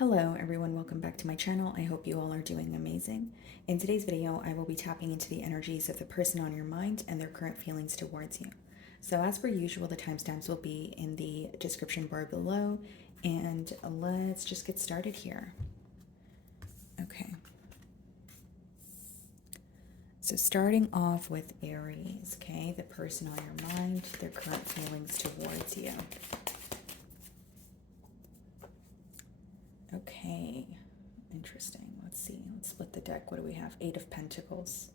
Hello everyone, welcome back to my channel. I hope you all are doing amazing. In today's video, I will be tapping into the energies of the person on your mind and their current feelings towards you. So as per usual, the timestamps will be in the description bar below, and let's just get started here. Okay. So starting off with Aries, okay, the person on your mind, their current feelings towards you. Okay, interesting. Let's see. Let's split the deck. What do we have? Eight of Pentacles.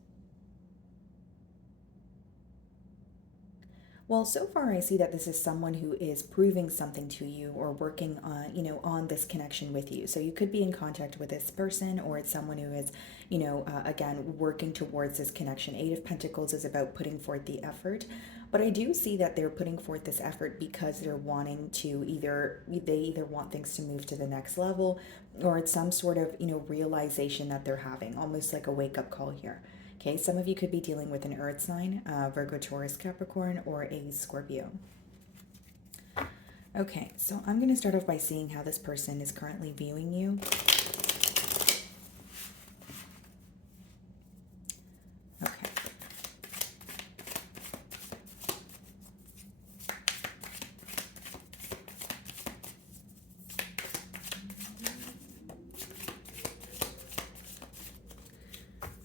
Well, so far I see that this is someone who is proving something to you or working on, on this connection with you. So you could be in contact with this person, or it's someone who is, again, working towards this connection. Eight of Pentacles is about putting forth the effort. But I do see that they're putting forth this effort because they're wanting to they either want things to move to the next level, or it's some sort of, realization that they're having, almost like a wake up call here. Okay, some of you could be dealing with an earth sign, Virgo, Taurus, Capricorn, or a Scorpio. Okay, so I'm going to start off by seeing how this person is currently viewing you. Okay.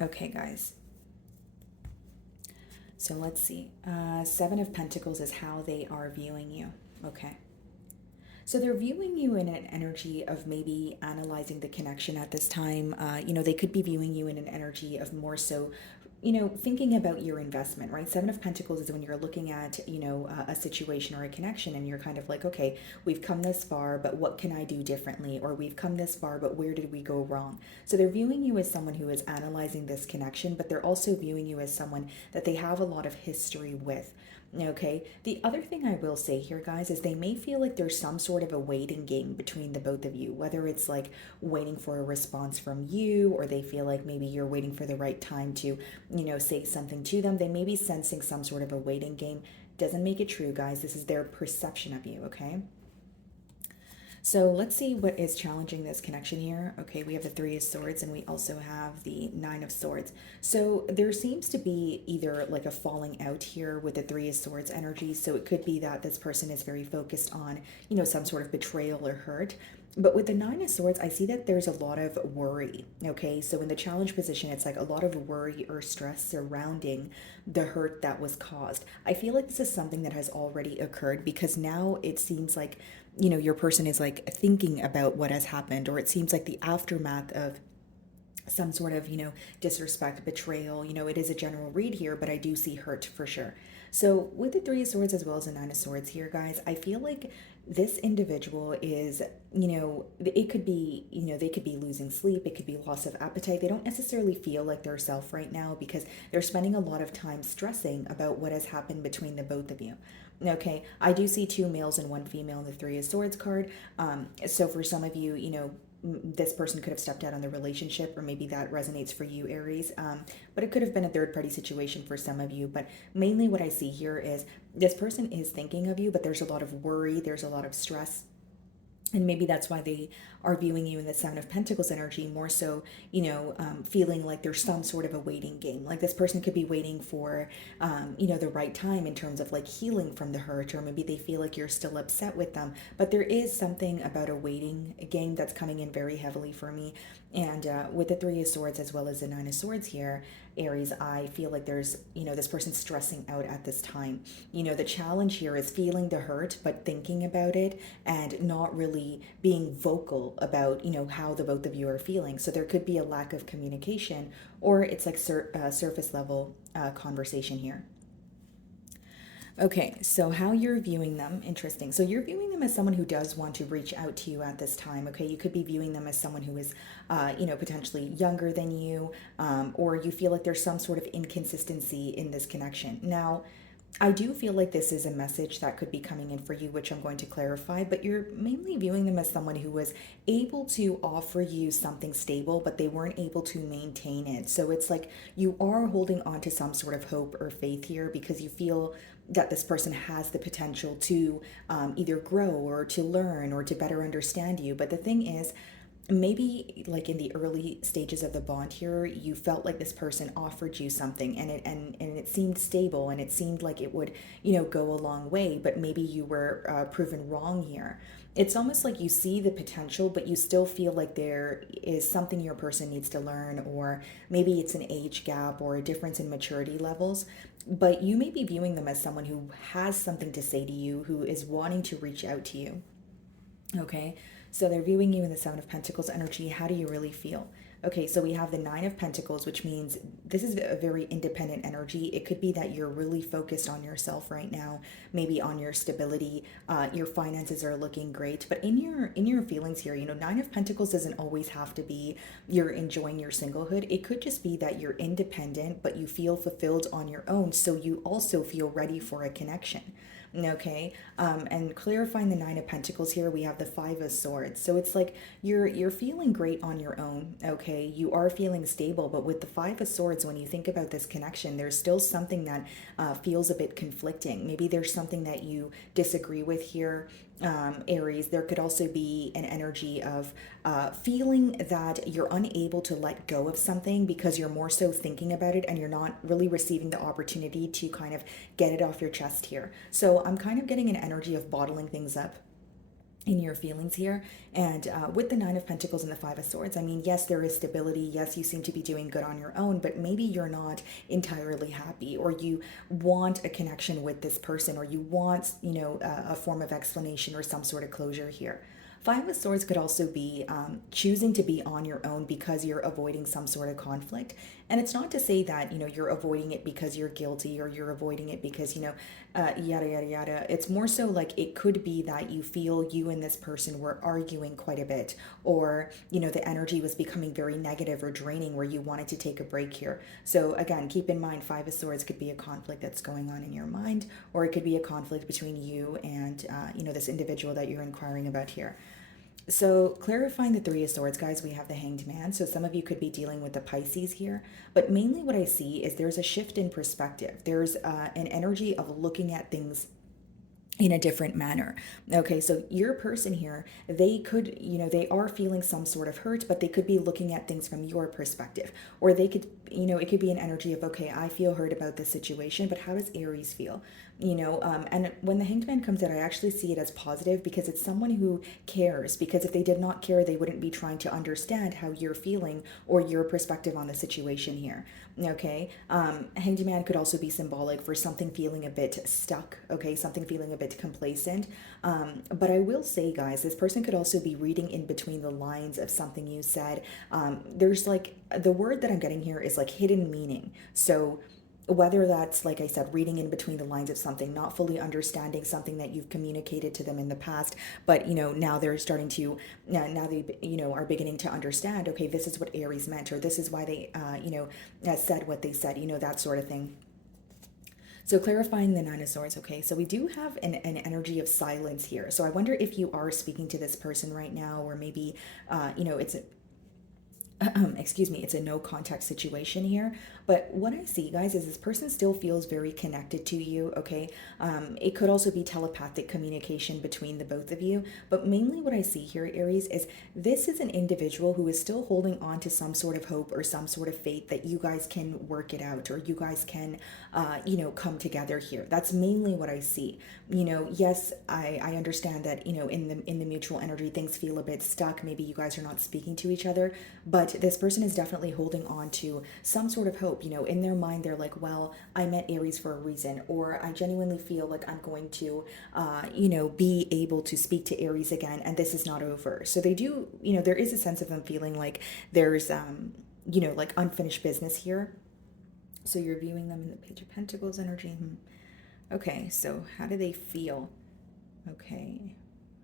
Okay, guys. So let's see. Seven of Pentacles is how they are viewing you. Okay. So they're viewing you in an energy of maybe analyzing the connection at this time. They could be viewing you in an energy of more so, thinking about your investment, right? Seven of Pentacles is when you're looking at, a situation or a connection, and you're kind of like, okay, we've come this far, but what can I do differently? Or we've come this far, but where did we go wrong? So they're viewing you as someone who is analyzing this connection, but they're also viewing you as someone that they have a lot of history with. Okay, the other thing I will say here, guys, is they may feel like there's some sort of a waiting game between the both of you, whether it's like waiting for a response from you, or they feel like maybe you're waiting for the right time to, say something to them. They may be sensing some sort of a waiting game. Doesn't make it true, guys. This is their perception of you, okay? So let's see what is challenging this connection here. Okay, we have the Three of Swords, and we also have the Nine of Swords. So there seems to be either like a falling out here with the Three of Swords energy. So it could be that this person is very focused on, some sort of betrayal or hurt. But with the Nine of Swords, I see that there's a lot of worry, okay? So in the challenge position, it's like a lot of worry or stress surrounding the hurt that was caused. I feel like this is something that has already occurred, because now it seems like, your person is like thinking about what has happened, or it seems like the aftermath of some sort of, disrespect, betrayal. It is a general read here, but I do see hurt for sure. So with the Three of Swords as well as the Nine of Swords here, guys, I feel like this individual is, it could be, they could be losing sleep. It could be loss of appetite. They don't necessarily feel like their self right now, because they're spending a lot of time stressing about what has happened between the both of you. Okay, I do see two males and one female in the Three of Swords card. So for some of you, this person could have stepped out on the relationship, or maybe that resonates for you, Aries. But it could have been a third party situation for some of you. But mainly what I see here is this person is thinking of you, but there's a lot of worry, there's a lot of stress. And maybe that's why they are viewing you in the Seven of Pentacles energy, more so, feeling like there's some sort of a waiting game. Like this person could be waiting for, the right time in terms of like healing from the hurt, or maybe they feel like you're still upset with them. But there is something about a waiting game that's coming in very heavily for me. And with the Three of Swords as well as the Nine of Swords here, Aries, I feel like there's, this person stressing out at this time. The challenge here is feeling the hurt, but thinking about it and not really being vocal about, how the both of you are feeling. So there could be a lack of communication, or it's like surface level conversation here. Okay, so how you're viewing them, interesting. So you're viewing them as someone who does want to reach out to you at this time, okay? You could be viewing them as someone who is, potentially younger than you, or you feel like there's some sort of inconsistency in this connection. Now, I do feel like this is a message that could be coming in for you, which I'm going to clarify, but you're mainly viewing them as someone who was able to offer you something stable, but they weren't able to maintain it. So it's like you are holding on to some sort of hope or faith here, because you feel that this person has the potential to either grow or to learn or to better understand you. But the thing is, maybe like in the early stages of the bond here, you felt like this person offered you something, and it seemed stable, and it seemed like it would, go a long way, but maybe you were proven wrong here. It's almost like you see the potential, but you still feel like there is something your person needs to learn, or maybe it's an age gap or a difference in maturity levels. But you may be viewing them as someone who has something to say to you, who is wanting to reach out to you. Okay, so they're viewing you in the Seven of Pentacles energy. How do you really feel? Okay, so we have the Nine of Pentacles, which means this is a very independent energy. It could be that you're really focused on yourself right now, maybe on your stability. Your finances are looking great, but in your feelings here, Nine of Pentacles doesn't always have to be you're enjoying your singlehood. It could just be that you're independent, but you feel fulfilled on your own, so you also feel ready for a connection. Okay, and clarifying the Nine of Pentacles here, we have the Five of Swords. So it's like you're feeling great on your own. Okay, you are feeling stable, but with the Five of Swords, when you think about this connection, there's still something that feels a bit conflicting. Maybe there's something that you disagree with here. Aries, there could also be an energy of feeling that you're unable to let go of something because you're more so thinking about it, and you're not really receiving the opportunity to kind of get it off your chest here. So I'm kind of getting an energy of bottling things up in your feelings here. And with the Nine of Pentacles and the Five of Swords, I mean, yes, there is stability. Yes, you seem to be doing good on your own, but maybe you're not entirely happy, or you want a connection with this person, or you want, a form of explanation or some sort of closure here. Five of Swords could also be choosing to be on your own because you're avoiding some sort of conflict. And it's not to say that, you're avoiding it because you're guilty, or you're avoiding it because, yada, yada, yada. It's more so like it could be that you feel you and this person were arguing quite a bit, or, the energy was becoming very negative or draining where you wanted to take a break here. So again, keep in mind, Five of Swords could be a conflict that's going on in your mind, or it could be a conflict between you and, this individual that you're inquiring about here. So clarifying the Three of Swords, guys, we have the Hanged Man. So some of you could be dealing with the Pisces here, but mainly what I see is there's a shift in perspective. There's an energy of looking at things in a different manner. Okay, so your person here, they could, they are feeling some sort of hurt, but they could be looking at things from your perspective. Or they could, it could be an energy of, okay, I feel hurt about this situation, but how does Aries feel? And when the Hanged Man comes out, I actually see it as positive, because it's someone who cares. Because if they did not care, they wouldn't be trying to understand how you're feeling or your perspective on the situation here. Okay, Hanged Man could also be symbolic for something feeling a bit stuck. Okay, something feeling a bit complacent. But I will say, guys, this person could also be reading in between the lines of something you said. There's like, the word that I'm getting here is like hidden meaning. So whether that's, like I said, reading in between the lines of something, not fully understanding something that you've communicated to them in the past, but now they're starting to, now they are beginning to understand, okay, this is what Aries meant, or this is why they said what they said, that sort of thing. So clarifying the Nine of Swords, okay, so we do have an energy of silence here. So I wonder if you are speaking to this person right now, or maybe it's excuse me, it's a no contact situation here. But what I see, guys, is this person still feels very connected to you. Okay, it could also be telepathic communication between the both of you, but mainly what I see here, Aries, is this is an individual who is still holding on to some sort of hope or some sort of faith that you guys can work it out, or you guys can come together here. That's mainly what I see. Yes, I understand that in the mutual energy, things feel a bit stuck. Maybe you guys are not speaking to each other, but this person is definitely holding on to some sort of hope. In their mind, they're like, well, I met Aries for a reason, or I genuinely feel like I'm going to, be able to speak to Aries again, and this is not over. So they do, there is a sense of them feeling like there's, like unfinished business here. So you're viewing them in the Page of Pentacles energy. Okay, so how do they feel? Okay.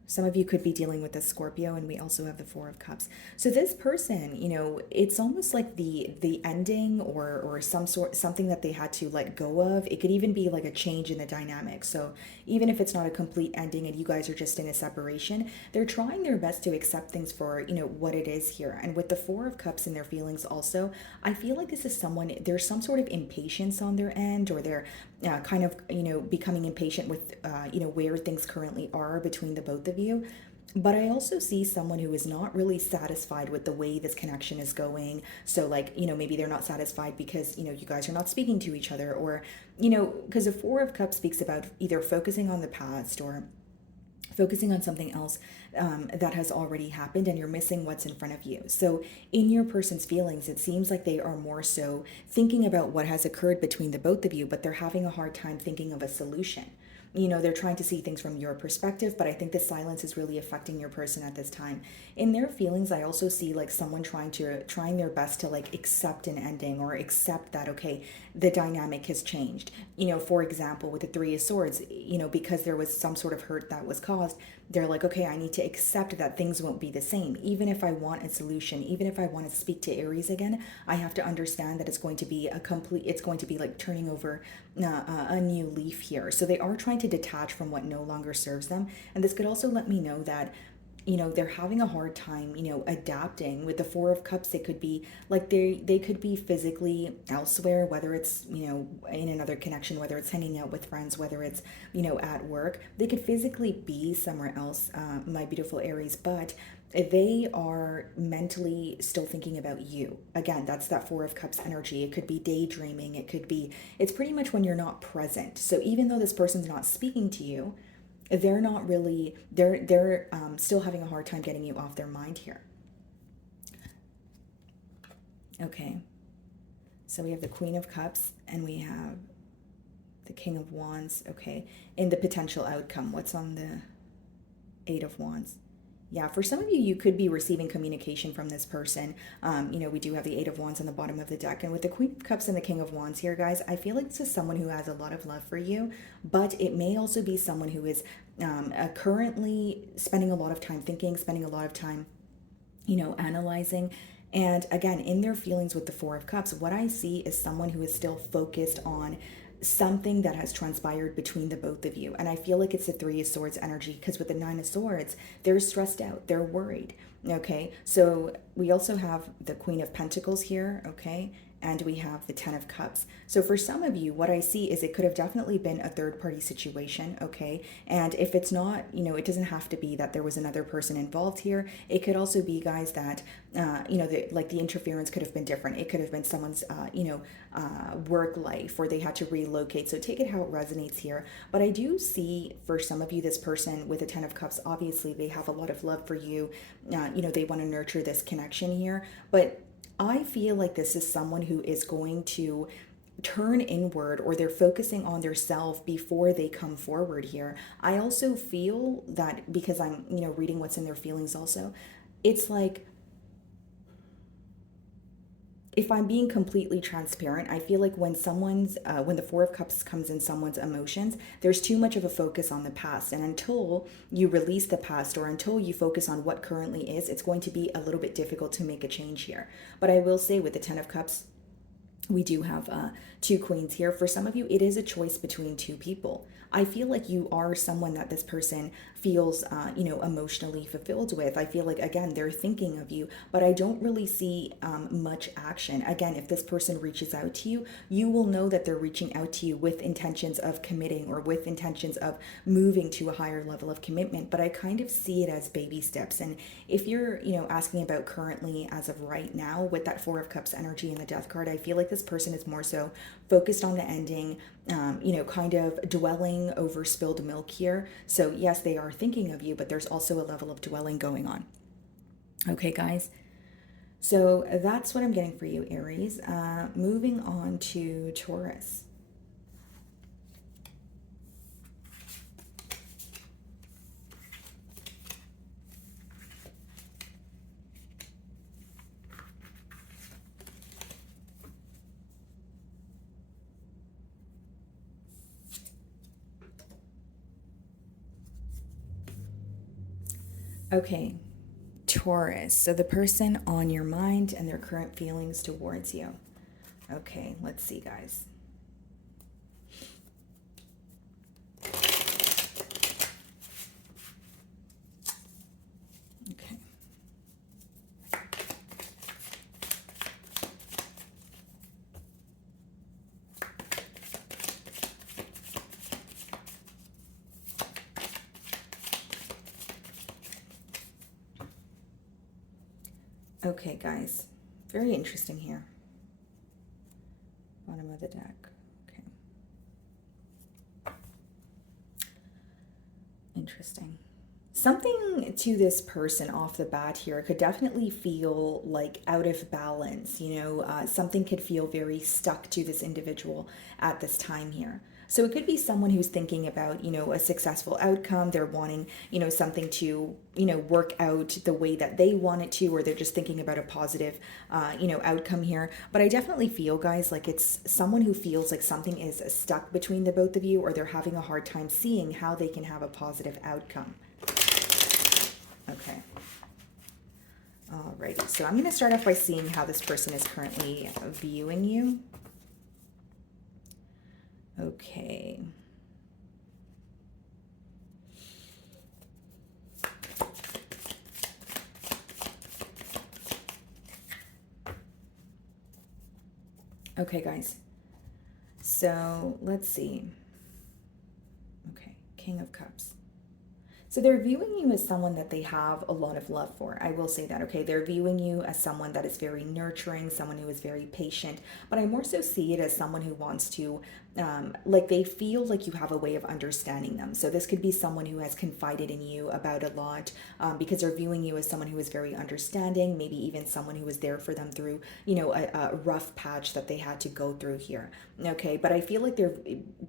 Some of you could be dealing with a Scorpio, and we also have the Four of Cups. So this person, it's almost like the ending, or something that they had to let go of. It could even be like a change in the dynamic. So even if it's not a complete ending and you guys are just in a separation, they're trying their best to accept things for, what it is here. And with the Four of Cups and their feelings also, I feel like this is someone, there's some sort of impatience on their end, or they're kind of, becoming impatient with, where things currently are between the both of you. But I also see someone who is not really satisfied with the way this connection is going. So, like, maybe they're not satisfied because, you guys are not speaking to each other, or, because the Four of Cups speaks about either focusing on the past or focusing on something else that has already happened, and you're missing what's in front of you. So in your person's feelings, it seems like they are more so thinking about what has occurred between the both of you, but they're having a hard time thinking of a solution. They're trying to see things from your perspective, but I think the silence is really affecting your person at this time. In their feelings, I also see like someone trying their best to like accept an ending, or accept that, okay, the dynamic has changed. For example, with the Three of Swords, because there was some sort of hurt that was caused, they're like, okay, I need to accept that things won't be the same. Even if I want a solution, even if I want to speak to Aries again, I have to understand that it's going to be like turning over a new leaf here. So they are trying to detach from what no longer serves them. And this could also let me know that they're having a hard time adapting. With the Four of Cups, it could be like they could be physically elsewhere, whether it's in another connection, whether it's hanging out with friends, whether it's at work. They could physically be somewhere else, my beautiful Aries, but they are mentally still thinking about you. Again, that's that Four of Cups energy. It could be daydreaming, it's pretty much when you're not present. So even though this person's not speaking to you, they're not really, they're still having a hard time getting you off their mind here. Okay, so we have the Queen of Cups and we have the King of Wands. Okay, in the potential outcome, what's on the Eight of Wands? Yeah, for some of you, you could be receiving communication from this person. We do have the Eight of Wands on the bottom of the deck. And with the Queen of Cups and the King of Wands here, guys, I feel like this is someone who has a lot of love for you, but it may also be someone who is currently spending a lot of time thinking, spending a lot of time, analyzing. And again, in their feelings with the Four of Cups, what I see is someone who is still focused on something that has transpired between the both of you. And I feel like it's the Three of Swords energy, because with the Nine of Swords, they're stressed out, they're worried. Okay, so we also have the Queen of Pentacles here. Okay, and we have the Ten of Cups. So for some of you, what I see is it could have definitely been a third party situation. Okay, and if it's not, it doesn't have to be that there was another person involved here. It could also be, guys, that the interference could have been different. It could have been someone's work life, or they had to relocate. So take it how it resonates here. But I do see for some of you, this person with the Ten of Cups, obviously they have a lot of love for you. They want to nurture this connection here. But I feel like this is someone who is going to turn inward, or they're focusing on their self before they come forward here. I also feel that, because I'm, reading what's in their feelings also, it's like, if I'm being completely transparent, I feel like when when the Four of Cups comes in someone's emotions, there's too much of a focus on the past. And until you release the past, or until you focus on what currently is, it's going to be a little bit difficult to make a change here. But I will say, with the Ten of Cups, we do have two queens here. For some of you, it is a choice between two people. I feel like you are someone that this person feels, emotionally fulfilled with. I feel like, again, they're thinking of you, but I don't really see much action. Again, if this person reaches out to you, you will know that they're reaching out to you with intentions of committing, or with intentions of moving to a higher level of commitment. But I kind of see it as baby steps. And if you're, asking about currently, as of right now, with that Four of Cups energy and the Death card, I feel like this person is more so focused on the ending, kind of dwelling over spilled milk here. So yes, they are thinking of you, but there's also a level of dwelling going on. Okay, guys. So that's what I'm getting for you, Aries. Moving on to Taurus. Okay, Taurus. So the person on your mind and their current feelings towards you. Okay, let's see, guys. Okay. Okay, guys. Very interesting here. Bottom of the deck. Okay. Interesting. Something to this person off the bat here could definitely feel like out of balance. Something could feel very stuck to this individual at this time here. So it could be someone who's thinking about, a successful outcome. They're wanting, something to, work out the way that they want it to, or they're just thinking about a positive, outcome here. But I definitely feel, guys, like it's someone who feels like something is stuck between the both of you, or they're having a hard time seeing how they can have a positive outcome. Okay. Alrighty. So I'm going to start off by seeing how this person is currently viewing you. Okay. Okay, guys. So let's see. Okay, King of Cups. So they're viewing you as someone that they have a lot of love for. I will say that, okay? They're viewing you as someone that is very nurturing, someone who is very patient, but I more so see it as someone who wants to, like they feel like you have a way of understanding them. So this could be someone who has confided in you about a lot, because they're viewing you as someone who is very understanding, maybe even someone who was there for them through, a rough patch that they had to go through here. Okay, but I feel like they're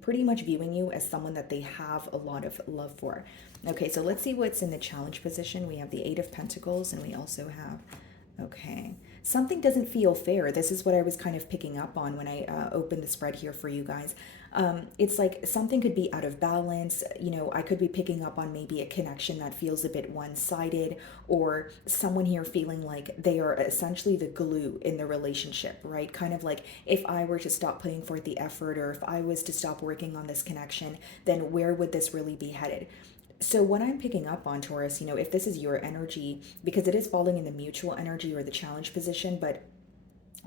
pretty much viewing you as someone that they have a lot of love for. Okay, so let's see what's in the challenge position. We have the Eight of Pentacles, and we also have, okay, something doesn't feel fair. This is what I was kind of picking up on when I opened the spread here for you guys. It's like something could be out of balance. I could be picking up on maybe a connection that feels a bit one-sided, or someone here feeling like they are essentially the glue in the relationship, right? Kind of like if I were to stop putting forth the effort, or if I was to stop working on this connection, then where would this really be headed? So what I'm picking up on, Taurus, if this is your energy, because it is falling in the mutual energy or the challenge position, but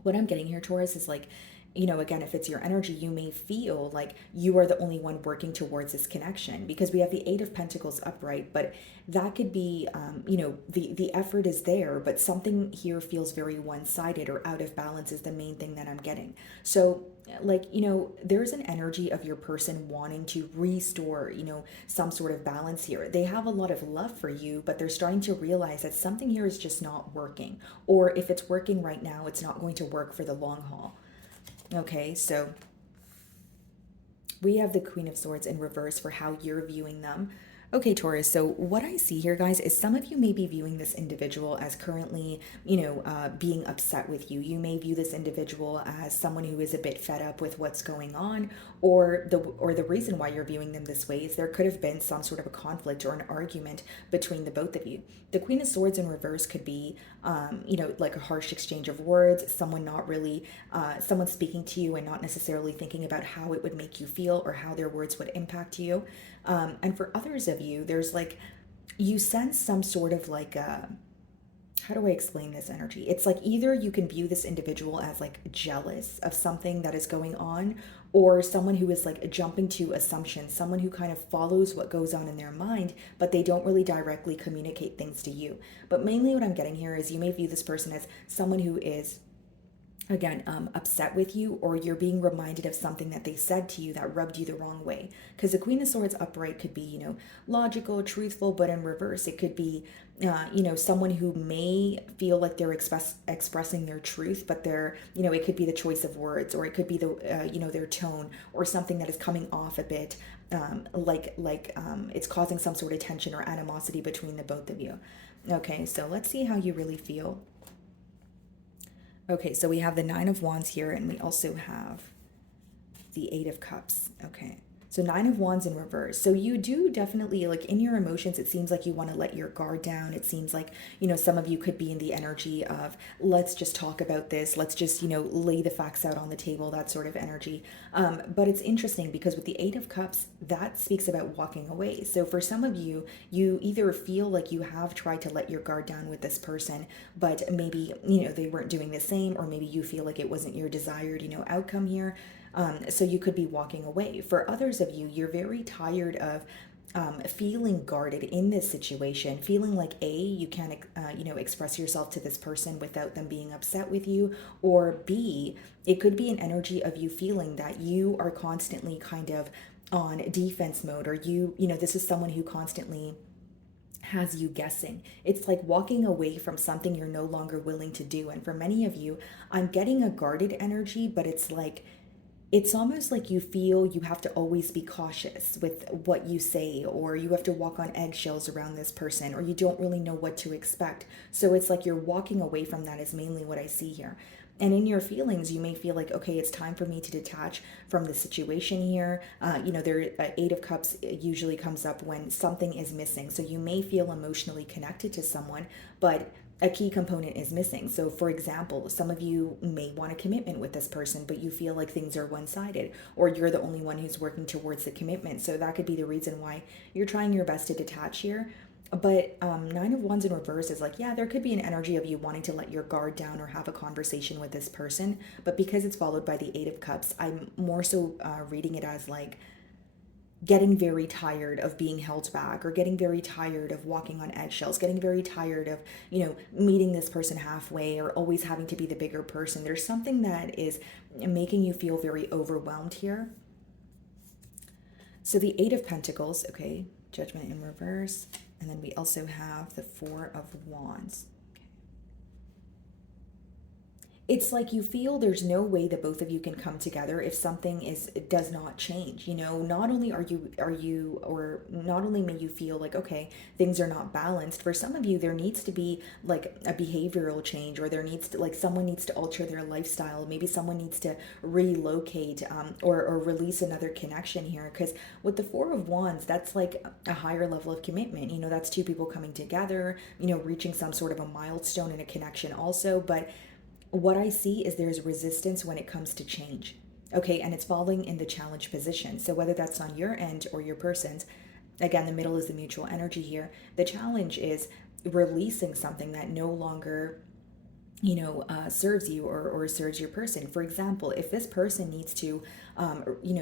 what I'm getting here, Taurus, is like, again, if it's your energy, you may feel like you are the only one working towards this connection, because we have the Eight of Pentacles upright, but that could be, the effort is there, but something here feels very one-sided or out of balance is the main thing that I'm getting. So like, there's an energy of your person wanting to restore, some sort of balance here. They have a lot of love for you, but they're starting to realize that something here is just not working. Or if it's working right now, it's not going to work for the long haul. Okay, so we have the Queen of Swords in reverse for how you're viewing them. Okay, Taurus, so what I see here, guys, is some of you may be viewing this individual as currently, being upset with you. You may view this individual as someone who is a bit fed up with what's going on, or the reason why you're viewing them this way is there could have been some sort of a conflict or an argument between the both of you. The Queen of Swords in reverse could be, like a harsh exchange of words, someone not really, someone speaking to you and not necessarily thinking about how it would make you feel or how their words would impact you. And for others of you, there's like, you sense some sort of like how do I explain this energy? It's like either you can view this individual as like jealous of something that is going on, or someone who is like jumping to assumptions, someone who kind of follows what goes on in their mind, but they don't really directly communicate things to you. But mainly what I'm getting here is you may view this person as someone who is, again, upset with you, or you're being reminded of something that they said to you that rubbed you the wrong way. Because the Queen of Swords upright could be, logical, truthful, but in reverse, it could be, someone who may feel like they're expressing their truth, but they're, it could be the choice of words, or it could be the, their tone, or something that is coming off a bit, it's causing some sort of tension or animosity between the both of you. Okay, so let's see how you really feel. Okay, so we have the Nine of Wands here, and we also have the Eight of Cups. Okay, so Nine of Wands in reverse. So you do definitely, like in your emotions, it seems like you want to let your guard down. It seems like, some of you could be in the energy of, let's just talk about this. Let's just, lay the facts out on the table, that sort of energy. But it's interesting because with the Eight of Cups, that speaks about walking away. So for some of you, you either feel like you have tried to let your guard down with this person, but maybe, they weren't doing the same, or maybe you feel like it wasn't your desired, outcome here. So you could be walking away. For others of you, you're very tired of feeling guarded in this situation, feeling like you can't express yourself to this person without them being upset with you, or B, it could be an energy of you feeling that you are constantly kind of on defense mode, or this is someone who constantly has you guessing. It's like walking away from something you're no longer willing to do. And for many of you, I'm getting a guarded energy, but it's almost like you feel you have to always be cautious with what you say, or you have to walk on eggshells around this person, or you don't really know what to expect. So it's like you're walking away from that, is mainly what I see here. And in your feelings, you may feel like, okay, it's time for me to detach from the situation here. Eight of Cups usually comes up when something is missing. So you may feel emotionally connected to someone, but a key component is missing. So, for example, some of you may want a commitment with this person, but you feel like things are one-sided, or you're the only one who's working towards the commitment. So that could be the reason why you're trying your best to detach here. But Nine of Wands in reverse is like, yeah, there could be an energy of you wanting to let your guard down or have a conversation with this person. But because it's followed by the Eight of Cups, I'm more so reading it as like getting very tired of being held back, or getting very tired of walking on eggshells, getting very tired of, meeting this person halfway, or always having to be the bigger person. There's something that is making you feel very overwhelmed here. So the Eight of Pentacles, okay, Judgment in reverse. And then we also have the Four of Wands. It's like you feel there's no way that both of you can come together if something does not change. Not only not only may you feel like, okay, things are not balanced. For some of you, there needs to be like a behavioral change, or there needs to, like, someone needs to alter their lifestyle. Maybe someone needs to relocate, or release another connection here. Because with the Four of Wands, that's like a higher level of commitment. That's two people coming together, reaching some sort of a milestone in a connection also. But what I see is there's resistance when it comes to change. Okay, and it's falling in the challenge position. So whether that's on your end or your person's, again, the middle is the mutual energy here. The challenge is releasing something that no longer serves you, or serves your person. For example, if this person needs to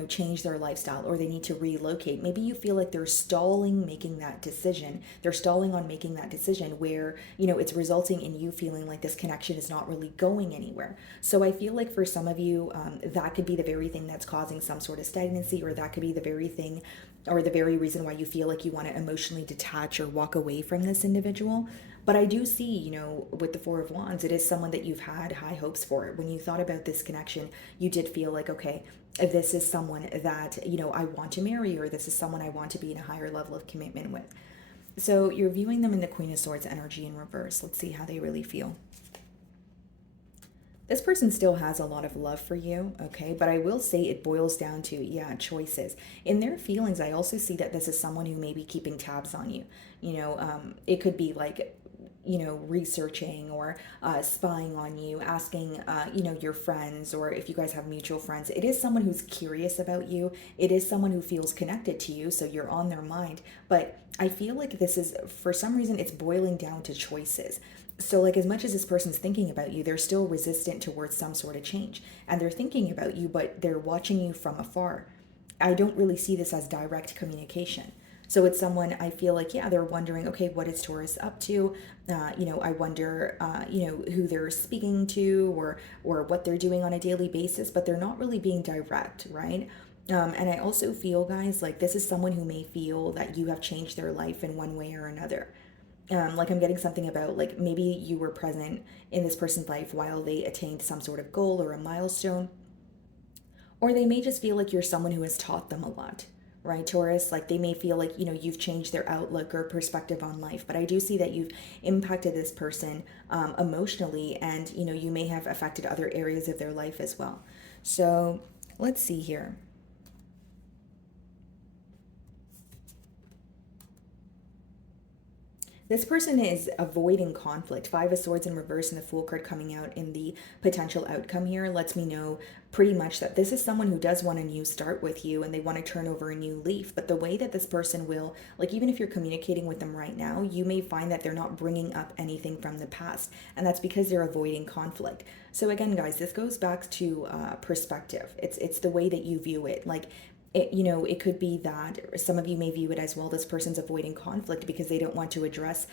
change their lifestyle, or they need to relocate, maybe you feel like they're stalling making that decision. They're stalling on making that decision, where it's resulting in you feeling like this connection is not really going anywhere. So I feel like for some of you, that could be the very thing that's causing some sort of stagnancy, or that could be the very thing, or the very reason why you feel like you want to emotionally detach or walk away from this individual. But I do see, with the Four of Wands, it is someone that you've had high hopes for. When you thought about this connection, you did feel like, okay, this is someone that, I want to marry, or this is someone I want to be in a higher level of commitment with. So you're viewing them in the Queen of Swords energy in reverse. Let's see how they really feel. This person still has a lot of love for you, okay? But I will say it boils down to, choices. In their feelings, I also see that this is someone who may be keeping tabs on you. It could be like, researching, or spying on you, asking, your friends, or if you guys have mutual friends. It is someone who's curious about you. It is someone who feels connected to you, so you're on their mind. But I feel like this is, for some reason, it's boiling down to choices. So like, as much as this person's thinking about you, they're still resistant towards some sort of change. And they're thinking about you, but they're watching you from afar. I don't really see this as direct communication. So it's someone, I feel like, they're wondering, okay, what is Taurus up to? I wonder, who they're speaking to, or what they're doing on a daily basis, but they're not really being direct, right? And I also feel, guys, like this is someone who may feel that you have changed their life in one way or another. Like I'm getting something about, like, maybe you were present in this person's life while they attained some sort of goal or a milestone. Or they may just feel like you're someone who has taught them a lot, right, Taurus? Like they may feel like, you've changed their outlook or perspective on life. But I do see that you've impacted this person emotionally, and, you may have affected other areas of their life as well. So let's see here. This person is avoiding conflict. Five of Swords in reverse and the Fool card coming out in the potential outcome here lets me know pretty much that this is someone who does want a new start with you, and they want to turn over a new leaf. But the way that this person will, like, even if you're communicating with them right now, you may find that they're not bringing up anything from the past. And that's because they're avoiding conflict. So again, guys, this goes back to perspective. It's the way that you view it. Like, it could be that some of you may view it as, well, this person's avoiding conflict because they don't want to address,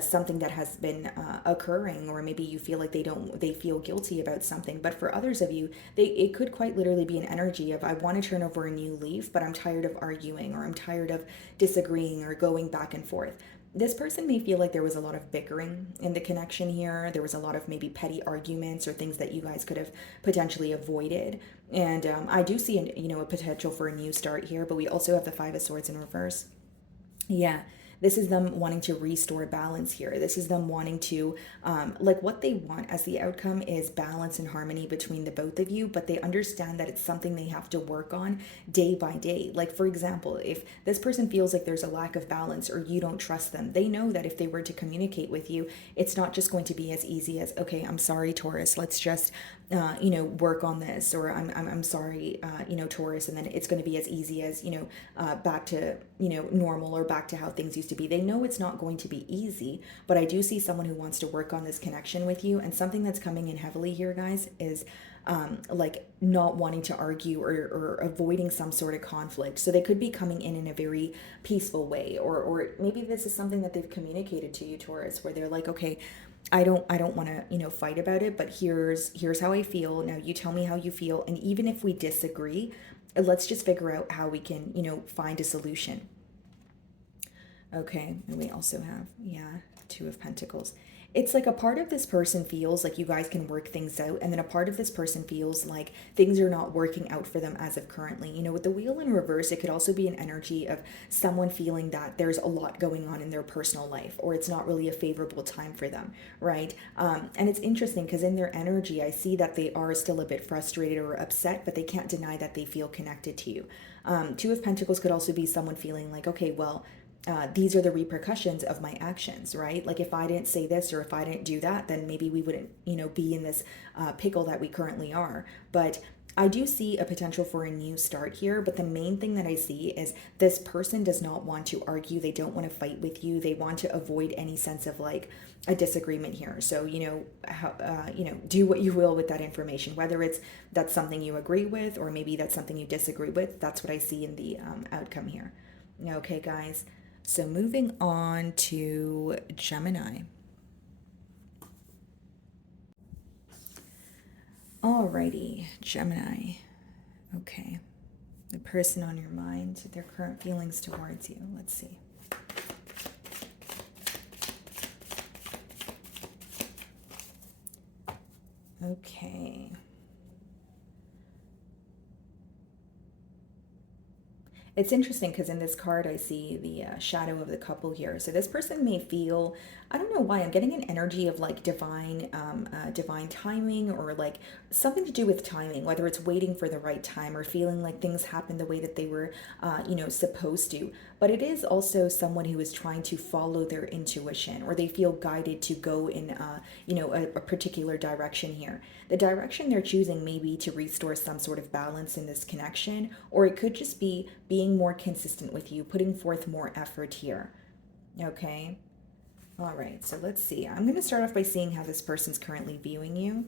something that has been occurring, or maybe you feel like they feel guilty about something. But for others of you, it could quite literally be an energy of, I want to turn over a new leaf, but I'm tired of arguing, or I'm tired of disagreeing or going back and forth. This person may feel like there was a lot of bickering in the connection here. There was a lot of maybe petty arguments or things that you guys could have potentially avoided. And I do see a potential for a new start here, but we also have the Five of Swords in reverse. Yeah, this is them wanting to restore balance here. This is them wanting to, like, what they want as the outcome is balance and harmony between the both of you, but they understand that it's something they have to work on day by day. Like, for example, if this person feels like there's a lack of balance or you don't trust them, they know that if they were to communicate with you, it's not just going to be as easy as, okay, I'm sorry, Taurus, let's just work on this, or I'm sorry, Taurus, and then it's going to be as easy as, back to, normal, or back to how things used to be. They know it's not going to be easy, but I do see someone who wants to work on this connection with you. And something that's coming in heavily here, guys, is like not wanting to argue, or avoiding some sort of conflict. So they could be coming in a very peaceful way, or maybe this is something that they've communicated to you, Taurus, where they're like, okay, I don't want to, fight about it, but here's how I feel. Now you tell me how you feel. And even if we disagree, let's just figure out how we can, find a solution. Okay. And we also have, Two of Pentacles. It's like a part of this person feels like you guys can work things out, and then a part of this person feels like things are not working out for them as of currently. With the Wheel in reverse, it could also be an energy of someone feeling that there's a lot going on in their personal life, or it's not really a favorable time for them, right? And it's interesting because in their energy, I see that they are still a bit frustrated or upset, but they can't deny that they feel connected to you. Two of Pentacles could also be someone feeling like, okay, well, these are the repercussions of my actions, right? Like if I didn't say this or if I didn't do that, then maybe we wouldn't, be in this pickle that we currently are. But I do see a potential for a new start here. But the main thing that I see is this person does not want to argue. They don't want to fight with you. They want to avoid any sense of like a disagreement here. So, do what you will with that information, whether that's something you agree with, or maybe that's something you disagree with. That's what I see in the outcome here. Okay, guys. So moving on to Gemini. Alrighty, Gemini. Okay. The person on your mind, their current feelings towards you. Let's see. Okay. It's interesting because in this card, I see the shadow of the couple here. So this person may feel, I don't know why, I'm getting an energy of like divine timing, or like something to do with timing, whether it's waiting for the right time or feeling like things happen the way that they were, supposed to. But it is also someone who is trying to follow their intuition, or they feel guided to go in, a particular direction here. The direction they're choosing may be to restore some sort of balance in this connection, or it could just be being more consistent with you, putting forth more effort here. Okay. All right. So let's see. I'm going to start off by seeing how this person's currently viewing you.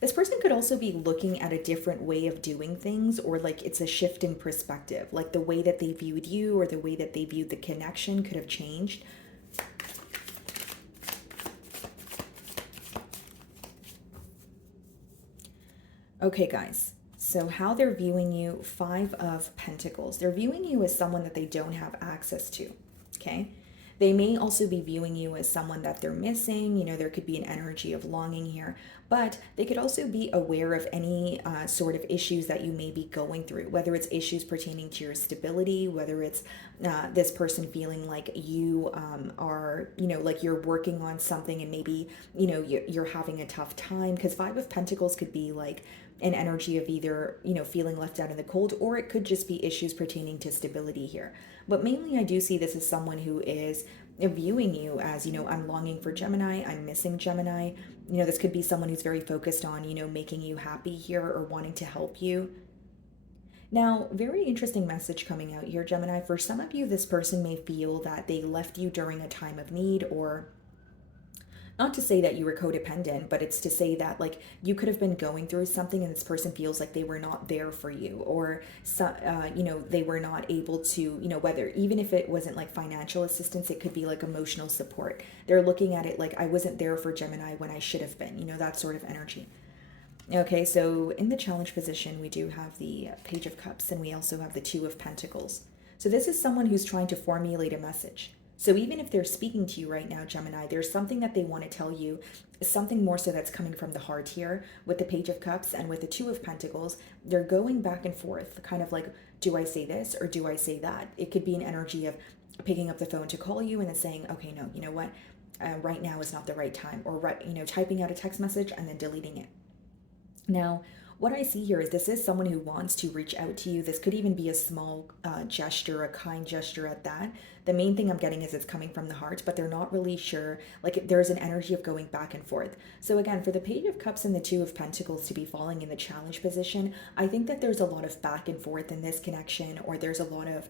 This person could also be looking at a different way of doing things, or like it's a shift in perspective, like the way that they viewed you or the way that they viewed the connection could have changed. Okay, guys. So how they're viewing you, Five of Pentacles. They're viewing you as someone that they don't have access to, okay? They may also be viewing you as someone that they're missing. There could be an energy of longing here, but they could also be aware of any sort of issues that you may be going through, whether it's issues pertaining to your stability, whether it's this person feeling like you are, like you're working on something and maybe, you're having a tough time, because Five of Pentacles could be like an energy of either, feeling left out in the cold, or it could just be issues pertaining to stability here. But mainly I do see this as someone who is viewing you as, I'm longing for Gemini, I'm missing Gemini. This could be someone who's very focused on, making you happy here or wanting to help you. Now, very interesting message coming out here, Gemini. For some of you, this person may feel that they left you during a time of need, or not to say that you were codependent, but it's to say that like you could have been going through something and this person feels like they were not there for you, or they were not able to, whether, even if it wasn't like financial assistance, it could be like emotional support. They're looking at it like, I wasn't there for Gemini when I should have been, that sort of energy. Okay, so in the challenge position, we do have the Page of Cups, and we also have the Two of Pentacles. So this is someone who's trying to formulate a message. So even if they're speaking to you right now, Gemini, there's something that they want to tell you, something more so that's coming from the heart here with the Page of Cups and with the Two of Pentacles. They're going back and forth, kind of like, do I say this or do I say that? It could be an energy of picking up the phone to call you and then saying, okay, no, you know what? Right now is not the right time, or typing out a text message and then deleting it. Now, what I see here is this is someone who wants to reach out to you. This could even be a small gesture, a kind gesture at that. The main thing I'm getting is it's coming from the heart, but they're not really sure. Like, there's an energy of going back and forth. So again, for the Page of Cups and the Two of Pentacles to be falling in the challenge position, I think that there's a lot of back and forth in this connection, or there's a lot of,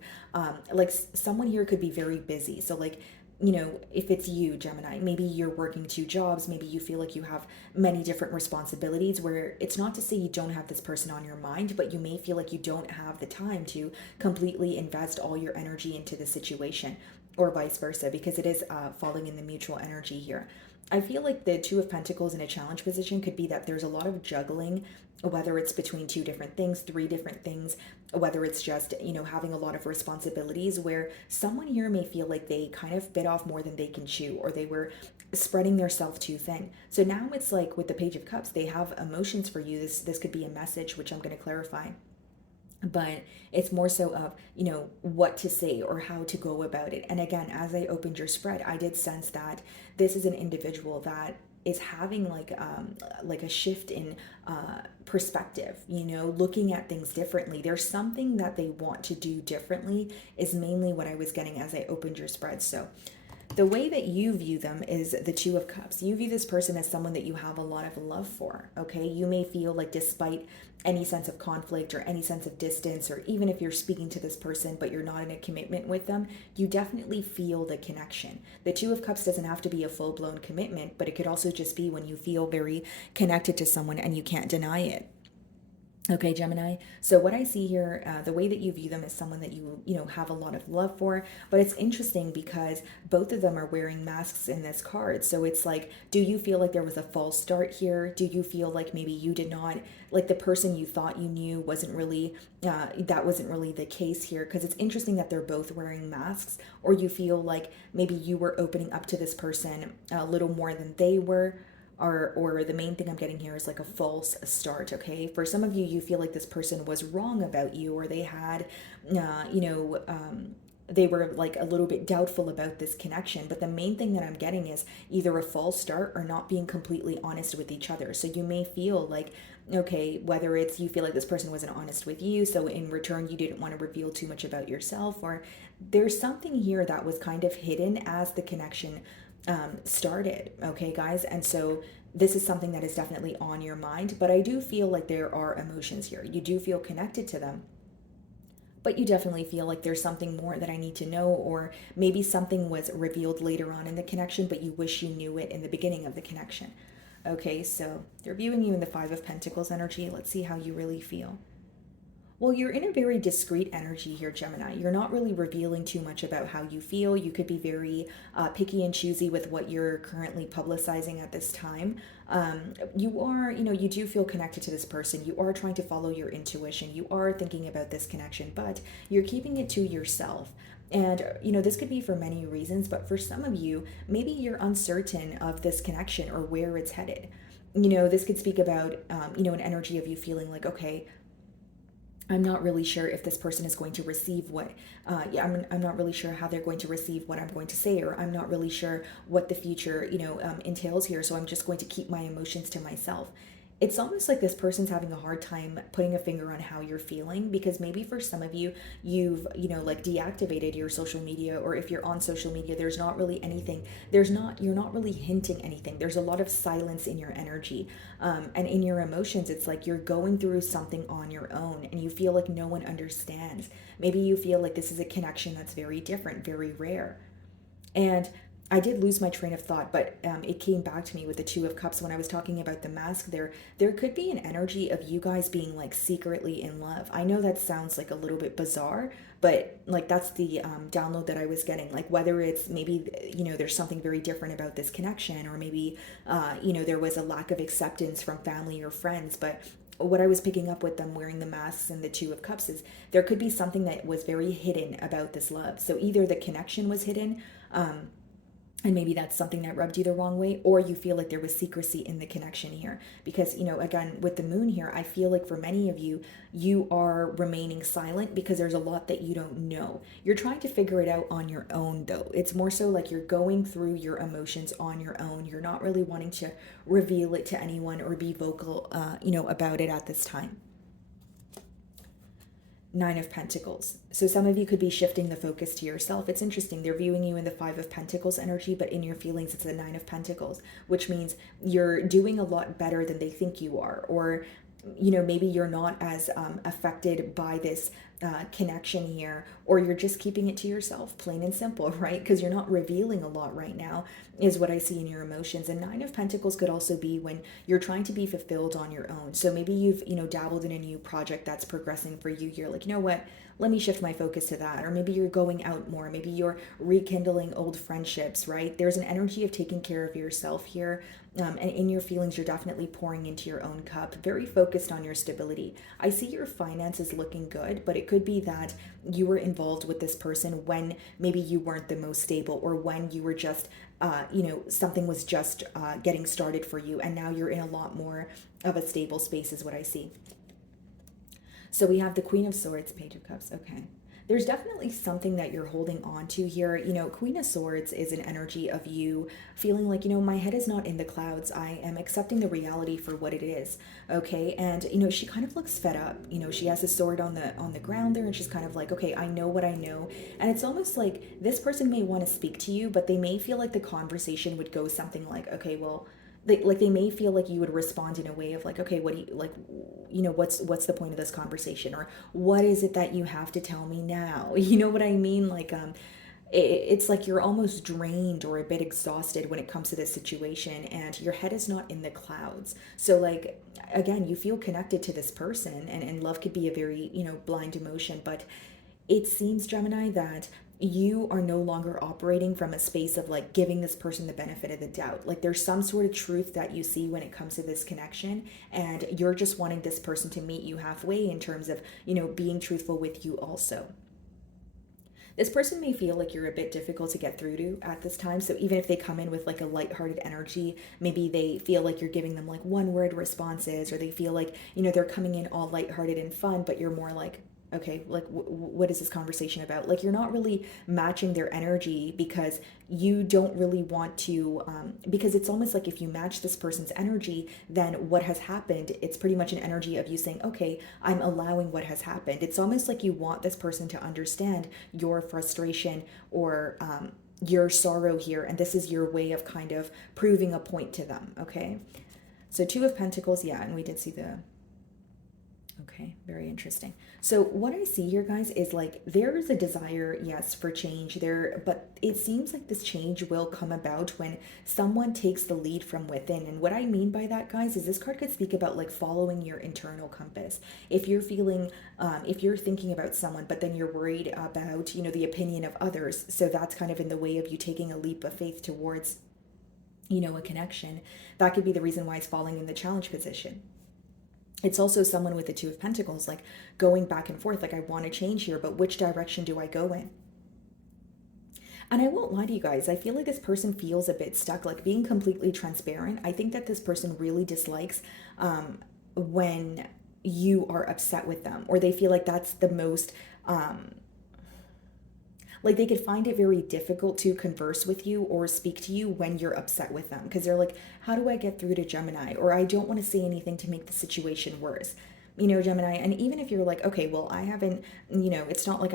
someone here could be very busy. So like, if it's you, Gemini, maybe you're working two jobs, maybe you feel like you have many different responsibilities, where it's not to say you don't have this person on your mind, but you may feel like you don't have the time to completely invest all your energy into the situation, or vice versa, because it is falling in the mutual energy here. I feel like the Two of Pentacles in a challenge position could be that there's a lot of juggling, whether it's between two different things, three different things, whether it's just, having a lot of responsibilities, where someone here may feel like they kind of bit off more than they can chew, or they were spreading their self too thin. So now it's like with the Page of Cups, they have emotions for you. This could be a message, which I'm going to clarify. But it's more so of, what to say or how to go about it. And again, as I opened your spread, I did sense that this is an individual that is having like a shift in perspective, looking at things differently. There's something that they want to do differently, is mainly what I was getting as I opened your spread. So the way that you view them is the Two of Cups. You view this person as someone that you have a lot of love for, okay? You may feel like, despite any sense of conflict or any sense of distance, or even if you're speaking to this person but you're not in a commitment with them, you definitely feel the connection. The Two of Cups doesn't have to be a full-blown commitment, but it could also just be when you feel very connected to someone and you can't deny it. Okay, Gemini. So what I see here, the way that you view them is someone that you have a lot of love for. But it's interesting because both of them are wearing masks in this card. So it's like, do you feel like there was a false start here? Do you feel like maybe you did not, like the person you thought you knew wasn't really, that wasn't really the case here? Because it's interesting that they're both wearing masks. Or you feel like maybe you were opening up to this person a little more than they were. Or the main thing I'm getting here is like a false start, okay? For some of you, you feel like this person was wrong about you, or they had, they were like a little bit doubtful about this connection. But the main thing that I'm getting is either a false start or not being completely honest with each other. So you may feel like, okay, whether it's you feel like this person wasn't honest with you, so in return you didn't want to reveal too much about yourself, or there's something here that was kind of hidden as the connection started, okay, guys? And so this is something that is definitely on your mind, but I do feel like there are emotions here. You do feel connected to them, but you definitely feel like there's something more that I need to know, or maybe something was revealed later on in the connection, but you wish you knew it in the beginning of the connection. Okay, so they're viewing you in the Five of Pentacles energy. Let's see how you really feel. Well, you're in a very discreet energy here, Gemini. You're not really revealing too much about how you feel. You could be very picky and choosy with what you're currently publicizing at this time. You are, you do feel connected to this person. You are trying to follow your intuition. You are thinking about this connection, but you're keeping it to yourself. And, this could be for many reasons, but for some of you, maybe you're uncertain of this connection or where it's headed. This could speak about, an energy of you feeling like, okay, I'm not really sure if this person is going to receive what, I'm not really sure how they're going to receive what I'm going to say, or I'm not really sure what the future, entails here. So I'm just going to keep my emotions to myself. It's almost like this person's having a hard time putting a finger on how you're feeling, because maybe for some of you, you've, deactivated your social media, or if you're on social media, there's not really anything, you're not really hinting anything. There's a lot of silence in your energy, and in your emotions. It's like you're going through something on your own and you feel like no one understands. Maybe you feel like this is a connection that's very different, very rare. And I did lose my train of thought, but it came back to me with the Two of Cups when I was talking about the mask. There could be an energy of you guys being like secretly in love. I know that sounds like a little bit bizarre, but like that's the download that I was getting. Like whether it's maybe there's something very different about this connection, or maybe there was a lack of acceptance from family or friends, but what I was picking up with them wearing the masks and the Two of Cups is there could be something that was very hidden about this love. So either the connection was hidden, and maybe that's something that rubbed you the wrong way, or you feel like there was secrecy in the connection here. Because, again, with the moon here, I feel like for many of you, you are remaining silent because there's a lot that you don't know. You're trying to figure it out on your own, though. It's more so like you're going through your emotions on your own. You're not really wanting to reveal it to anyone or be vocal, about it at this time. Nine of Pentacles. So some of you could be shifting the focus to yourself. It's interesting. They're viewing you in the Five of Pentacles energy, but in your feelings, it's the Nine of Pentacles, which means you're doing a lot better than they think you are. Or, maybe you're not as affected by this connection here, or you're just keeping it to yourself, plain and simple, right? Because you're not revealing a lot right now, is what I see in your emotions. And Nine of Pentacles could also be when you're trying to be fulfilled on your own. So maybe you've, dabbled in a new project that's progressing for you. You're like, you know what? Let me shift my focus to that. Or maybe you're going out more. Maybe you're rekindling old friendships, right? There's an energy of taking care of yourself here. And in your feelings, you're definitely pouring into your own cup, very focused on your stability. I see your finances looking good, but it could be that you were involved with this person when maybe you weren't the most stable, or when you were just, something was just getting started for you, and now you're in a lot more of a stable space is what I see. So we have the Queen of Swords, Page of Cups. Okay. There's definitely something that you're holding on to here. Queen of Swords is an energy of you feeling like, my head is not in the clouds. I am accepting the reality for what it is. Okay. And, she kind of looks fed up. She has a sword on the ground there, and she's kind of like, okay, I know what I know. And it's almost like this person may want to speak to you, but they may feel like the conversation would go something like, okay, well, they may feel like you would respond in a way of like, okay, what do you like, what's the point of this conversation, or what is it that you have to tell me now? You know what I mean? Like it's like you're almost drained or a bit exhausted when it comes to this situation, and your head is not in the clouds. So like, again, you feel connected to this person, and love could be a very blind emotion, but it seems, Gemini, that you are no longer operating from a space of like giving this person the benefit of the doubt. Like there's some sort of truth that you see when it comes to this connection, and you're just wanting this person to meet you halfway in terms of, being truthful with you also. This person may feel like you're a bit difficult to get through to at this time. So even if they come in with like a lighthearted energy, maybe they feel like you're giving them like one word responses, or they feel like, they're coming in all lighthearted and fun, but you're more like, okay, like what is this conversation about? Like you're not really matching their energy because you don't really want to, because it's almost like if you match this person's energy, then what has happened, it's pretty much an energy of you saying, okay, I'm allowing what has happened. It's almost like you want this person to understand your frustration, or your sorrow here, and this is your way of kind of proving a point to them, okay? So Two of Pentacles, yeah, and we did see the... Okay, very interesting. So what I see here, guys, is like there is a desire, yes, for change there, but it seems like this change will come about when someone takes the lead from within. And what I mean by that, guys, is this card could speak about like following your internal compass. If you're feeling, if you're thinking about someone, but then you're worried about, the opinion of others, so that's kind of in the way of you taking a leap of faith towards, a connection, that could be the reason why it's falling in the challenge position. It's also someone with the Two of Pentacles, like going back and forth, like I want to change here, but which direction do I go in? And I won't lie to you guys, I feel like this person feels a bit stuck, like being completely transparent. I think that this person really dislikes when you are upset with them, or they feel like that's the most... like they could find it very difficult to converse with you or speak to you when you're upset with them, because they're like, how do I get through to Gemini? Or I don't want to say anything to make the situation worse. you know, Gemini. And even if you're like, okay, well, I haven't, you know, it's not like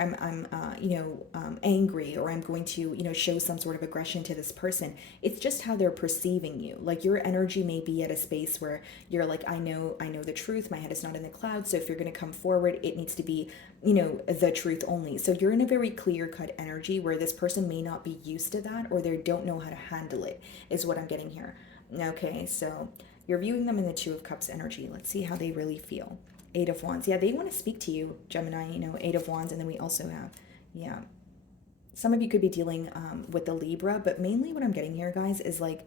angry, or I'm going to, you know, show some sort of aggression to this person. It's just how they're perceiving you. Like your energy may be at a space where you're like, I know the truth. My head is not in the clouds. So if you're going to come forward, it needs to be, you know, the truth only. So you're in a very clear cut energy where this person may not be used to that, or they don't know how to handle it, is what I'm getting here. Okay, so you're viewing them in the Two of Cups energy. Let's see how they really feel. Eight of Wands. Yeah, they want to speak to you, Gemini, you know, Eight of Wands. And then we also have, yeah, some of you could be dealing with the Libra, but mainly what I'm getting here, guys, is like,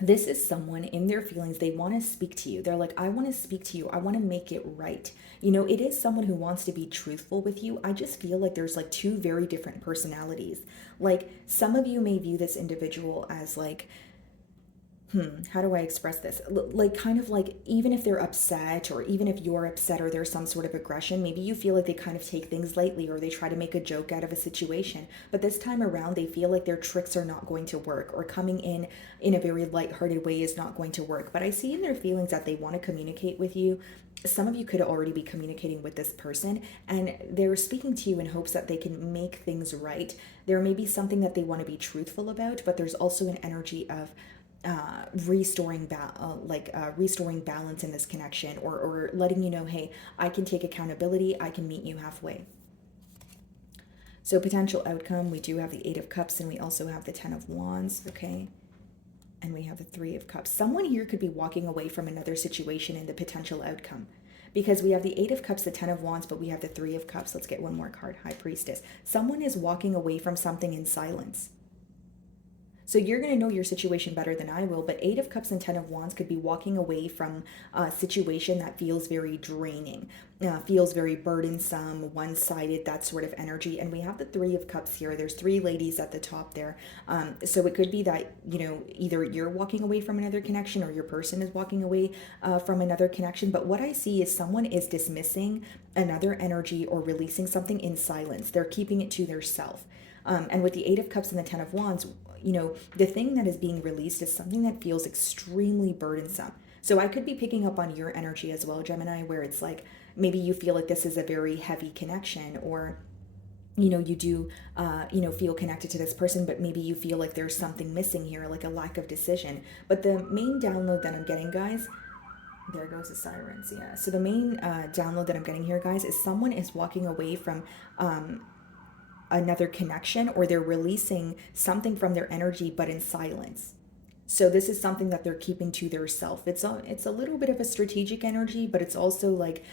this is someone in their feelings. They want to speak to you. They're like, I want to speak to you. I want to make it right. You know, it is someone who wants to be truthful with you. I just feel like there's like two very different personalities. Like some of you may view this individual as like, how do I express this? Like, kind of like, even if they're upset, or even if you're upset, or there's some sort of aggression, maybe you feel like they kind of take things lightly, or they try to make a joke out of a situation. But this time around, they feel like their tricks are not going to work, or coming in a very lighthearted way is not going to work. But I see in their feelings that they want to communicate with you. Some of you could already be communicating with this person, and they're speaking to you in hopes that they can make things right. There may be something that they want to be truthful about, but there's also an energy of restoring balance in this connection, or letting you know, hey, I can take accountability, I can meet you halfway. So potential outcome, we do have the Eight of Cups, and we also have the Ten of Wands. Okay, and we have the Three of Cups. Someone here could be walking away from another situation in the potential outcome, because we have the Eight of Cups, the Ten of Wands, but we have the Three of Cups. Let's get one more card. High Priestess. Someone is walking away from something in silence. So you're going to know your situation better than I will, but Eight of Cups and Ten of Wands could be walking away from a situation that feels very draining, feels very burdensome, one-sided, that sort of energy. And we have the Three of Cups here. There's three ladies at the top there. So it could be that, you know, either you're walking away from another connection, or your person is walking away from another connection. But what I see is someone is dismissing another energy, or releasing something in silence. They're keeping it to their self. And with the Eight of Cups and the Ten of Wands, you know, the thing that is being released is something that feels extremely burdensome. So I could be picking up on your energy as well, Gemini, where it's like, maybe you feel like this is a very heavy connection, or, you know, you do, feel connected to this person, but maybe you feel like there's something missing here, like a lack of decision. But the main download that I'm getting, guys, there goes the sirens. Yeah. So the main download that I'm getting here, guys, is someone is walking away from another connection, or they're releasing something from their energy, but in silence. So this is something that they're keeping to their self. It's a little bit of a strategic energy, but it's also like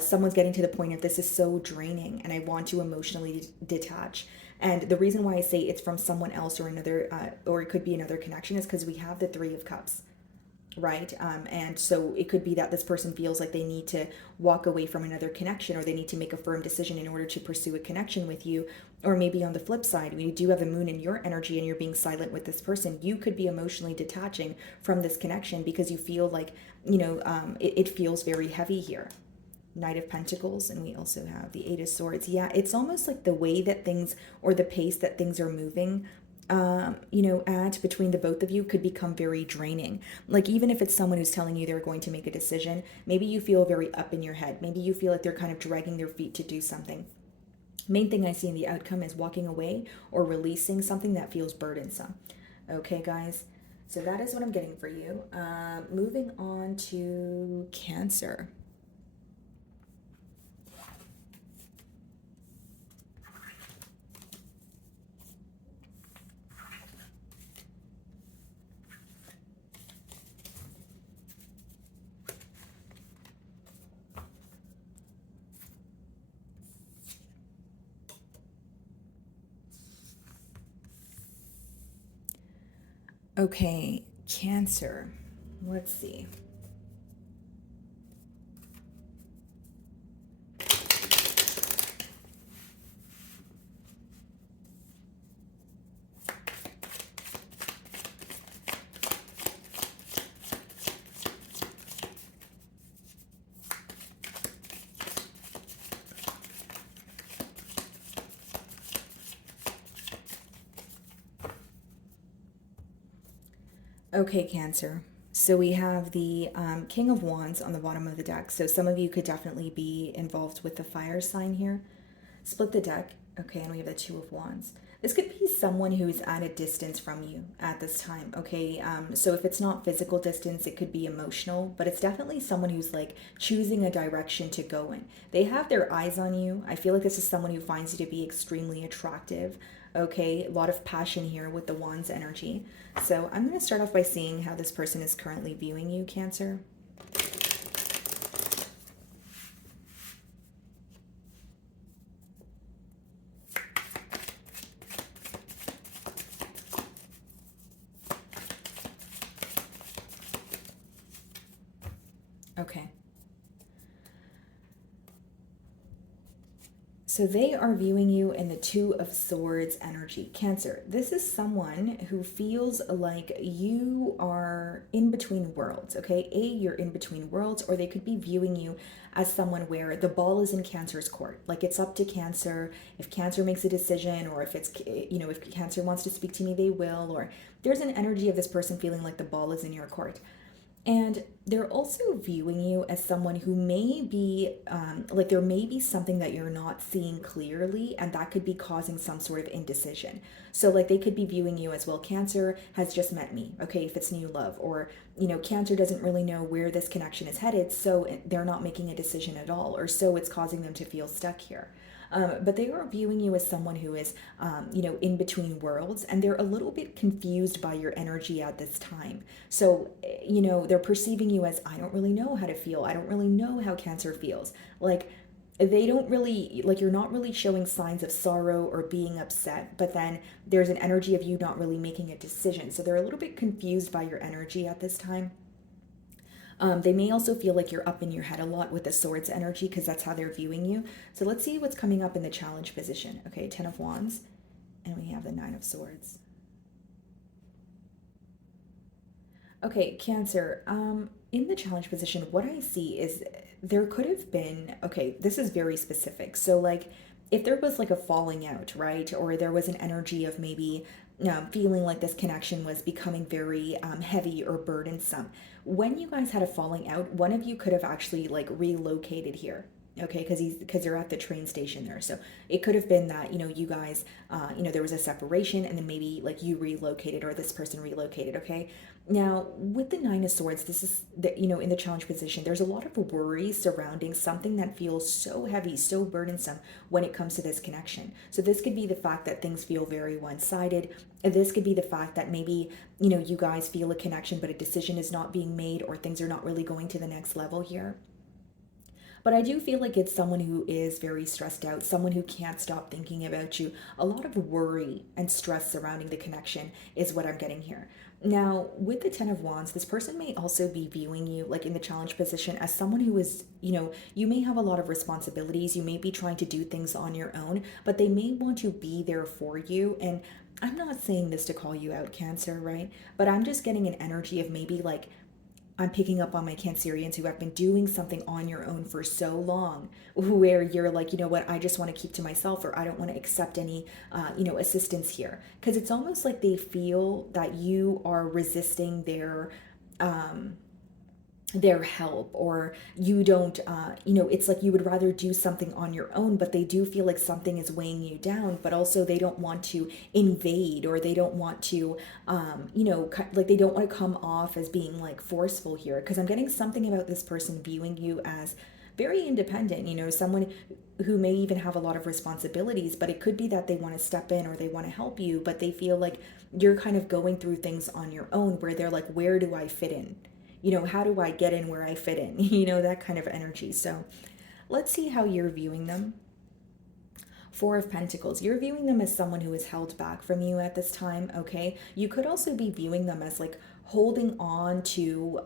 someone's getting to the point of, this is so draining and I want to emotionally detach. And the reason why I say it's from someone else, or another, or it could be another connection, is because we have the Three of Cups. Right. And so it could be that this person feels like they need to walk away from another connection, or they need to make a firm decision in order to pursue a connection with you. Or maybe on the flip side, when you do have the moon in your energy and you're being silent with this person, you could be emotionally detaching from this connection because you feel like, it feels very heavy here. Knight of Pentacles, and we also have the Eight of Swords. Yeah, it's almost like the way that things, or the pace that things are moving, at between the both of you could become very draining. Like, even if it's someone who's telling you they're going to make a decision, maybe you feel very up in your head. Maybe you feel like they're kind of dragging their feet to do something. Main thing I see in the outcome is walking away or releasing something that feels burdensome. Okay, guys. So that is what I'm getting for you. Moving on to Cancer. Okay, Cancer. Let's see. Okay, Cancer. So we have the King of Wands on the bottom of the deck. So some of you could definitely be involved with the fire sign here. Split the deck. Okay, and we have the Two of Wands. This could be someone who's at a distance from you at this time, okay? So if it's not physical distance, it could be emotional, but it's definitely someone who's like choosing a direction to go in. They have their eyes on you. I feel like this is someone who finds you to be extremely attractive, okay? A lot of passion here with the Wands energy. So I'm going to start off by seeing how this person is currently viewing you, Cancer. Okay. So they are viewing you in the Two of Swords energy. Cancer, this is someone who feels like you are in between worlds, okay? You're in between worlds, or they could be viewing you as someone where the ball is in Cancer's court. Like it's up to Cancer. If Cancer makes a decision, or if it's, if Cancer wants to speak to me, they will, or there's an energy of this person feeling like the ball is in your court. And they're also viewing you as someone who may be, like there may be something that you're not seeing clearly, and that could be causing some sort of indecision. So, like, they could be viewing you as, well, Cancer has just met me, okay, if it's new love, or, Cancer doesn't really know where this connection is headed, so they're not making a decision at all, or so it's causing them to feel stuck here. But they are viewing you as someone who is, in between worlds, and they're a little bit confused by your energy at this time. So, they're perceiving you as, I don't really know how to feel. I don't really know how Cancer feels. Like, they don't really, like, you're not really showing signs of sorrow or being upset, but then there's an energy of you not really making a decision. So they're a little bit confused by your energy at this time. They may also feel like you're up in your head a lot with the Swords energy, because that's how they're viewing you. So let's see what's coming up in the challenge position. Okay, Ten of Wands, and we have the Nine of Swords. Okay, Cancer, in the challenge position, what I see is there could have been, okay, this is very specific. So, like, if there was like a falling out, right? Or there was an energy of maybe feeling like this connection was becoming very heavy or burdensome. When you guys had a falling out, one of you could have actually like relocated here. Okay, because you're at the train station there, so it could have been that you guys, there was a separation, and then maybe like you relocated or this person relocated. Okay, now with the Nine of Swords, this is the, in the challenge position, there's a lot of worry surrounding something that feels so heavy, so burdensome when it comes to this connection. So this could be the fact that things feel very one-sided. This could be the fact that maybe you guys feel a connection, but a decision is not being made, or things are not really going to the next level here. But I do feel like it's someone who is very stressed out, someone who can't stop thinking about you. A lot of worry and stress surrounding the connection is what I'm getting here. Now, with the Ten of Wands, this person may also be viewing you, like in the challenge position, as someone who is, you may have a lot of responsibilities. You may be trying to do things on your own, but they may want to be there for you. And I'm not saying this to call you out, Cancer, right? But I'm just getting an energy of maybe like, I'm picking up on my Cancerians who have been doing something on your own for so long, where you're like, you know what, I just want to keep to myself, or I don't want to accept any, assistance here. Because it's almost like they feel that you are resisting their help, or you don't, it's like you would rather do something on your own, but they do feel like something is weighing you down, but also they don't want to invade, or they don't want to, like they don't want to come off as being like forceful here, because I'm getting something about this person viewing you as very independent, someone who may even have a lot of responsibilities, but it could be that they want to step in or they want to help you, but they feel like you're kind of going through things on your own, where they're like, where do I fit in? How do I get in where I fit in? That kind of energy. So let's see how you're viewing them. Four of Pentacles, you're viewing them as someone who is held back from you at this time, okay? You could also be viewing them as like holding on to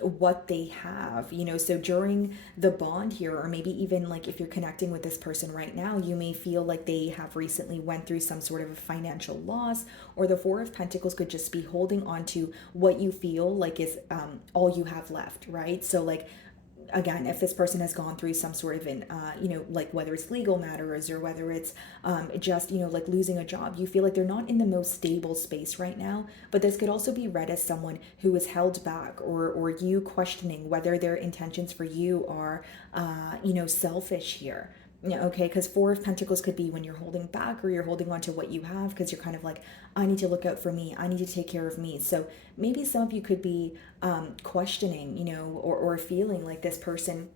what they have, so during the bond here, or maybe even like if you're connecting with this person right now, you may feel like they have recently went through some sort of a financial loss, or the Four of Pentacles could just be holding on to what you feel like is all you have left, right? So like again, if this person has gone through some sort of an, like whether it's legal matters or whether it's just, like losing a job, you feel like they're not in the most stable space right now. But this could also be read as someone who is held back, or you questioning whether their intentions for you are, selfish here. Yeah, okay, because Four of Pentacles could be when you're holding back or you're holding on to what you have because you're kind of like, I need to look out for me. I need to take care of me. So maybe some of you could be questioning, or feeling like this person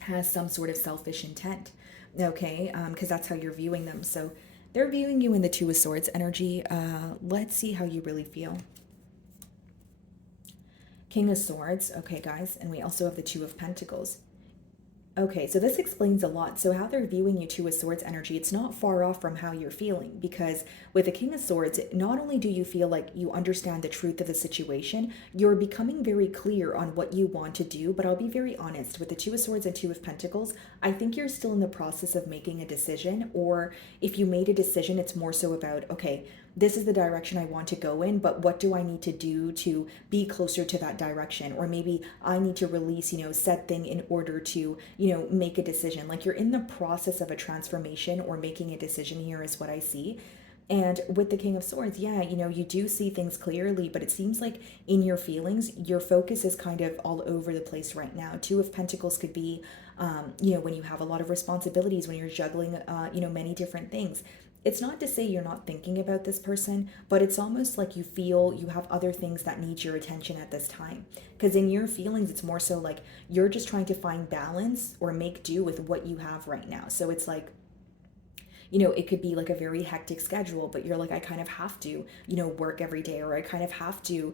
has some sort of selfish intent, okay, because that's how you're viewing them. So they're viewing you in the Two of Swords energy. Let's see how you really feel. King of Swords, okay, guys, and we also have the Two of Pentacles. Okay, so this explains a lot. So how they're viewing you, Two of Swords energy, it's not far off from how you're feeling, because with the King of Swords, not only do you feel like you understand the truth of the situation, you're becoming very clear on what you want to do. But I'll be very honest, with the Two of Swords and Two of Pentacles, I think you're still in the process of making a decision, or if you made a decision, it's more so about, okay, this is the direction I want to go in, but what do I need to do to be closer to that direction? Or maybe I need to release, said thing in order to, make a decision. Like you're in the process of a transformation or making a decision here is what I see. And with the King of Swords, yeah, you do see things clearly, but it seems like in your feelings, your focus is kind of all over the place right now. Two of Pentacles could be, when you have a lot of responsibilities, when you're juggling, many different things. It's not to say you're not thinking about this person, but it's almost like you feel you have other things that need your attention at this time. Because in your feelings, it's more so like you're just trying to find balance or make do with what you have right now. So it's like, it could be like a very hectic schedule, but you're like, I kind of have to, work every day, or I kind of have to,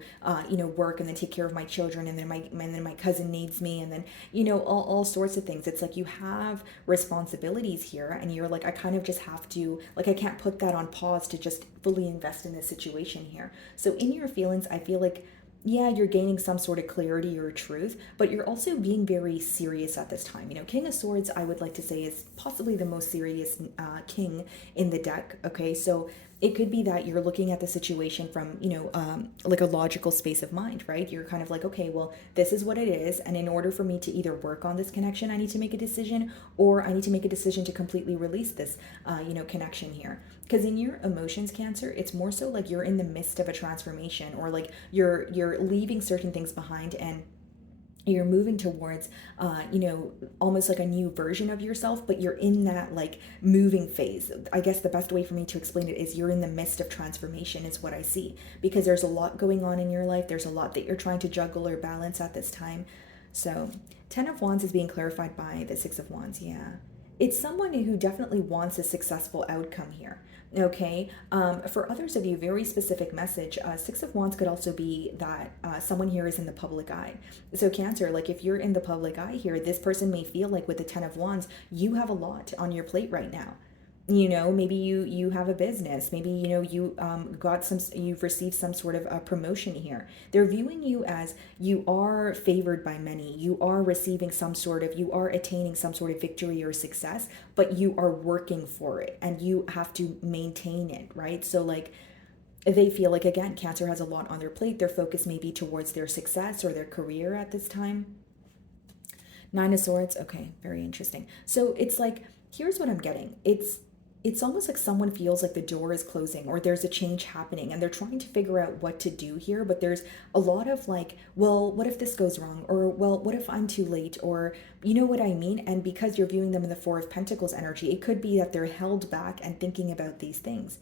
work and then take care of my children. And then my cousin needs me. And then, all sorts of things. It's like you have responsibilities here and you're like, I kind of just have to, like, I can't put that on pause to just fully invest in this situation here. So in your feelings, I feel like, yeah, you're gaining some sort of clarity or truth, but you're also being very serious at this time. King of Swords, I would like to say, is possibly the most serious king in the deck. Okay, so it could be that you're looking at the situation from, like a logical space of mind, right? You're kind of like, okay, well, this is what it is. And in order for me to either work on this connection, I need to make a decision, or I need to make a decision to completely release this, connection here. Because in your emotions, Cancer, it's more so like you're in the midst of a transformation, or like you're leaving certain things behind and you're moving towards, almost like a new version of yourself, but you're in that like moving phase. I guess the best way for me to explain it is you're in the midst of transformation is what I see, because there's a lot going on in your life. There's a lot that you're trying to juggle or balance at this time. So 10 of Wands is being clarified by the 6 of Wands. Yeah. It's someone who definitely wants a successful outcome here. Okay. For others of you, very specific message. 6 of Wands could also be that someone here is in the public eye. So Cancer, like if you're in the public eye here, this person may feel like with the 10 of Wands, you have a lot on your plate right now. Maybe you have a business, maybe you've received some sort of a promotion here. They're viewing you as you are favored by many, you are receiving you are attaining some sort of victory or success, but you are working for it and you have to maintain it, right? So like they feel like, again, Cancer has a lot on their plate. Their focus may be towards their success or their career at this time. 9 of Swords. Okay, very interesting. So it's like, here's what I'm getting. It's almost like someone feels like the door is closing or there's a change happening and they're trying to figure out what to do here. But there's a lot of like, well, what if this goes wrong? Or, well, what if I'm too late? Or, you know what I mean? And because you're viewing them in the 4 of Pentacles energy, it could be that they're held back and thinking about these things.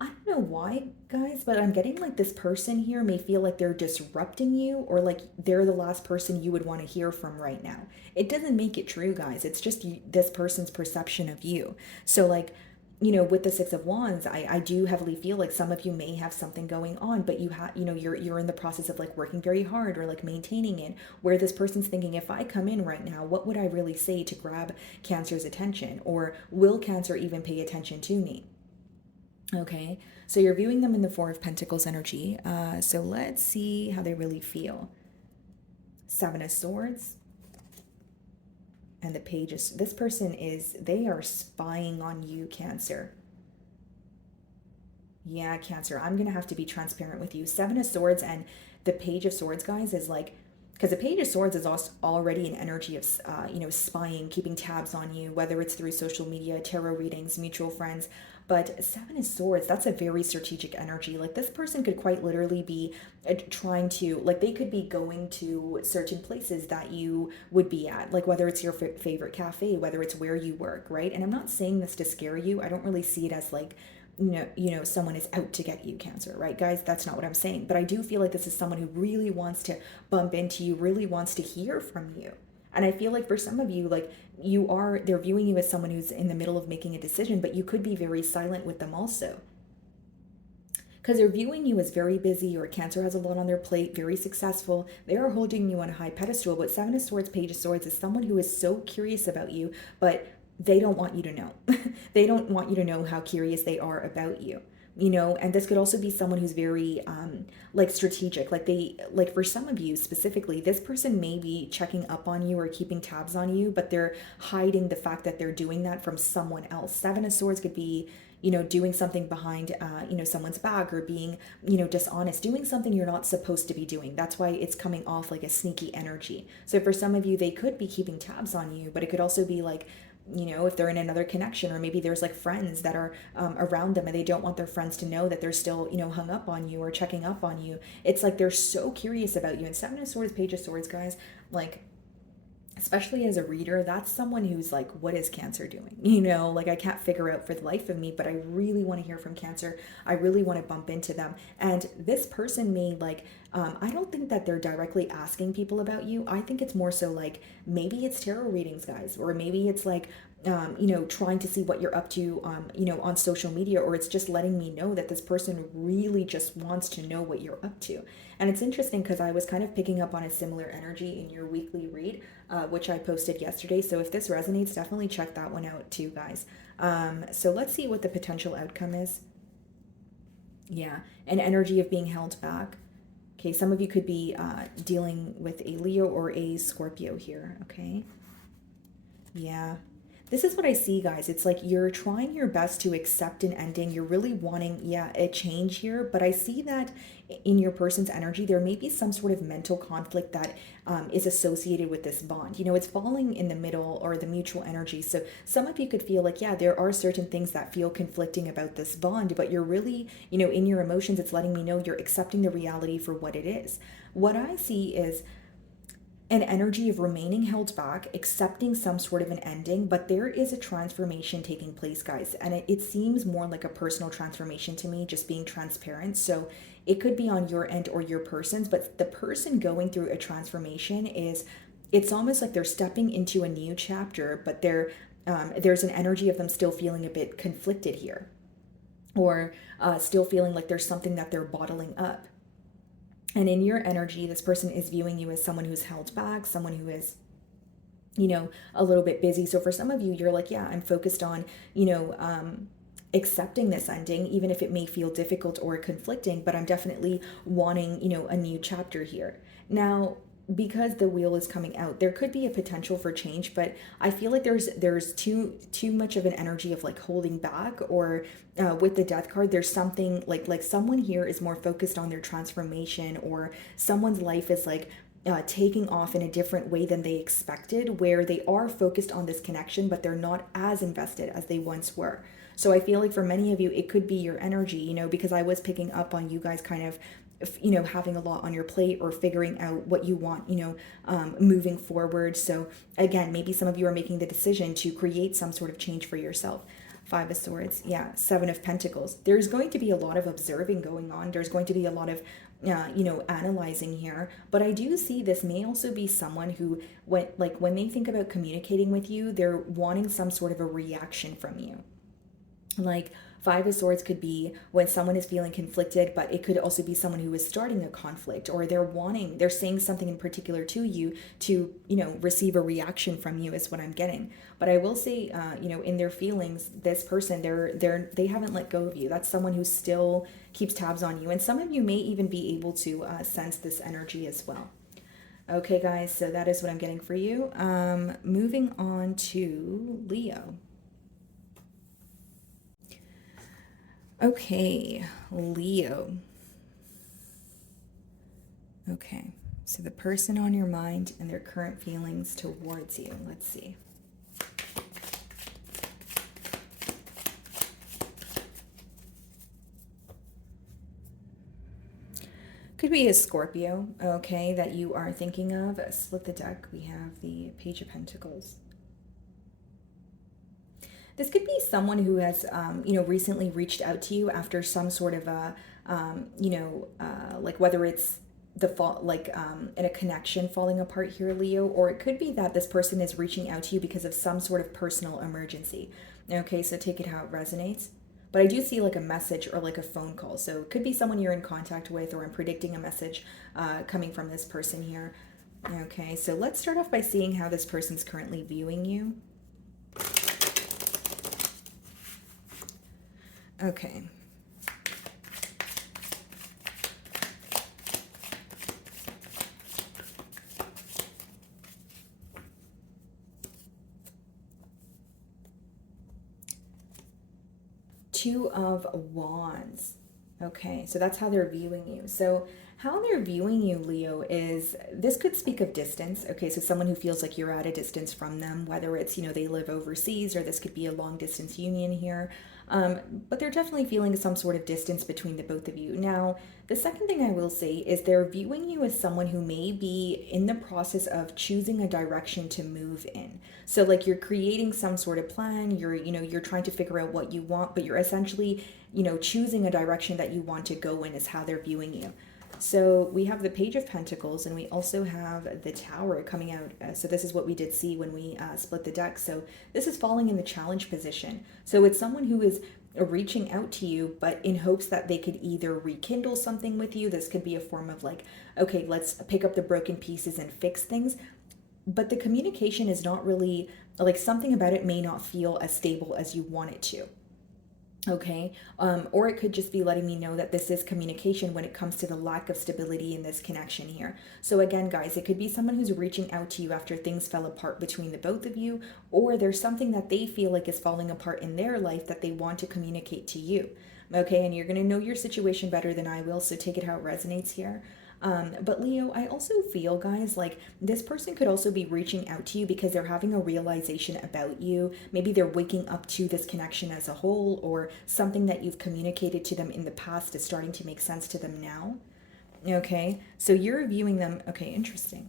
I don't know why, guys, but I'm getting like this person here may feel like they're disrupting you, or like they're the last person you would want to hear from right now. It doesn't make it true, guys. It's just this person's perception of you. So like, with the 6 of Wands, I do heavily feel like some of you may have something going on, but you're in the process of like working very hard or like maintaining it, where this person's thinking, if I come in right now, what would I really say to grab Cancer's attention? Or will Cancer even pay attention to me? Okay, so you're viewing them in the 4 of Pentacles energy. So let's see how they really feel. 7 of Swords. And the Pages. This person they are spying on you, Cancer. Yeah, Cancer, I'm going to have to be transparent with you. 7 of Swords and the Page of Swords, guys, is like, Because the Page of Swords is also already an energy of, spying, keeping tabs on you, whether it's through social media, tarot readings, mutual friends. But Seven of Swords, that's a very strategic energy. Like this person could quite literally be trying to, like they could be going to certain places that you would be at, like whether it's your favorite cafe, whether it's where you work, right? And I'm not saying this to scare you. I don't really see it as like, someone is out to get you, Cancer, right, guys? That's not what I'm saying. But I do feel like this is someone who really wants to bump into you, really wants to hear from you. And I feel like for some of you, like they're viewing you as someone who's in the middle of making a decision, but you could be very silent with them also. Because they're viewing you as very busy, or Cancer has a lot on their plate, very successful. They are holding you on a high pedestal. But Seven of Swords, Page of Swords is someone who is so curious about you, but they don't want you to know. They don't want you to know how curious they are about you. And this could also be someone who's very like strategic. Like for some of you specifically, this person may be checking up on you or keeping tabs on you, but they're hiding the fact that they're doing that from someone else. Seven of Swords could be doing something behind, someone's back, or being, dishonest, doing something you're not supposed to be doing. That's why it's coming off like a sneaky energy. So for some of you, they could be keeping tabs on you, but it could also be like, if they're in another connection, or maybe there's like friends that are around them and they don't want their friends to know that they're still, hung up on you or checking up on you. It's like they're so curious about you. And Seven of Swords, Page of Swords, guys, like, especially as a reader, that's someone who's like, what is Cancer doing? Like I can't figure out for the life of me, but I really want to hear from Cancer. I really want to bump into them. And this person may like, I don't think that they're directly asking people about you. I think it's more so like, maybe it's tarot readings, guys, or maybe it's like, trying to see what you're up to, on social media, or it's just letting me know that this person really just wants to know what you're up to. And it's interesting because I was kind of picking up on a similar energy in your weekly read, which I posted yesterday. So if this resonates, definitely check that one out too, guys. So let's see what the potential outcome is. Yeah, an energy of being held back. Okay, some of you could be dealing with a Leo or a Scorpio here, okay? Yeah. This is what I see, guys. It's like you're trying your best to accept an ending. You're really wanting, a change here. But I see that in your person's energy, there may be some sort of mental conflict that is associated with this bond. It's falling in the middle, or the mutual energy. So some of you could feel like, there are certain things that feel conflicting about this bond, but you're really, in your emotions, it's letting me know you're accepting the reality for what it is. What I see is an energy of remaining held back, accepting some sort of an ending, but there is a transformation taking place, guys. And it seems more like a personal transformation to me, just being transparent. So it could be on your end or your person's, but the person going through a transformation it's almost like they're stepping into a new chapter, but there's an energy of them still feeling a bit conflicted here, or still feeling like there's something that they're bottling up. And in your energy, this person is viewing you as someone who's held back, someone who is, a little bit busy. So for some of you, you're like, I'm focused on, accepting this ending, even if it may feel difficult or conflicting, but I'm definitely wanting, a new chapter here. Now, because the wheel is coming out, there could be a potential for change, but I feel like there's too much of an energy of like holding back, or with the Death card, there's something like someone here is more focused on their transformation, or someone's life is like taking off in a different way than they expected, where they are focused on this connection, but they're not as invested as they once were. So I feel like for many of you, it could be your energy, because I was picking up on you guys kind of, having a lot on your plate, or figuring out what you want, moving forward. So again, maybe some of you are making the decision to create some sort of change for yourself. Five of Swords, Seven of Pentacles. There's going to be a lot of observing going on. There's going to be a lot of, analyzing here. But I do see this may also be someone who, when they think about communicating with you, they're wanting some sort of a reaction from you. Like Five of Swords could be when someone is feeling conflicted, but it could also be someone who is starting a conflict, or they're saying something in particular to you to, receive a reaction from you, is what I'm getting. But I will say, in their feelings, this person, they haven't let go of you. That's someone who still keeps tabs on you. And some of you may even be able to sense this energy as well. Okay, guys, so that is what I'm getting for you. Moving on to Leo. Okay, Leo. Okay. So the person on your mind and their current feelings towards you. Let's see. Could be a Scorpio, okay, that you are thinking of. Split the deck. We have the Page of Pentacles. This could be someone who has, recently reached out to you after some sort of a, like whether it's the fall, like in a connection falling apart here, Leo, or it could be that this person is reaching out to you because of some sort of personal emergency. Okay, so take it how it resonates. But I do see like a message or like a phone call. So it could be someone you're in contact with, or I'm predicting a message coming from this person here. Okay, so let's start off by seeing how this person's currently viewing you. Okay. Two of Wands. Okay, so that's how they're viewing you. So how they're viewing you, Leo, is this could speak of distance. Okay, so someone who feels like you're at a distance from them, whether it's, they live overseas, or this could be a long distance union here. But they're definitely feeling some sort of distance between the both of you. Now, the second thing I will say is they're viewing you as someone who may be in the process of choosing a direction to move in. So like you're creating some sort of plan, you're trying to figure out what you want, but you're essentially, choosing a direction that you want to go in is how they're viewing you. So we have the Page of Pentacles, and we also have the Tower coming out. So this is what we did see when we split the deck. So this is falling in the challenge position. So it's someone who is reaching out to you, but in hopes that they could either rekindle something with you. This could be a form of like, okay, let's pick up the broken pieces and fix things. But the communication is not really, like, something about it may not feel as stable as you want it to. Okay, or it could just be letting me know that this is communication when it comes to the lack of stability in this connection here. So again, guys, it could be someone who's reaching out to you after things fell apart between the both of you, or there's something that they feel like is falling apart in their life that they want to communicate to you. Okay, and you're going to know your situation better than I will, so take it how it resonates here. But Leo, I also feel, guys, like this person could also be reaching out to you because they're having a realization about you. Maybe they're waking up to this connection as a whole, or something that you've communicated to them in the past is starting to make sense to them now. Okay, so you're viewing them. Okay, interesting.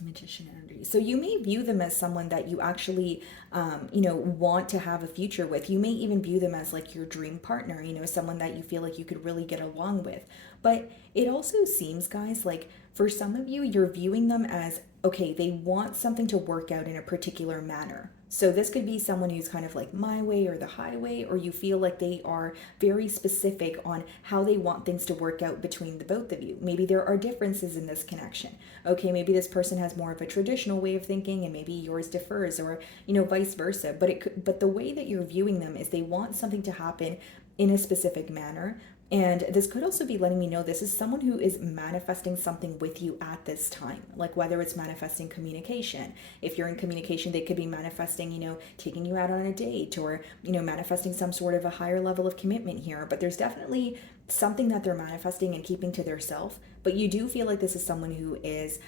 Magician energy. So you may view them as someone that you actually, want to have a future with. You may even view them as like your dream partner, someone that you feel like you could really get along with. But it also seems, guys, like for some of you, you're viewing them as, okay, they want something to work out in a particular manner. So this could be someone who's kind of like my way or the highway, or you feel like they are very specific on how they want things to work out between the both of you. Maybe there are differences in this connection. Okay, maybe this person has more of a traditional way of thinking and maybe yours differs, or, vice versa. But the way that you're viewing them is they want something to happen in a specific manner. And this could also be letting me know this is someone who is manifesting something with you at this time, like whether it's manifesting communication. If you're in communication, they could be manifesting, taking you out on a date, or, manifesting some sort of a higher level of commitment here. But there's definitely something that they're manifesting and keeping to their self. But you do feel like this is someone who is,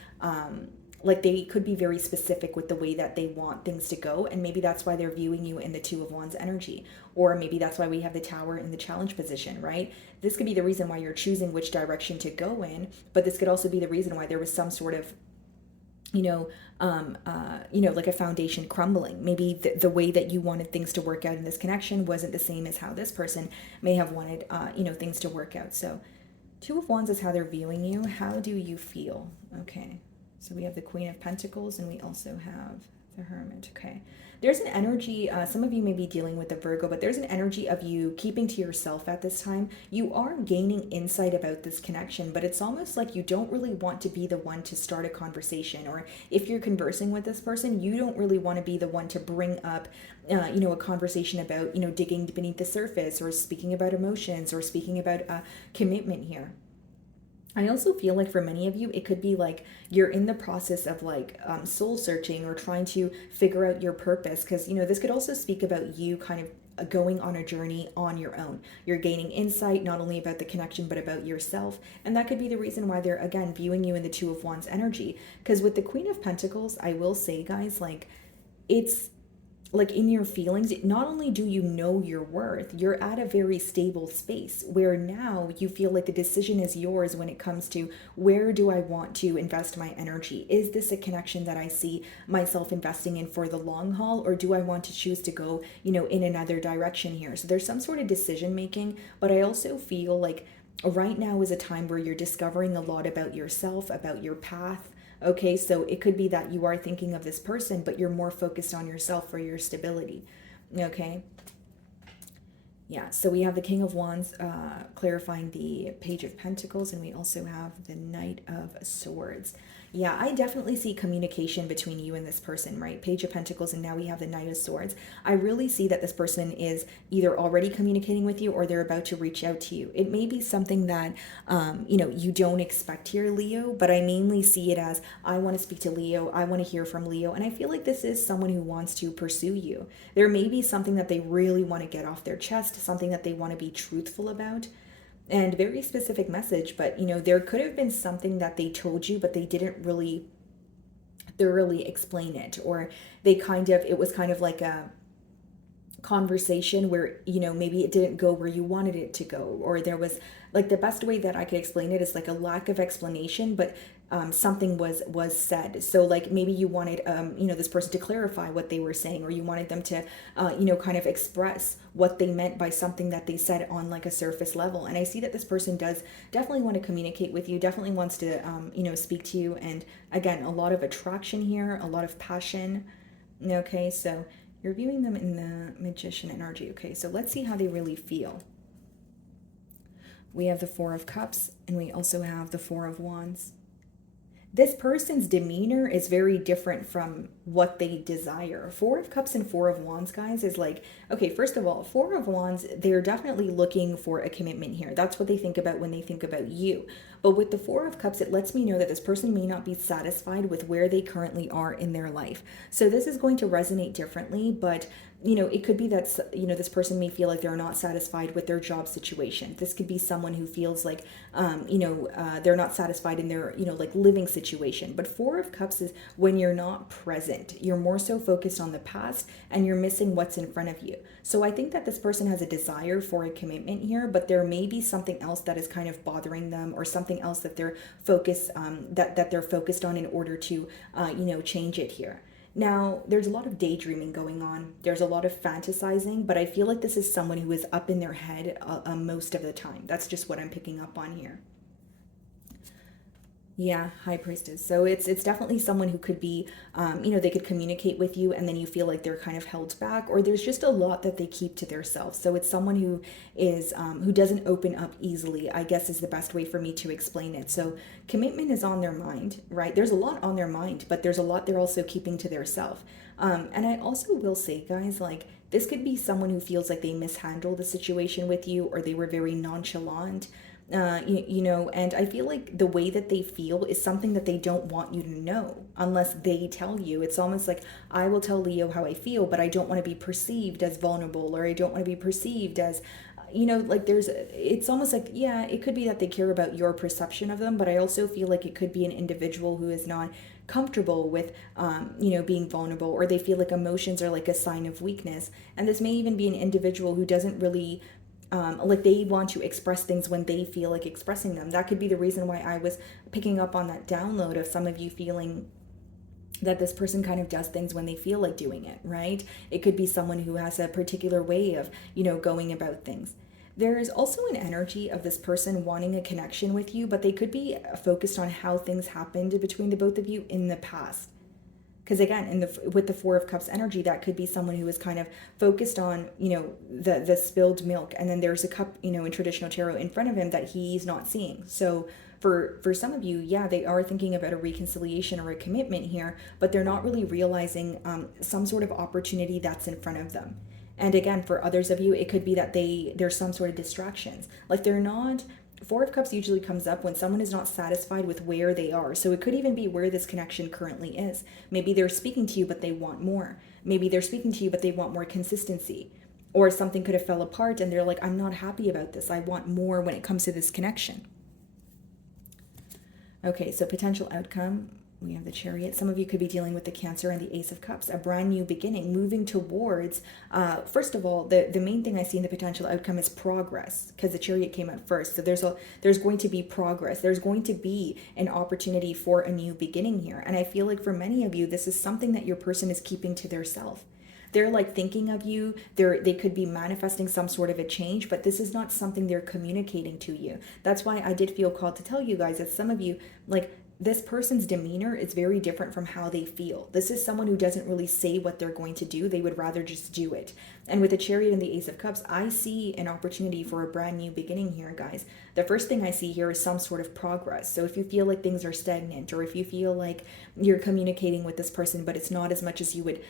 like they could be very specific with the way that they want things to go, and maybe that's why they're viewing you in the Two of Wands energy, or maybe that's why we have the Tower in the challenge position, right? This could be the reason why you're choosing which direction to go in, but this could also be the reason why there was some sort of like a foundation crumbling. Maybe the way that you wanted things to work out in this connection wasn't the same as how this person may have wanted things to work out. So Two of Wands is how they're viewing you. How do you feel? Okay. So we have the Queen of Pentacles, and we also have the Hermit. Okay. There's an energy, some of you may be dealing with the Virgo, but there's an energy of you keeping to yourself at this time. You are gaining insight about this connection, but it's almost like you don't really want to be the one to start a conversation. Or if you're conversing with this person, you don't really want to be the one to bring up, a conversation about, digging beneath the surface, or speaking about emotions, or speaking about commitment here. I also feel like for many of you, it could be like you're in the process of like soul searching, or trying to figure out your purpose. Because, this could also speak about you kind of going on a journey on your own. You're gaining insight not only about the connection but about yourself, and that could be the reason why they're again viewing you in the Two of Wands energy. Because with the Queen of Pentacles, I will say, guys, like, it's like in your feelings, not only do you know your worth, you're at a very stable space where now you feel like the decision is yours when it comes to where do I want to invest my energy? Is this a connection that I see myself investing in for the long haul, or do I want to choose to go, in another direction here? So there's some sort of decision making, but I also feel like right now is a time where you're discovering a lot about yourself, about your path. Okay, so it could be that you are thinking of this person, but you're more focused on yourself for your stability. Okay. Yeah, so we have the King of Wands clarifying the Page of Pentacles, and we also have the Knight of Swords. Yeah, I definitely see communication between you and this person, right? Page of Pentacles, and now we have the Knight of Swords. I really see that this person is either already communicating with you or they're about to reach out to you. It may be something that, you don't expect here, Leo, but I mainly see it as, I want to speak to Leo, I want to hear from Leo, and I feel like this is someone who wants to pursue you. There may be something that they really want to get off their chest, something that they want to be truthful about, and very specific message. But there could have been something that they told you but they didn't really thoroughly explain it, or it was kind of like a conversation where maybe it didn't go where you wanted it to go, or there was, like, the best way that I could explain it is like a lack of explanation, but something was said. So like maybe you wanted this person to clarify what they were saying, or you wanted them to kind of express what they meant by something that they said on like a surface level. And I see that this person does definitely want to communicate with you, definitely wants to speak to you, and again, a lot of attraction here, a lot of passion. Okay, so you're viewing them in the Magician energy. Okay, so let's see how they really feel. We have the Four of Cups, and we also have the Four of Wands. This person's demeanor is very different from what they desire. Four of Cups and Four of Wands, guys, is like, okay, first of all, Four of Wands, they're definitely looking for a commitment here. That's what they think about when they think about you. But with the Four of Cups, it lets me know that this person may not be satisfied with where they currently are in their life. So this is going to resonate differently, but it could be that, this person may feel like they're not satisfied with their job situation. This could be someone who feels like, they're not satisfied in their, like living situation. But Four of Cups is when you're not present. You're more so focused on the past and you're missing what's in front of you. So I think that this person has a desire for a commitment here, but there may be something else that is kind of bothering them, or something else that they're focused, that they're focused on in order to, change it here. Now, there's a lot of daydreaming going on. There's a lot of fantasizing, but I feel like this is someone who is up in their head most of the time. That's just what I'm picking up on here. Yeah, High Priestess. So it's definitely someone who could be, they could communicate with you and then you feel like they're kind of held back, or there's just a lot that they keep to themselves. So it's someone who is, who doesn't open up easily, I guess is the best way for me to explain it. So commitment is on their mind, right? There's a lot on their mind, but there's a lot they're also keeping to themselves. And I also will say, guys, like, this could be someone who feels like they mishandled the situation with you, or they were very nonchalant. And I feel like the way that they feel is something that they don't want you to know unless they tell you. It's almost like, I will tell Leo how I feel, but I don't want to be perceived as vulnerable, or I don't want to be perceived as, like it's almost like, yeah, it could be that they care about your perception of them, but I also feel like it could be an individual who is not comfortable with, being vulnerable, or they feel like emotions are like a sign of weakness. And this may even be an individual who doesn't really like they want to express things when they feel like expressing them. That could be the reason why I was picking up on that download of some of you feeling that this person kind of does things when they feel like doing it, right? It could be someone who has a particular way of, going about things. There is also an energy of this person wanting a connection with you, but they could be focused on how things happened between the both of you in the past. Because again, with the Four of Cups energy, that could be someone who is kind of focused on, the spilled milk, and then there's a cup, in traditional tarot in front of him that he's not seeing. So for some of you, yeah, they are thinking about a reconciliation or a commitment here, but they're not really realizing some sort of opportunity that's in front of them. And again, for others of you, it could be that there's some sort of distractions. Like they're not. Four of Cups usually comes up when someone is not satisfied with where they are. So it could even be where this connection currently is. Maybe they're speaking to you, but they want more. Maybe they're speaking to you, but they want more consistency. Or something could have fell apart and they're like, I'm not happy about this. I want more when it comes to this connection. Okay, so potential outcome. We have the Chariot. Some of you could be dealing with the Cancer and the Ace of Cups, a brand new beginning, moving towards, first of all, the main thing I see in the potential outcome is progress, because the Chariot came out first. So there's going to be progress. There's going to be an opportunity for a new beginning here. And I feel like for many of you, this is something that your person is keeping to their self. They're like thinking of you. They could be manifesting some sort of a change, but this is not something they're communicating to you. That's why I did feel called to tell you guys that some of you, like, this person's demeanor is very different from how they feel. This is someone who doesn't really say what they're going to do. They would rather just do it. And with the Chariot and the Ace of Cups, I see an opportunity for a brand new beginning here, guys. The first thing I see here is some sort of progress. So if you feel like things are stagnant, or if you feel like you're communicating with this person, but it's not as much as you would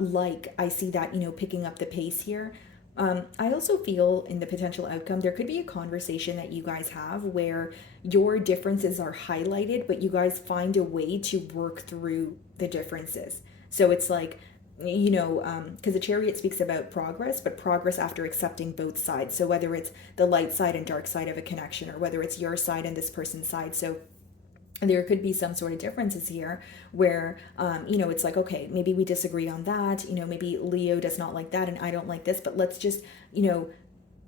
like, I see that, picking up the pace here. I also feel in the potential outcome, there could be a conversation that you guys have where your differences are highlighted, but you guys find a way to work through the differences. So it's like, because the Chariot speaks about progress, but progress after accepting both sides. So whether it's the light side and dark side of a connection, or whether it's your side and this person's side. So there could be some sort of differences here where, it's like, okay, maybe we disagree on that. Maybe Leo does not like that and I don't like this, but let's just,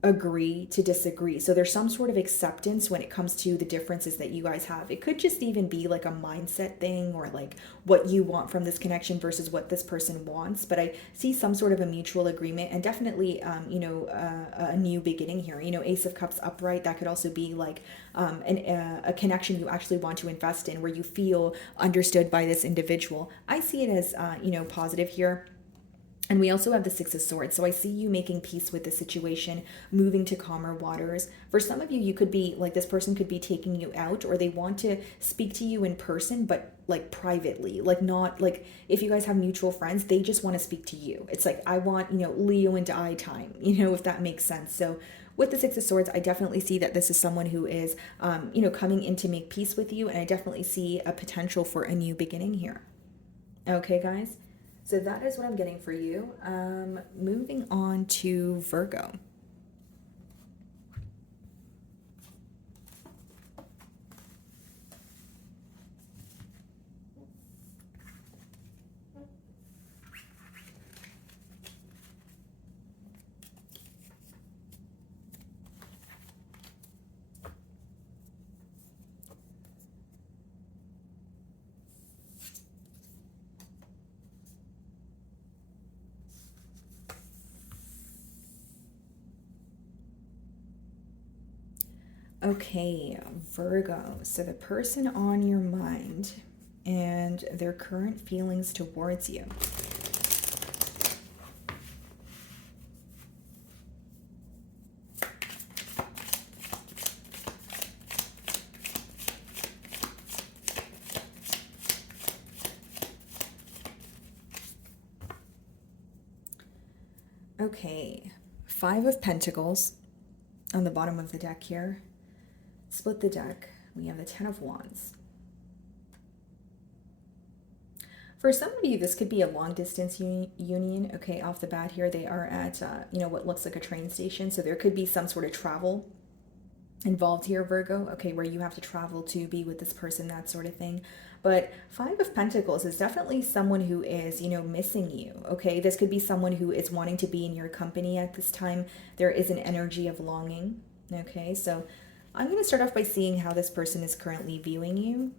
agree to disagree. So there's some sort of acceptance when it comes to the differences that you guys have. It could just even be like a mindset thing, or like what you want from this connection versus what this person wants. But I see some sort of a mutual agreement, and definitely, a new beginning here. Ace of Cups upright, that could also be like a connection you actually want to invest in, where you feel understood by this individual. I see it as, positive here. And we also have the Six of Swords. So I see you making peace with the situation, moving to calmer waters. For some of you, you could be like, this person could be taking you out, or they want to speak to you in person, but like privately, like not like if you guys have mutual friends, they just want to speak to you. It's like, I want, Leo and I time, if that makes sense. So with the Six of Swords, I definitely see that this is someone who is, coming in to make peace with you. And I definitely see a potential for a new beginning here. Okay, guys. So that is what I'm getting for you. Moving on to Virgo. Okay, Virgo. So the person on your mind and their current feelings towards you. Okay, Five of Pentacles on the bottom of the deck here. Split the deck. We have the Ten of Wands. For some of you, this could be a long distance union. Okay, off the bat here, they are at, what looks like a train station. So there could be some sort of travel involved here, Virgo. Okay, where you have to travel to be with this person, that sort of thing. But Five of Pentacles is definitely someone who is, missing you. Okay, this could be someone who is wanting to be in your company at this time. There is an energy of longing. Okay, so I'm going to start off by seeing how this person is currently viewing you.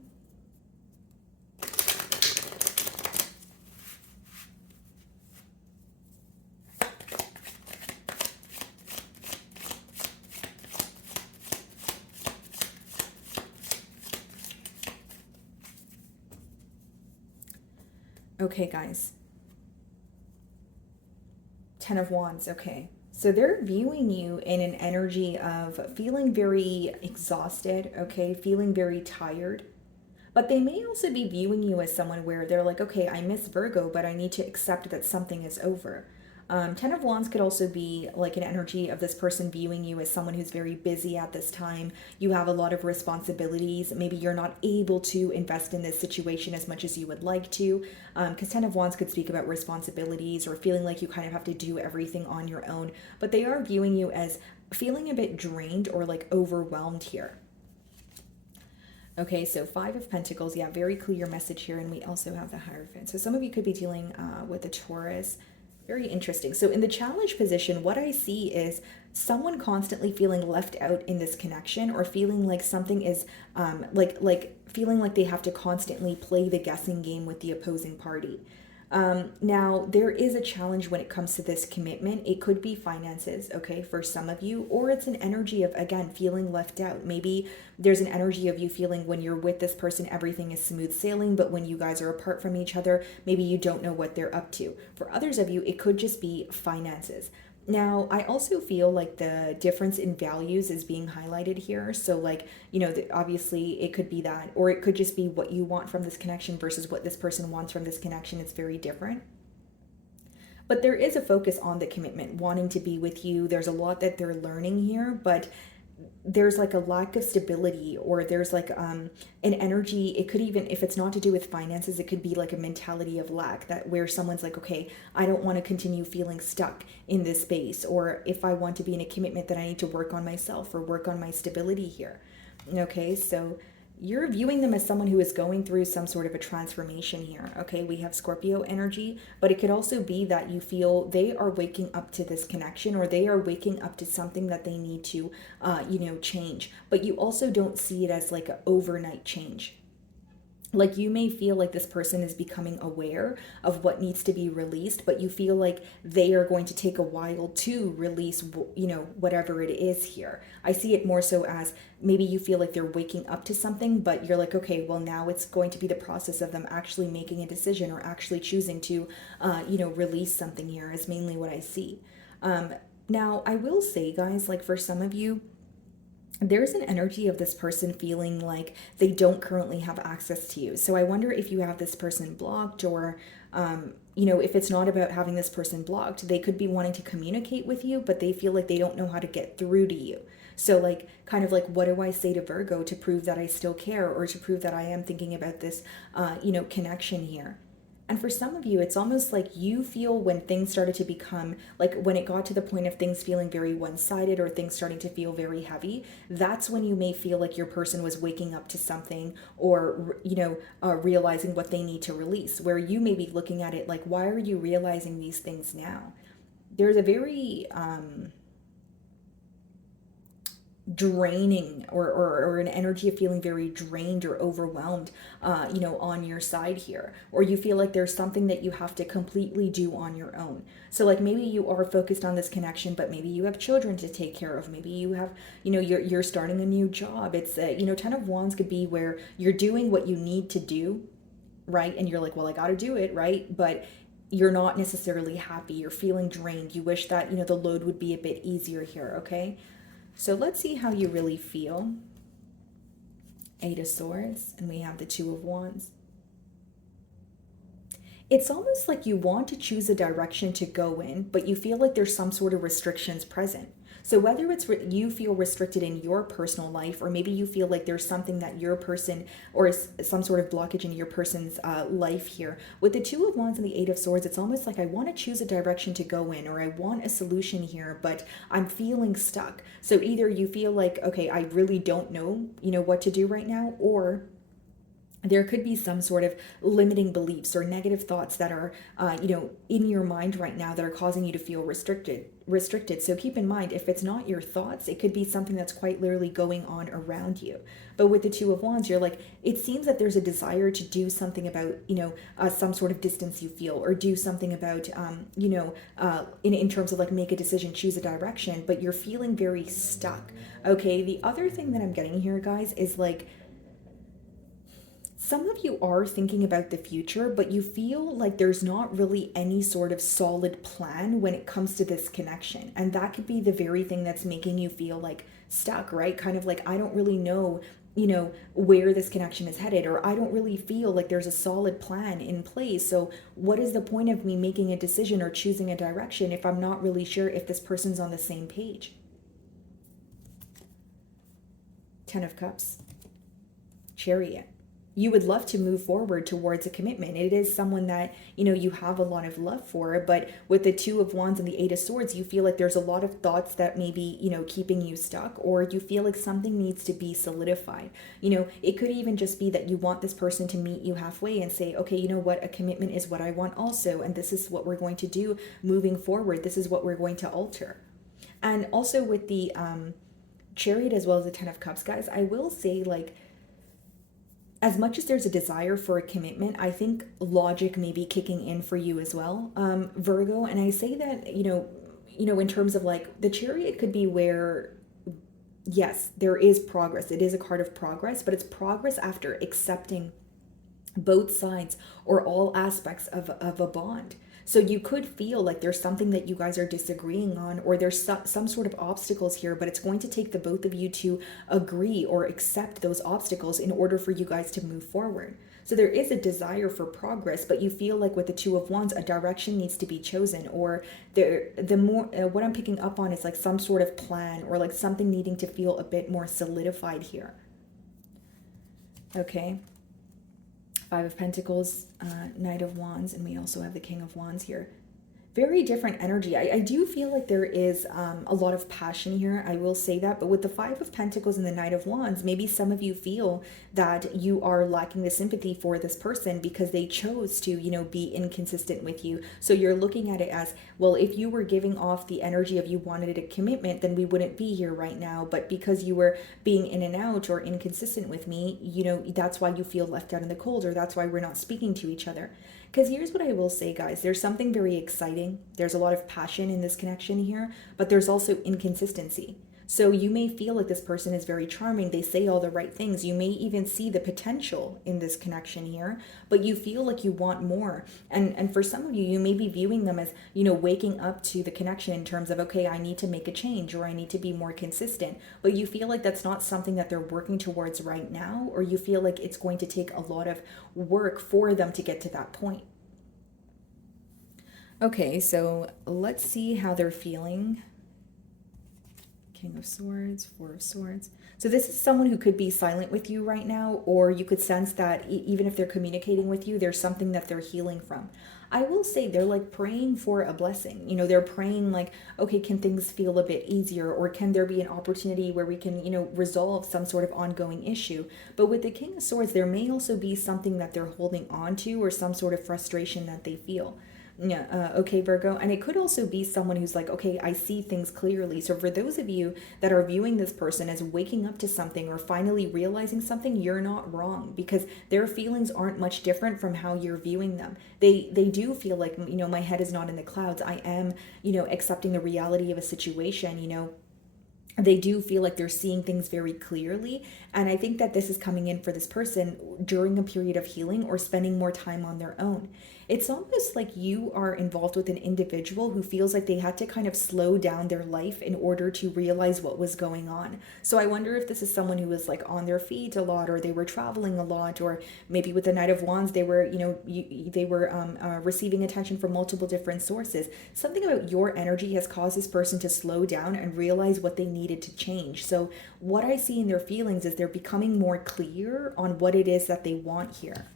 Okay, guys. Ten of Wands, okay. So they're viewing you in an energy of feeling very exhausted, okay, feeling very tired. But they may also be viewing you as someone where they're like, okay, I miss Virgo, but I need to accept that something is over. Ten of Wands could also be like an energy of this person viewing you as someone who's very busy at this time. You have a lot of responsibilities. Maybe you're not able to invest in this situation as much as you would like to. Because Ten of Wands could speak about responsibilities or feeling like you kind of have to do everything on your own. But they are viewing you as feeling a bit drained or like overwhelmed here. Okay, so Five of Pentacles, yeah, very clear message here. And we also have the Hierophant. So some of you could be dealing with a Taurus. Very interesting. So in the challenge position, what I see is someone constantly feeling left out in this connection, or feeling like something is like feeling like they have to constantly play the guessing game with the opposing party. Now, there is a challenge when it comes to this commitment. It could be finances, okay, for some of you, or it's an energy of, again, feeling left out. Maybe there's an energy of you feeling when you're with this person, everything is smooth sailing, but when you guys are apart from each other, maybe you don't know what they're up to. For others of you, it could just be finances. Now, I also feel like the difference in values is being highlighted here. So like, you know, obviously it could be that, or it could just be what you want from this connection versus what this person wants from this connection. It's very different. But there is a focus on the commitment, wanting to be with you. There's a lot that they're learning here, but there's like a lack of stability, or there's like an energy. It could even, if it's not to do with finances, it could be like a mentality of lack, that where someone's like, okay, I don't want to continue feeling stuck in this space, or if I want to be in a commitment, that I need to work on myself or work on my stability here. Okay, so you're viewing them as someone who is going through some sort of a transformation here. Okay, we have Scorpio energy, but it could also be that you feel they are waking up to this connection, or they are waking up to something that they need to, change. But you also don't see it as like an overnight change. Like, you may feel like this person is becoming aware of what needs to be released, but you feel like they are going to take a while to release, whatever it is here. I see it more so as maybe you feel like they're waking up to something, but you're like, okay, well, now it's going to be the process of them actually making a decision, or actually choosing to, release something here, is mainly what I see. Now, I will say, guys, like for some of you, there's an energy of this person feeling like they don't currently have access to you. So I wonder if you have this person blocked, or, if it's not about having this person blocked, they could be wanting to communicate with you, but they feel like they don't know how to get through to you. So like, kind of like, what do I say to Virgo to prove that I still care, or to prove that I am thinking about this, connection here? And for some of you, it's almost like you feel when things started to become, like when it got to the point of things feeling very one-sided, or things starting to feel very heavy, that's when you may feel like your person was waking up to something, or, realizing what they need to release, where you may be looking at it like, why are you realizing these things now? There's a very, draining, or an energy of feeling very drained or overwhelmed, on your side here, or you feel like there's something that you have to completely do on your own. So like, maybe you are focused on this connection, but maybe you have children to take care of, maybe you have, you're starting a new job. It's Ten of Wands could be where you're doing what you need to do, right? And you're like, well, I got to do it, right? But you're not necessarily happy, you're feeling drained, you wish that the load would be a bit easier here. Okay, so let's see how you really feel. Eight of Swords, and we have the Two of Wands. It's almost like you want to choose a direction to go in, but you feel like there's some sort of restrictions present. So whether it's you feel restricted in your personal life, or maybe you feel like there's something that your person, or some sort of blockage in your person's life here. With the Two of Wands and the Eight of Swords, it's almost like I want to choose a direction to go in, or I want a solution here, but I'm feeling stuck. So either you feel like, okay, I really don't know, what to do right now, or there could be some sort of limiting beliefs or negative thoughts that are, in your mind right now, that are causing you to feel restricted. So keep in mind, if it's not your thoughts, it could be something that's quite literally going on around you. But with the Two of Wands, you're like, it seems that there's a desire to do something about, some sort of distance you feel, or do something about, in terms of like, make a decision, choose a direction, but you're feeling very stuck. Okay. The other thing that I'm getting here, guys, is like, some of you are thinking about the future, but you feel like there's not really any sort of solid plan when it comes to this connection. And that could be the very thing that's making you feel like stuck, right? Kind of like, I don't really know, where this connection is headed, or I don't really feel like there's a solid plan in place. So what is the point of me making a decision or choosing a direction if I'm not really sure if this person's on the same page? 10 of Cups, Chariot. You would love to move forward towards a commitment. It is someone that, you have a lot of love for, but with the Two of Wands and the Eight of Swords, you feel like there's a lot of thoughts that may be, keeping you stuck, or you feel like something needs to be solidified. It could even just be that you want this person to meet you halfway and say, okay, you know what, a commitment is what I want also, and this is what we're going to do moving forward. This is what we're going to alter. And also with the Chariot as well as the 10 of Cups, guys, I will say, like, as much as there's a desire for a commitment, I think logic may be kicking in for you as well, Virgo. And I say that, in terms of like the Chariot could be where, yes, there is progress. It is a card of progress, but it's progress after accepting both sides or all aspects of a bond. So you could feel like there's something that you guys are disagreeing on, or there's some sort of obstacles here, but it's going to take the both of you to agree or accept those obstacles in order for you guys to move forward. So there is a desire for progress, but you feel like with the Two of Wands, a direction needs to be chosen, or the more what I'm picking up on is like some sort of plan, or like something needing to feel a bit more solidified here. Okay. Five of Pentacles, Knight of Wands, and we also have the King of Wands here. Very different energy. I do feel like there is a lot of passion here. I will say that. But with the Five of Pentacles and the Knight of Wands, maybe some of you feel that you are lacking the sympathy for this person because they chose to, be inconsistent with you. So you're looking at it as, well, if you were giving off the energy of you wanted a commitment, then we wouldn't be here right now. But because you were being in and out or inconsistent with me, that's why you feel left out in the cold, or that's why we're not speaking to each other. Because here's what I will say, guys. There's something very exciting. There's a lot of passion in this connection here, but there's also inconsistency. So you may feel like this person is very charming. They say all the right things. You may even see the potential in this connection here, but you feel like you want more. And for some of you, you may be viewing them as, waking up to the connection in terms of, okay, I need to make a change, or I need to be more consistent. But you feel like that's not something that they're working towards right now, or you feel like it's going to take a lot of work for them to get to that point. Okay, so let's see how they're feeling. King of Swords, Four of Swords. So this is someone who could be silent with you right now, or you could sense that even if they're communicating with you, there's something that they're healing from. I will say they're like praying for a blessing. They're praying like, okay, can things feel a bit easier, or can there be an opportunity where we can, resolve some sort of ongoing issue? But with the King of Swords, there may also be something that they're holding on to, or some sort of frustration that they feel. Yeah, okay, Virgo. And it could also be someone who's like, okay, I see things clearly. So for those of you that are viewing this person as waking up to something or finally realizing something, you're not wrong, because their feelings aren't much different from how you're viewing them. They do feel like, my head is not in the clouds. I am, accepting the reality of a situation, they do feel like they're seeing things very clearly. And I think that this is coming in for this person during a period of healing or spending more time on their own. It's almost like you are involved with an individual who feels like they had to kind of slow down their life in order to realize what was going on. So I wonder if this is someone who was like on their feet a lot, or they were traveling a lot, or maybe with the Knight of Wands, they were, they were receiving attention from multiple different sources. Something about your energy has caused this person to slow down and realize what they needed to change. So what I see in their feelings is they're becoming more clear on what it is that they want here.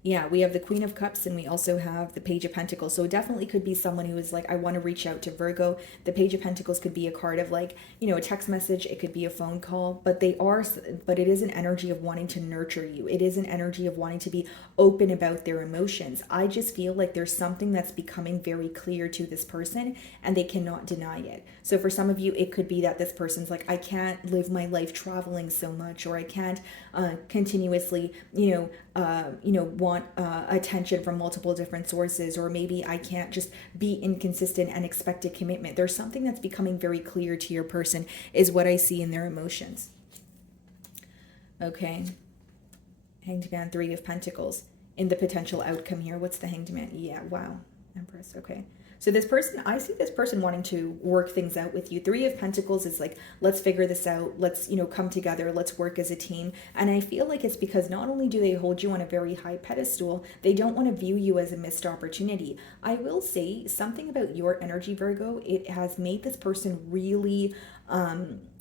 Yeah, we have the Queen of Cups, and we also have the Page of Pentacles. So it definitely could be someone who is like, I want to reach out to Virgo. The Page of Pentacles could be a card of like, a text message. It could be a phone call, but it is an energy of wanting to nurture you. It is an energy of wanting to be open about their emotions. I just feel like there's something that's becoming very clear to this person, and they cannot deny it. So for some of you, it could be that this person's like, I can't live my life traveling so much, or I can't continuously, want attention from multiple different sources, or maybe I can't just be inconsistent and expect a commitment. There's something that's becoming very clear to your person, is what I see in their emotions. Okay. Hanged Man, Three of Pentacles. In the potential outcome here, what's the Hanged Man? Yeah, wow. Empress, okay. So this person, I see this person wanting to work things out with you. Three of Pentacles is like, let's figure this out. Let's, come together. Let's work as a team. And I feel like it's because not only do they hold you on a very high pedestal, they don't want to view you as a missed opportunity. I will say something about your energy, Virgo. It has made this person really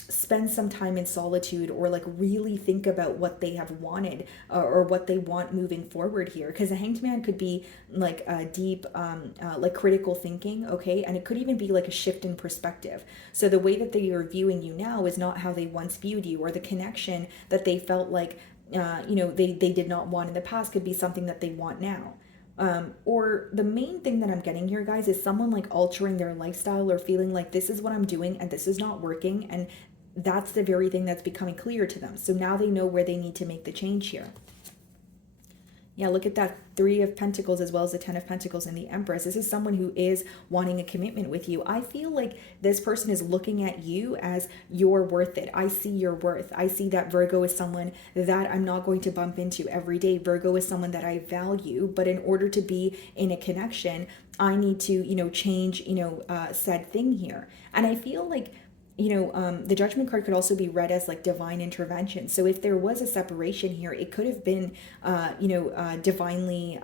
spend some time in solitude, or like really think about what they have wanted, or what they want moving forward here, because the Hanged Man could be like a deep like critical thinking, okay, and it could even be like a shift in perspective. So the way that they are viewing you now is not how they once viewed you, or the connection that they felt like they did not want in the past could be something that they want now. Or the main thing that I'm getting here, guys, is someone like altering their lifestyle, or feeling like this is what I'm doing and this is not working, and that's the very thing that's becoming clear to them. So now they know where they need to make the change here. Yeah, look at that Three of Pentacles as well as the Ten of Pentacles and the Empress. This is someone who is wanting a commitment with you. I feel like this person is looking at you as you're worth it. I see your worth. I see that Virgo is someone that I'm not going to bump into every day. Virgo is someone that I value, but in order to be in a connection, I need to, change, said thing here. And I feel like the Judgment card could also be read as like divine intervention. So if there was a separation here, it could have been, divinely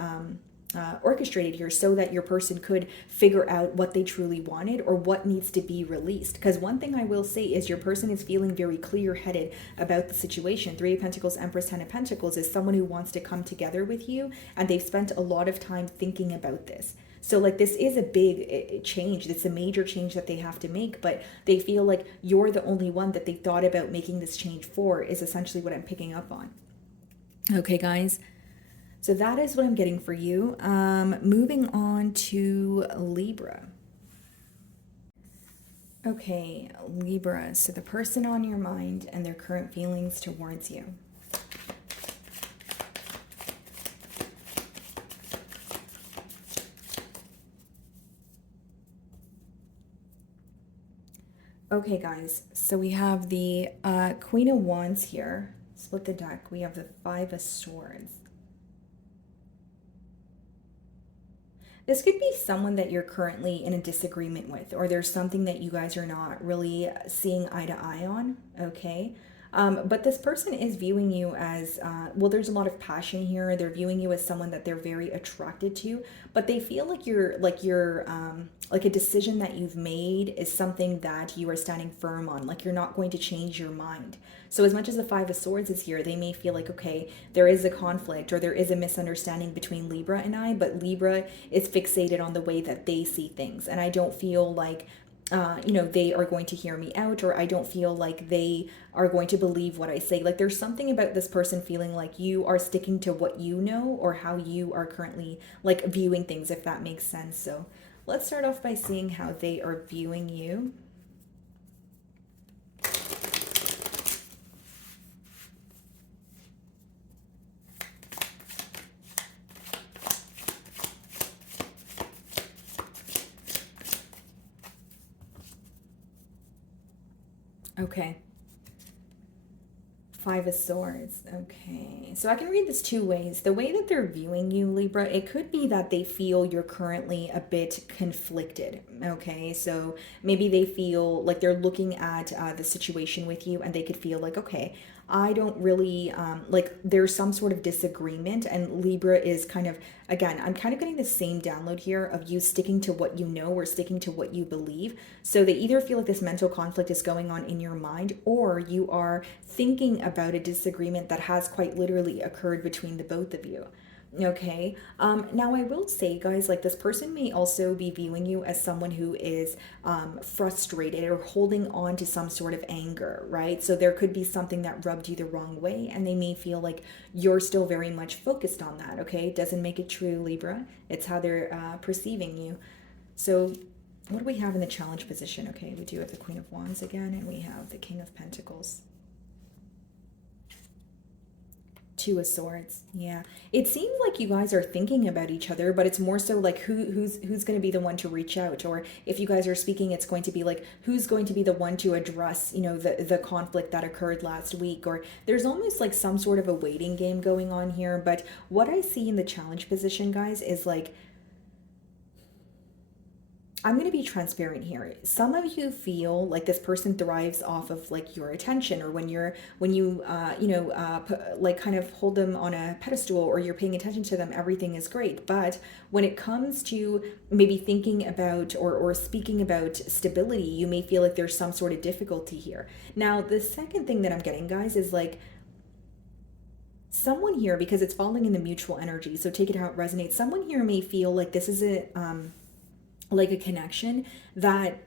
orchestrated here, so that your person could figure out what they truly wanted or what needs to be released. Because one thing I will say is your person is feeling very clear-headed about the situation. Three of Pentacles, Empress, Ten of Pentacles is someone who wants to come together with you, and they've spent a lot of time thinking about this. So like this is a big change. It's a major change that they have to make, but they feel like you're the only one that they thought about making this change for, is essentially what I'm picking up on. Okay, guys. So that is what I'm getting for you. Moving on to Libra. Okay, Libra. So the person on your mind and their current feelings towards you. Okay, guys, so we have the Queen of Wands here. Split the deck. We have the Five of Swords. This could be someone that you're currently in a disagreement with, or there's something that you guys are not really seeing eye to eye on, okay? But this person is viewing you as, there's a lot of passion here. They're viewing you as someone that they're very attracted to, but they feel like like a decision that you've made is something that you are standing firm on, like you're not going to change your mind. So as much as the Five of Swords is here, they may feel like, okay, there is a conflict or there is a misunderstanding between Libra and I, but Libra is fixated on the way that they see things. And I don't feel like they are going to hear me out, or I don't feel like they are going to believe what I say. Like there's something about this person feeling like you are sticking to what you know, or how you are currently like viewing things, if that makes sense. So let's start off by seeing how they are viewing you. Okay. Five of Swords. Okay. So I can read this two ways. The way that they're viewing you, Libra, it could be that they feel you're currently a bit conflicted. Okay. So maybe they feel like they're looking at the situation with you, and they could feel like, okay, I don't really, like there's some sort of disagreement, and Libra is kind of, again, I'm kind of getting the same download here of you sticking to what you know or sticking to what you believe. So they either feel like this mental conflict is going on in your mind, or you are thinking about a disagreement that has quite literally occurred between the both of you. Okay. Now I will say, guys, like this person may also be viewing you as someone who is frustrated or holding on to some sort of anger, right? So there could be something that rubbed you the wrong way, and they may feel like you're still very much focused on that. Okay. It doesn't make it true, Libra. It's how they're perceiving you. So what do we have in the challenge position? Okay. We do have the Queen of Wands again, and we have the King of Pentacles. Two of Swords. Yeah, it seems like you guys are thinking about each other, but it's more so like who's going to be the one to reach out, or if you guys are speaking, it's going to be like who's going to be the one to address the conflict that occurred last week, or there's almost like some sort of a waiting game going on here. But what I see in the challenge position, guys, is like I'm going to be transparent here. Some of you feel like this person thrives off of like your attention, or when you like kind of hold them on a pedestal, or you're paying attention to them, everything is great. But when it comes to maybe thinking about or speaking about stability, you may feel like there's some sort of difficulty here. Now, the second thing that I'm getting, guys, is like someone here, because it's falling in the mutual energy, so take it how it resonates. Someone here may feel like this is a like a connection that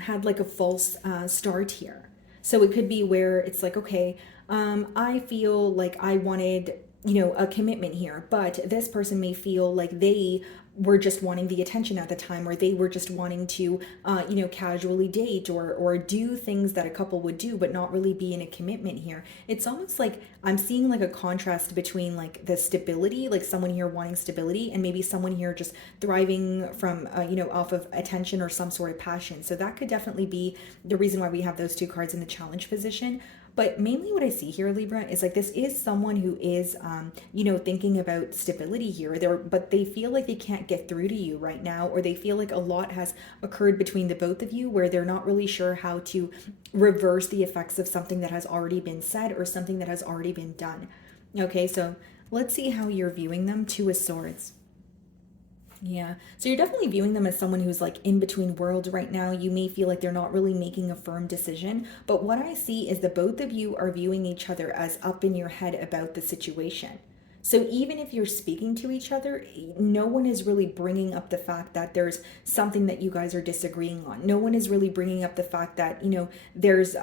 had like a false start here. So it could be where it's like, okay, I feel like I wanted, a commitment here, but this person may feel like they were just wanting the attention at the time, or they were just wanting to, casually date or do things that a couple would do, but not really be in a commitment here. It's almost like I'm seeing like a contrast between like the stability, like someone here wanting stability, and maybe someone here just thriving from, off of attention or some sort of passion. So that could definitely be the reason why we have those two cards in the challenge position. But mainly what I see here, Libra, is like this is someone who is, thinking about stability here. But they feel like they can't get through to you right now, or they feel like a lot has occurred between the both of you where they're not really sure how to reverse the effects of something that has already been said or something that has already been done. Okay, so let's see how you're viewing them. Two of Swords. Yeah. So you're definitely viewing them as someone who's like in between worlds right now. You may feel like they're not really making a firm decision. But what I see is that both of you are viewing each other as up in your head about the situation. So even if you're speaking to each other, no one is really bringing up the fact that there's something that you guys are disagreeing on. No one is really bringing up the fact that, there's,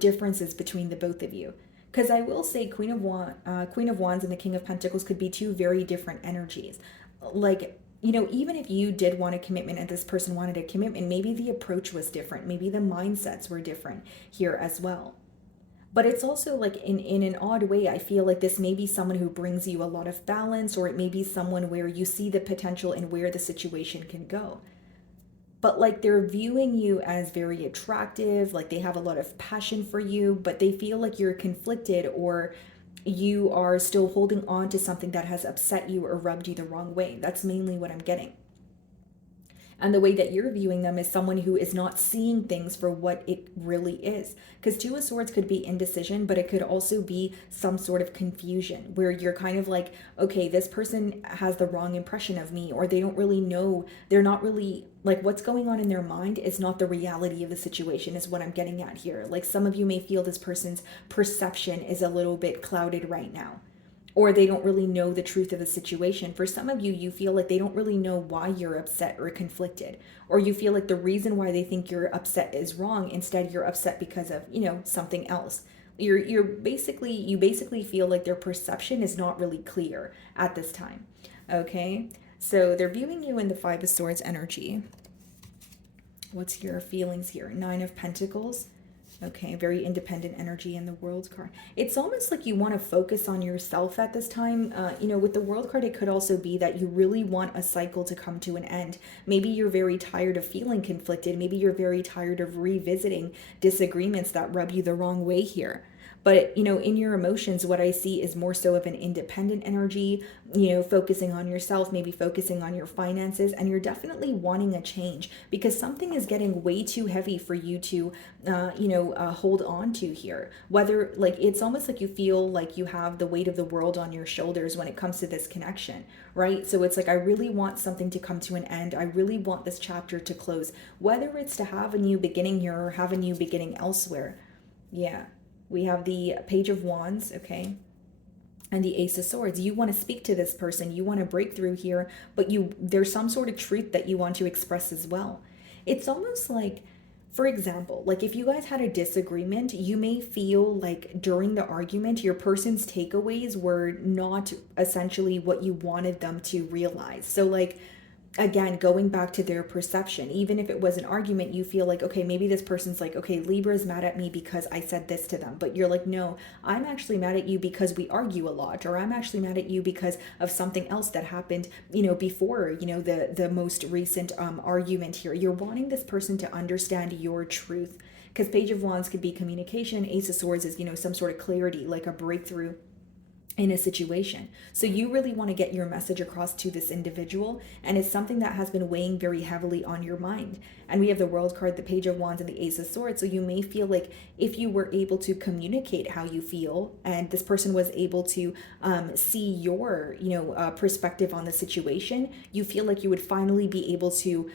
differences between the both of you. Because I will say Queen of Wands and the King of Pentacles could be two very different energies. Like, even if you did want a commitment and this person wanted a commitment, maybe the approach was different. Maybe the mindsets were different here as well. But it's also like in an odd way, I feel like this may be someone who brings you a lot of balance, or it may be someone where you see the potential and where the situation can go. But like they're viewing you as very attractive, like they have a lot of passion for you, but they feel like you're conflicted, or you are still holding on to something that has upset you or rubbed you the wrong way. That's mainly what I'm getting. And the way that you're viewing them is someone who is not seeing things for what it really is. Because Two of Swords could be indecision, but it could also be some sort of confusion where you're kind of like, okay, this person has the wrong impression of me, or they don't really know, they're not really, like what's going on in their mind is not the reality of the situation, is what I'm getting at here. Like some of you may feel this person's perception is a little bit clouded right now, or they don't really know the truth of the situation. For some of you, you feel like they don't really know why you're upset or conflicted, or you feel like the reason why they think you're upset is wrong. Instead, you're upset because of, something else. You basically feel like their perception is not really clear at this time. Okay, so they're viewing you in the Five of Swords energy. What's your feelings here? Nine of Pentacles. Okay, very independent energy in the World card. It's almost like you want to focus on yourself at this time. With the World card, it could also be that you really want a cycle to come to an end. Maybe you're very tired of feeling conflicted. Maybe you're very tired of revisiting disagreements that rub you the wrong way here. But, in your emotions, what I see is more so of an independent energy, focusing on yourself, maybe focusing on your finances, and you're definitely wanting a change because something is getting way too heavy for you to, hold on to here. Whether, like, it's almost like you feel like you have the weight of the world on your shoulders when it comes to this connection, right? So it's like, I really want something to come to an end. I really want this chapter to close, whether it's to have a new beginning here or have a new beginning elsewhere. Yeah. We have the Page of Wands, okay, and the Ace of Swords. You want to speak to this person. You want to break through here, but there's some sort of truth that you want to express as well. It's almost like, for example, like if you guys had a disagreement, you may feel like during the argument, your person's takeaways were not essentially what you wanted them to realize. So like, again, going back to their perception, even if it was an argument, you feel like, okay, maybe this person's like, okay, Libra's mad at me because I said this to them. But you're like, no, I'm actually mad at you because we argue a lot, or I'm actually mad at you because of something else that happened, before, the most recent argument here. You're wanting this person to understand your truth, because Page of Wands could be communication. Ace of Swords is, some sort of clarity, like a breakthrough. in a situation. So you really want to get your message across to this individual, and it's something that has been weighing very heavily on your mind. And we have the World card, the Page of Wands, and the Ace of Swords. So you may feel like if you were able to communicate how you feel, and this person was able to see your, perspective on the situation, you feel like you would finally be able to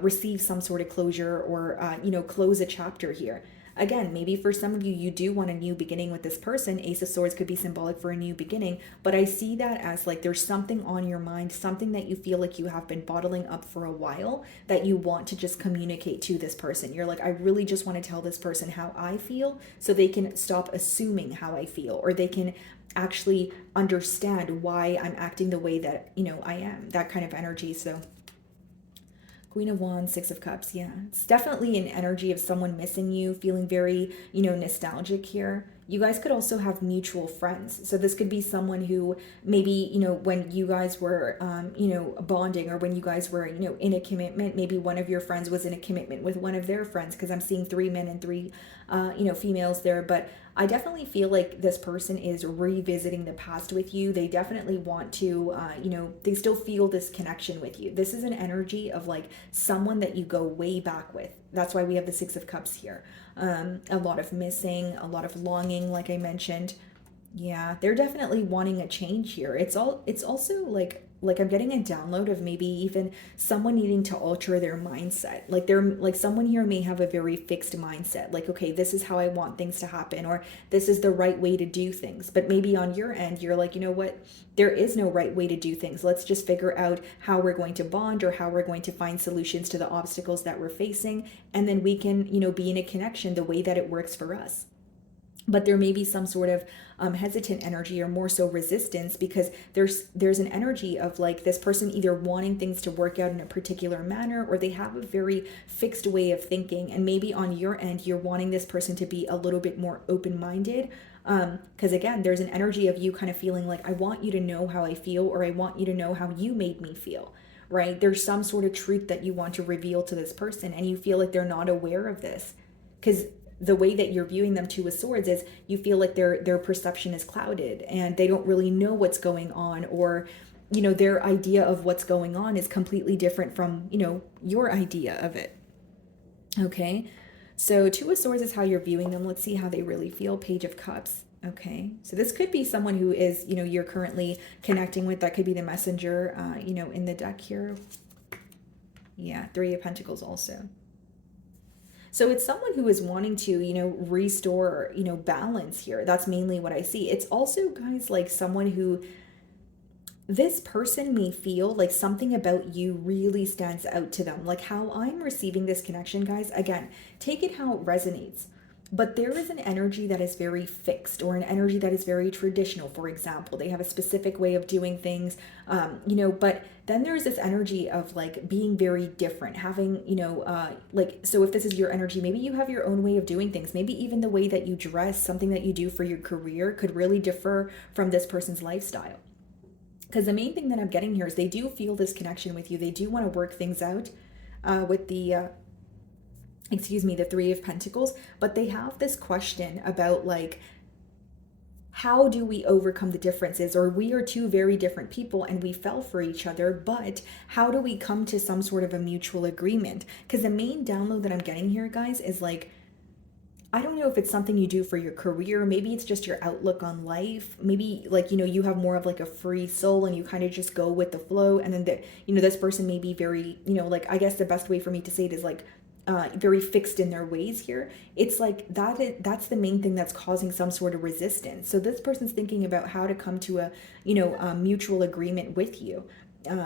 receive some sort of closure, or close a chapter here. Again, maybe for some of you, you do want a new beginning with this person. Ace of Swords could be symbolic for a new beginning, but I see that as like there's something on your mind, something that you feel like you have been bottling up for a while that you want to just communicate to this person. You're like, I really just want to tell this person how I feel so they can stop assuming how I feel, or they can actually understand why I'm acting the way that, I am. That kind of energy. So Queen of Wands, Six of Cups. Yeah, it's definitely an energy of someone missing you, feeling very, nostalgic here. You guys could also have mutual friends. So this could be someone who maybe, when you guys were, bonding, or when you guys were, in a commitment, maybe one of your friends was in a commitment with one of their friends, because I'm seeing 3 men and 3, females there. But I definitely feel like this person is revisiting the past with you. They definitely want to, they still feel this connection with you. This is an energy of like someone that you go way back with. That's why we have the Six of Cups here. A lot of missing, a lot of longing, like I mentioned. Yeah, they're definitely wanting a change here. It's also like I'm getting a download of maybe even someone needing to alter their mindset. Like they're like someone here may have a very fixed mindset. Like, okay, this is how I want things to happen, or this is the right way to do things. But maybe on your end, you're like, you know what? There is no right way to do things. Let's just figure out how we're going to bond, or how we're going to find solutions to the obstacles that we're facing. And then we can, be in a connection the way that it works for us. But there may be some sort of hesitant energy, or more so resistance, because there's an energy of like this person either wanting things to work out in a particular manner, or they have a very fixed way of thinking. And maybe on your end, you're wanting this person to be a little bit more open-minded, because again, there's an energy of you kind of feeling like, I want you to know how I feel, or I want you to know how you made me feel, right? There's some sort of truth that you want to reveal to this person, and you feel like they're not aware of this, because the way that you're viewing them, Two of Swords, is you feel like their perception is clouded, and they don't really know what's going on, or their idea of what's going on is completely different from your idea of it. Okay, so Two of Swords is how you're viewing them. Let's see how they really feel. Page of Cups. Okay, so this could be someone who is you're currently connecting with. That could be the messenger in the deck here. Yeah, Three of Pentacles also. So it's someone who is wanting to, restore, balance here. That's mainly what I see. It's also, guys, like someone who, this person may feel like something about you really stands out to them. Like how I'm receiving this connection, guys, again, take it how it resonates. But there is an energy that is very fixed, or an energy that is very traditional. For example, they have a specific way of doing things, but then there's this energy of like being very different, having, so if this is your energy, maybe you have your own way of doing things. Maybe even the way that you dress, something that you do for your career, could really differ from this person's lifestyle. Because the main thing that I'm getting here is they do feel this connection with you. They do want to work things out with the Three of Pentacles, but they have this question about like, how do we overcome the differences? Or we are two very different people and we fell for each other, but how do we come to some sort of a mutual agreement? Because the main download that I'm getting here, guys, is like, I don't know if it's something you do for your career. Maybe it's just your outlook on life. Maybe like, you have more of like a free soul and you kind of just go with the flow. And then this person may be very, I guess the best way for me to say it is like, very fixed in their ways here. It's like that's the main thing that's causing some sort of resistance. So this person's thinking about how to come to a mutual agreement with you,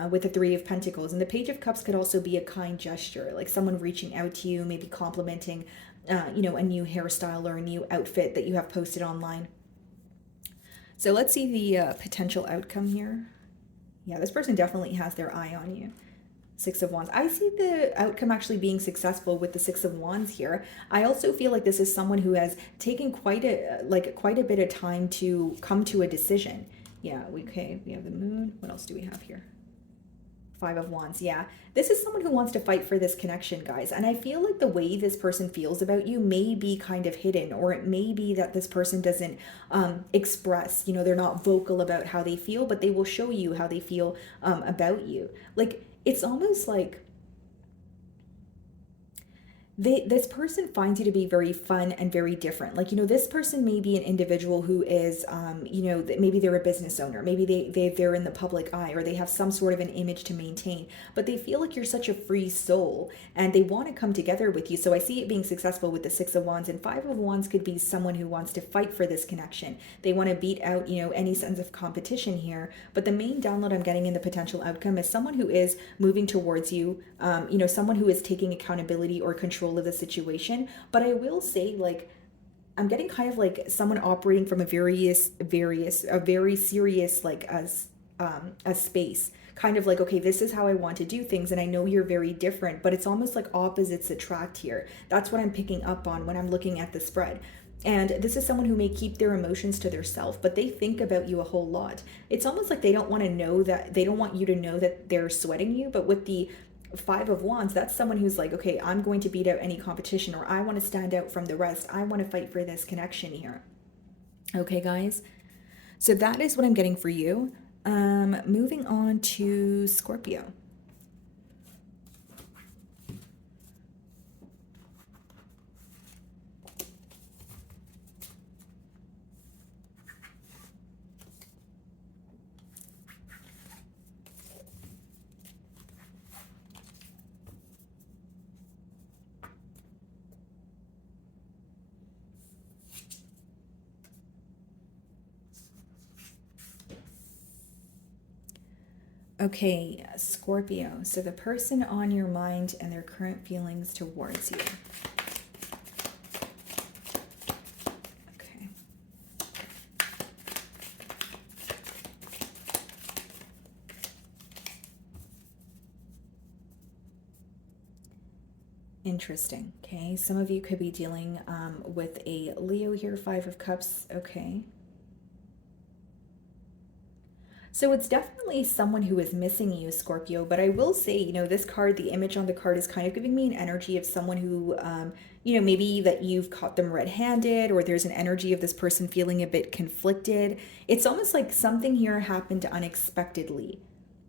with the Three of Pentacles. And the Page of Cups could also be a kind gesture, like someone reaching out to you, maybe complimenting a new hairstyle or a new outfit that you have posted online. So let's see the potential outcome here. Yeah, this person definitely has their eye on you. Six of Wands. I see the outcome actually being successful with the Six of Wands here. I also feel like this is someone who has taken quite a bit of time to come to a decision. Yeah, we have the Moon. What else do we have here? Five of Wands, yeah. This is someone who wants to fight for this connection, guys. And I feel like the way this person feels about you may be kind of hidden, or it may be that this person doesn't express, they're not vocal about how they feel, but they will show you how they feel about you. Like, it's almost like this person finds you to be very fun and very different. Like, this person may be an individual who is, maybe they're a business owner, maybe they're in the public eye, or they have some sort of an image to maintain, but they feel like you're such a free soul and they want to come together with you. So I see it being successful with the Six of Wands, and Five of Wands could be someone who wants to fight for this connection. They want to beat out, any sense of competition here. But the main download I'm getting in the potential outcome is someone who is moving towards you, someone who is taking accountability or control of the situation. But I will say, like, I'm getting kind of like someone operating from a very serious, like, a space, kind of like, okay, this is how I want to do things, and I know you're very different, but it's almost like opposites attract here. That's what I'm picking up on when I'm looking at the spread. And this is someone who may keep their emotions to themselves, but they think about you a whole lot. It's almost like they don't want you to know that they're sweating you. But with the Five of Wands, that's someone who's like, okay, I'm going to beat out any competition, or I want to stand out from the rest. I want to fight for this connection here. Okay, guys. So that is what I'm getting for you. Moving on to Scorpio. Okay, Scorpio. So the person on your mind and their current feelings towards you. Okay. Interesting. Okay, some of you could be dealing with a Leo here, Five of Cups. Okay. So it's definitely someone who is missing you, Scorpio. But I will say, this card, the image on the card is kind of giving me an energy of someone who, maybe that you've caught them red-handed, or there's an energy of this person feeling a bit conflicted. It's almost like something here happened unexpectedly.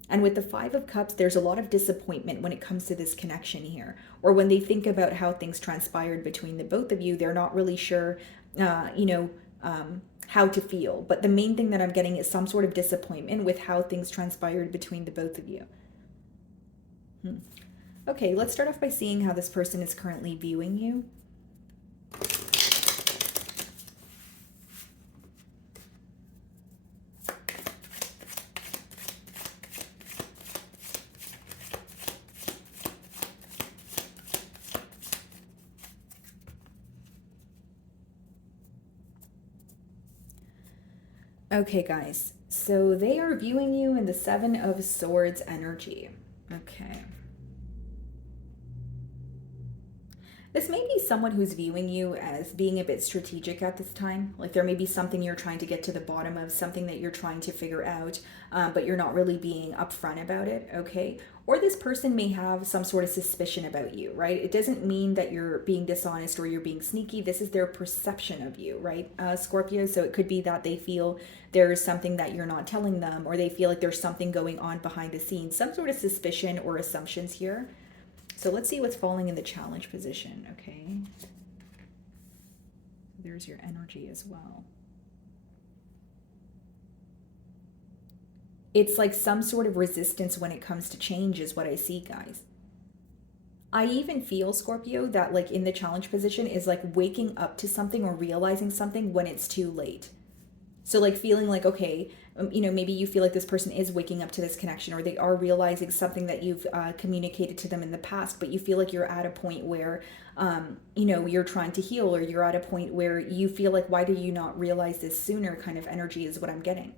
And with the Five of Cups, there's a lot of disappointment when it comes to this connection here. Or when they think about how things transpired between the both of you, they're not really sure, how to feel. But the main thing that I'm getting is some sort of disappointment with how things transpired between the both of you. Okay, let's start off by seeing how this person is currently viewing you. Okay, guys, so they are viewing you in the Seven of Swords energy. Okay. This may be someone who's viewing you as being a bit strategic at this time. Like, there may be something you're trying to get to the bottom of, something that you're trying to figure out, but you're not really being upfront about it, okay? Or this person may have some sort of suspicion about you, right? It doesn't mean that you're being dishonest or you're being sneaky. This is their perception of you, right, Scorpio? So it could be that they feel there's something that you're not telling them, or they feel like there's something going on behind the scenes, some sort of suspicion or assumptions here. So let's see what's falling in the challenge position, okay? There's your energy as well. It's like some sort of resistance when it comes to change is what I see, guys. I even feel, Scorpio, that like in the challenge position is like waking up to something or realizing something when it's too late. So like feeling like, okay, maybe you feel like this person is waking up to this connection, or they are realizing something that you've communicated to them in the past, but you feel like you're at a point where, you're trying to heal, or you're at a point where you feel like, why do you not realize this sooner kind of energy is what I'm getting.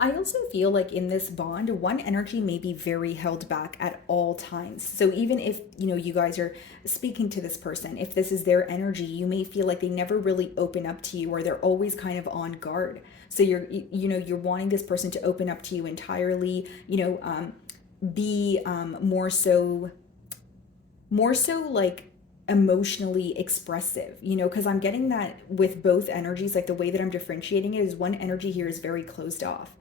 I also feel like in this bond, one energy may be very held back at all times. So even if, you guys are speaking to this person, if this is their energy, you may feel like they never really open up to you, or they're always kind of on guard. So you're wanting this person to open up to you entirely, be more so like emotionally expressive, because I'm getting that with both energies. Like the way that I'm differentiating it is one energy here is very closed off.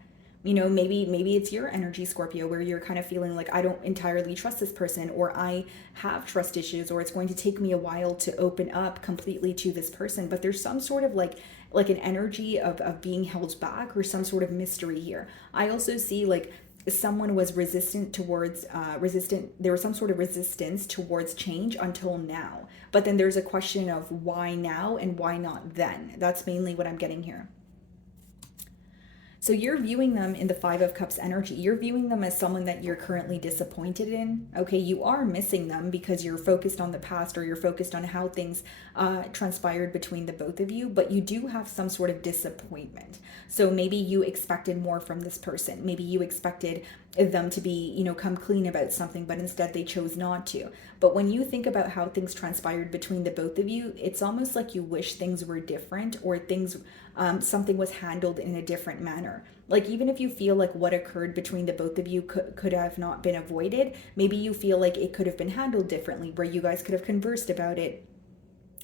Maybe it's your energy, Scorpio, where you're kind of feeling like I don't entirely trust this person, or I have trust issues, or it's going to take me a while to open up completely to this person. But there's some sort of like an energy of being held back, or some sort of mystery here. I also see like someone was there was some sort of resistance towards change until now. But then there's a question of why now and why not then. That's mainly what I'm getting here. So you're viewing them in the Five of Cups energy. You're viewing them as someone that you're currently disappointed in. Okay, you are missing them because you're focused on the past, or you're focused on how things transpired between the both of you, but you do have some sort of disappointment. So maybe you expected more from this person. Maybe you expected them to be, come clean about something, but instead they chose not to. But when you think about how things transpired between the both of you, it's almost like you wish things were different, or something was handled in a different manner. Like even if you feel like what occurred between the both of you could have not been avoided, maybe you feel like it could have been handled differently, where you guys could have conversed about it.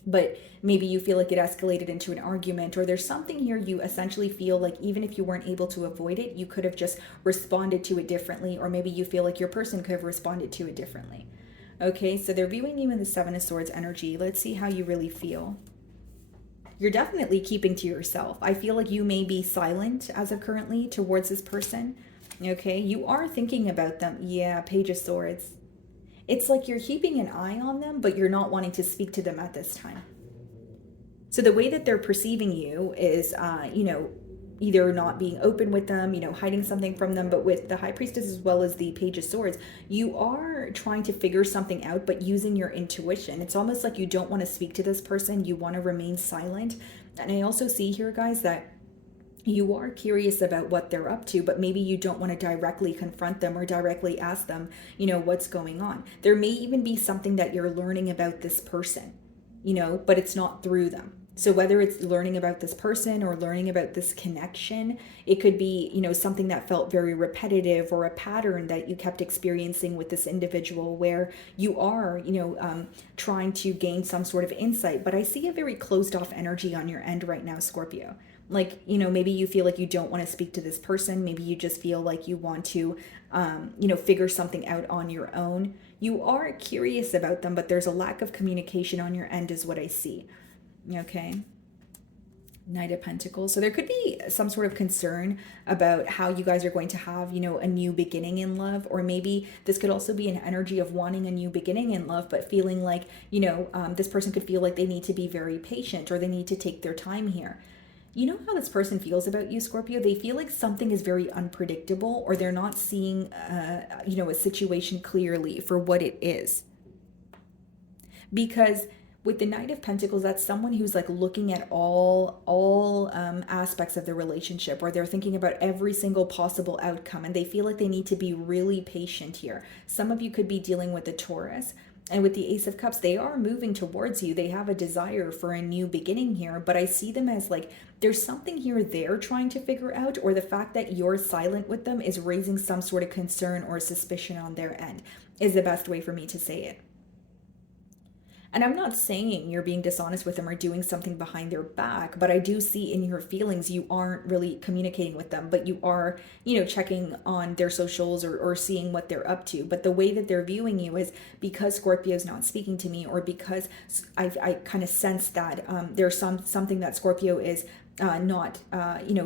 But maybe you feel like it escalated into an argument, or there's something here you essentially feel like even if you weren't able to avoid it, you could have just responded to it differently, or maybe you feel like your person could have responded to it differently. Okay, so they're viewing you in the Seven of Swords energy. Let's see how you really feel. You're definitely keeping to yourself. I feel like you may be silent as of currently towards this person. Okay, you are thinking about them. Yeah, Page of Swords. It's like you're keeping an eye on them, but you're not wanting to speak to them at this time. So the way that they're perceiving you is, either not being open with them, hiding something from them. But with the High Priestess as well as the Page of Swords, you are trying to figure something out, but using your intuition. It's almost like you don't want to speak to this person. You want to remain silent. And I also see here, guys, that you are curious about what they're up to, but maybe you don't want to directly confront them or directly ask them, what's going on. There may even be something that you're learning about this person, but it's not through them. So whether it's learning about this person or learning about this connection, it could be, something that felt very repetitive, or a pattern that you kept experiencing with this individual, where you are, trying to gain some sort of insight. But I see a very closed off energy on your end right now, Scorpio. Like, maybe you feel like you don't want to speak to this person. Maybe you just feel like you want to, figure something out on your own. You are curious about them, but there's a lack of communication on your end is what I see. Okay. Knight of Pentacles. So there could be some sort of concern about how you guys are going to have, a new beginning in love. Or maybe this could also be an energy of wanting a new beginning in love, but feeling like, this person could feel like they need to be very patient, or they need to take their time here. You know how this person feels about you, Scorpio? They feel like something is very unpredictable, or they're not seeing, a situation clearly for what it is. Because with the Knight of Pentacles, that's someone who's like looking at all aspects of the relationship, or they're thinking about every single possible outcome, and they feel like they need to be really patient here. Some of you could be dealing with a Taurus. And with the Ace of Cups, they are moving towards you. They have a desire for a new beginning here, but I see them as like, there's something here they're trying to figure out, or the fact that you're silent with them is raising some sort of concern or suspicion on their end, is the best way for me to say it. And I'm not saying you're being dishonest with them or doing something behind their back, but I do see in your feelings you aren't really communicating with them, but you are, checking on their socials, or seeing what they're up to. But the way that they're viewing you is because Scorpio's not speaking to me, or because I kind of sense that there's something that Scorpio is not,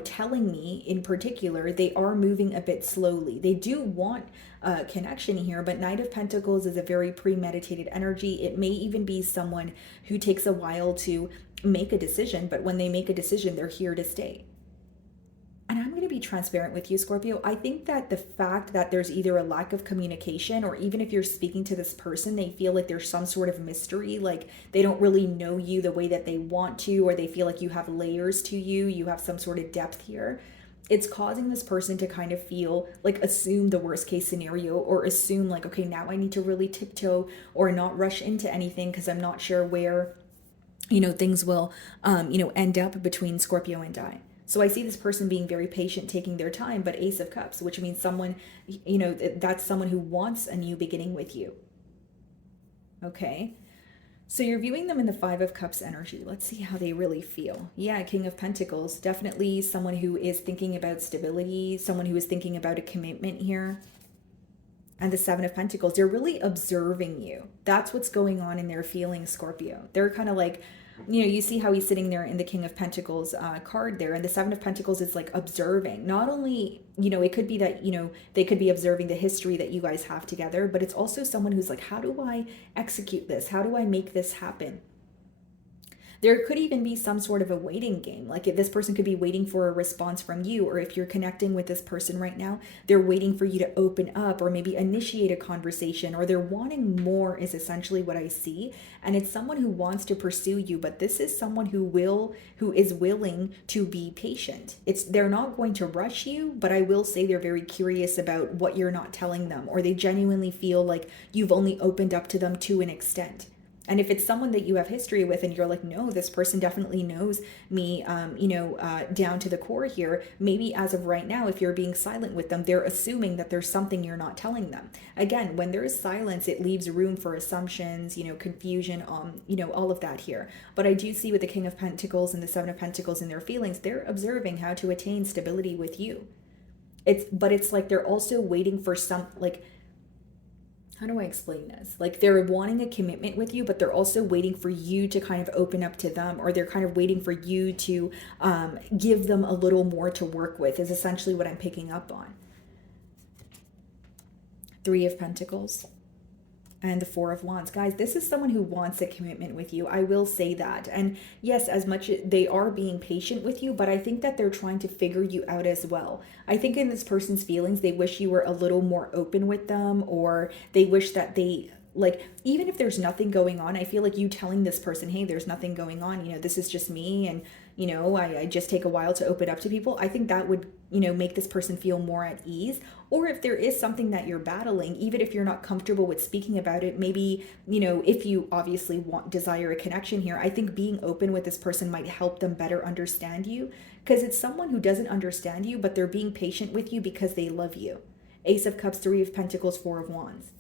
telling me in particular. They are moving a bit slowly. They do want connection here, but Knight of Pentacles is a very premeditated energy. It may even be someone who takes a while to make a decision, but when they make a decision, they're here to stay. And I'm going to be transparent with you, Scorpio. I think that the fact that there's either a lack of communication, or even if you're speaking to this person, they feel like there's some sort of mystery, like they don't really know you the way that they want to, or they feel like you have layers to you, you have some sort of depth here. it's causing this person to kind of feel like assume the worst case scenario, or assume like, okay, now I need to really tiptoe or not rush into anything because I'm not sure where, things will, end up between Scorpio and I. So I see this person being very patient, taking their time, but Ace of Cups, which means someone, that's someone who wants a new beginning with you. Okay. So you're viewing them in the Five of Cups energy. Let's see how they really feel. Yeah, King of Pentacles, definitely someone who is thinking about stability, someone who is thinking about a commitment here. And the Seven of Pentacles, they're really observing you. That's what's going on in their feelings, Scorpio. They're kind of like, you see how he's sitting there in the King of Pentacles card there, and the Seven of Pentacles is like observing. Not only, it could be that, they could be observing the history that you guys have together, but it's also someone who's like, how do I execute this? How do I make this happen? There could even be some sort of a waiting game. Like if this person could be waiting for a response from you, or if you're connecting with this person right now, they're waiting for you to open up or maybe initiate a conversation, or they're wanting more is essentially what I see. And it's someone who wants to pursue you, but this is someone who is willing to be patient. They're not going to rush you, but I will say they're very curious about what you're not telling them, or they genuinely feel like you've only opened up to them to an extent. And if it's someone that you have history with and you're like, no, this person definitely knows me, down to the core here, maybe as of right now, if you're being silent with them, they're assuming that there's something you're not telling them. Again, when there is silence, it leaves room for assumptions, confusion, all of that here. But I do see with the King of Pentacles and the Seven of Pentacles in their feelings, they're observing how to attain stability with you. It's like they're also waiting for some, like, how do I explain this? Like they're wanting a commitment with you, but they're also waiting for you to kind of open up to them, or they're kind of waiting for you to give them a little more to work with, is essentially what I'm picking up on. Three of Pentacles and the Four of Wands. Guys, this is someone who wants a commitment with you. I will say that. And yes, as much as they are being patient with you, but I think that they're trying to figure you out as well. I think in this person's feelings, they wish you were a little more open with them, or they wish that they, like, even if there's nothing going on, I feel like you telling this person, hey, there's nothing going on, this is just me, and I just take a while to open up to people. I think that would, make this person feel more at ease. Or if there is something that you're battling, even if you're not comfortable with speaking about it, maybe, if you obviously desire a connection here, I think being open with this person might help them better understand you, because it's someone who doesn't understand you, but they're being patient with you because they love you. Ace of Cups, Three of Pentacles, Four of Wands.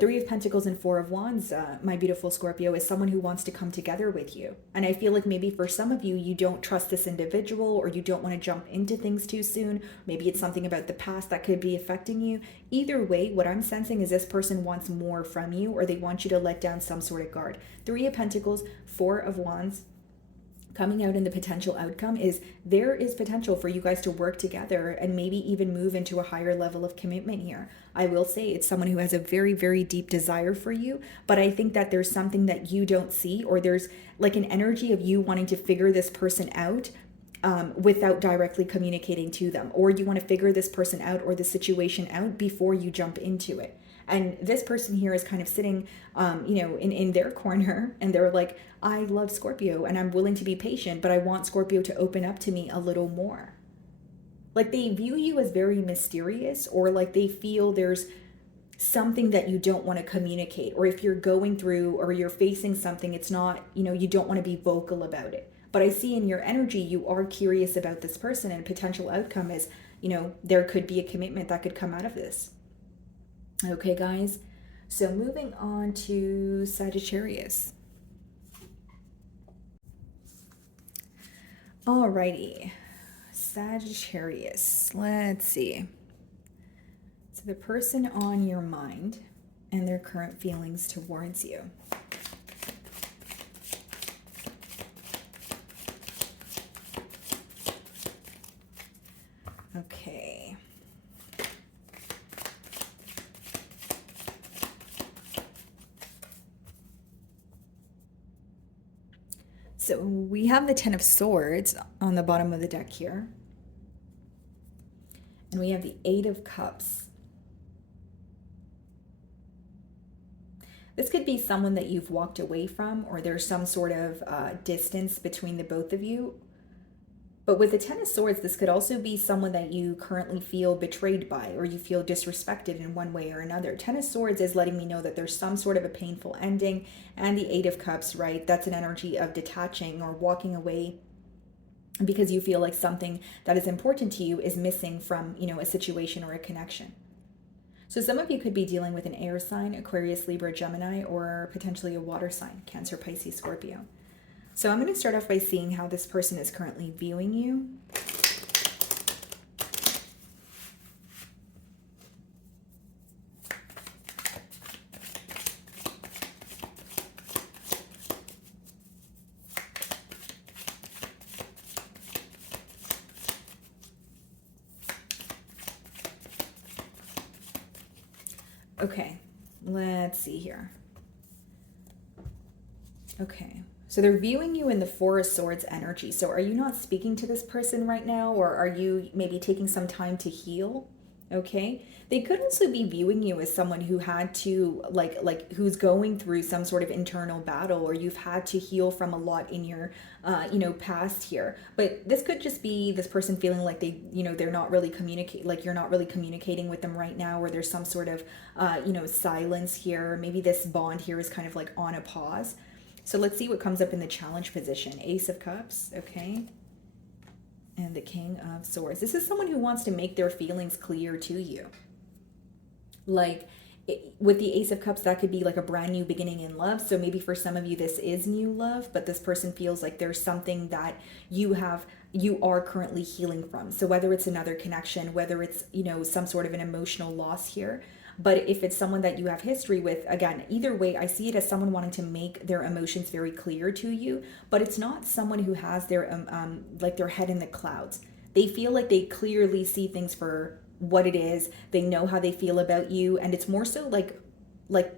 Three of Pentacles and Four of Wands, my beautiful Scorpio, is someone who wants to come together with you. And I feel like maybe for some of you, you don't trust this individual, or you don't want to jump into things too soon. Maybe it's something about the past that could be affecting you. Either way, what I'm sensing is this person wants more from you, or they want you to let down some sort of guard. Three of Pentacles, Four of Wands, coming out in the potential outcome is there is potential for you guys to work together and maybe even move into a higher level of commitment here. I will say it's someone who has a very, very deep desire for you, but I think that there's something that you don't see, or there's like an energy of you wanting to figure this person out without directly communicating to them, or you want to figure this person out or the situation out before you jump into it. And this person here is kind of sitting, in their corner, and they're like, I love Scorpio and I'm willing to be patient, but I want Scorpio to open up to me a little more. Like they view you as very mysterious, or like they feel there's something that you don't want to communicate, or if you're going through or you're facing something, it's not, you don't want to be vocal about it. But I see in your energy, you are curious about this person, and potential outcome is, there could be a commitment that could come out of this. Okay, guys. So moving on to Sagittarius. Alrighty. Sagittarius. Let's see. So the person on your mind and their current feelings towards you. Okay. So we have the Ten of Swords on the bottom of the deck here. And we have the Eight of Cups. This could be someone that you've walked away from, or there's some sort of distance between the both of you. But with the Ten of Swords, this could also be someone that you currently feel betrayed by, or you feel disrespected in one way or another. Ten of Swords is letting me know that there's some sort of a painful ending. And the Eight of Cups, right? That's an energy of detaching or walking away because you feel like something that is important to you is missing from, a situation or a connection. So some of you could be dealing with an air sign, Aquarius, Libra, Gemini, or potentially a water sign, Cancer, Pisces, Scorpio. So I'm going to start off by seeing how this person is currently viewing you. Okay, let's see here. Okay. So they're viewing you in the Four of Swords energy. So are you not speaking to this person right now, or are you maybe taking some time to heal? Okay. They could also be viewing you as someone who had to who's going through some sort of internal battle, or you've had to heal from a lot in your past here. But this could just be this person feeling like they're not really you're not really communicating with them right now, or there's some sort of silence here. Maybe this bond here is kind of like on a pause. So let's see what comes up in the challenge position. Ace of Cups, okay. And the King of Swords. This is someone who wants to make their feelings clear to you. With the Ace of Cups, that could be like a brand new beginning in love. So maybe for some of you, this is new love, but this person feels like there's something that you are currently healing from. So whether it's another connection, whether it's, some sort of an emotional loss here, but if it's someone that you have history with, again, either way, I see it as someone wanting to make their emotions very clear to you, but it's not someone who has their head in the clouds. They feel like they clearly see things for what it is. They know how they feel about you, and it's more so like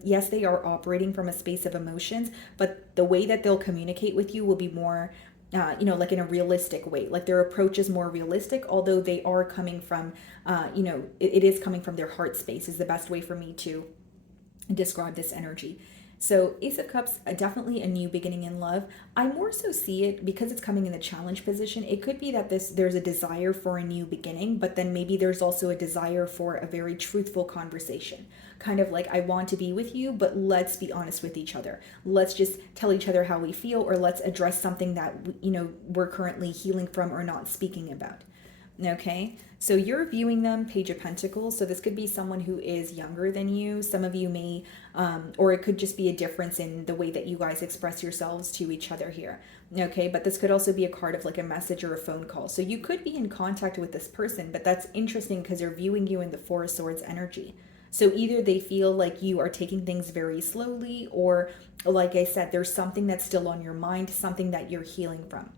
yes, they are operating from a space of emotions, but the way that they'll communicate with you will be more like in a realistic way. Like their approach is more realistic, although they are coming from, it is coming from their heart space is the best way for me to describe this energy. So Ace of Cups, definitely a new beginning in love. I more so see it because it's coming in the challenge position. It could be that there's a desire for a new beginning, but then maybe there's also a desire for a very truthful conversation. Kind of like, I want to be with you, but let's be honest with each other. Let's just tell each other how we feel, or let's address something that, we're currently healing from or not speaking about. Okay, so you're viewing them, Page of Pentacles. So this could be someone who is younger than you. Some of you may, or it could just be a difference in the way that you guys express yourselves to each other here. Okay, but this could also be a card of like a message or a phone call. So you could be in contact with this person, but that's interesting because they're viewing you in the Four of Swords energy. So either they feel like you are taking things very slowly, or like I said, there's something that's still on your mind, something that you're healing from.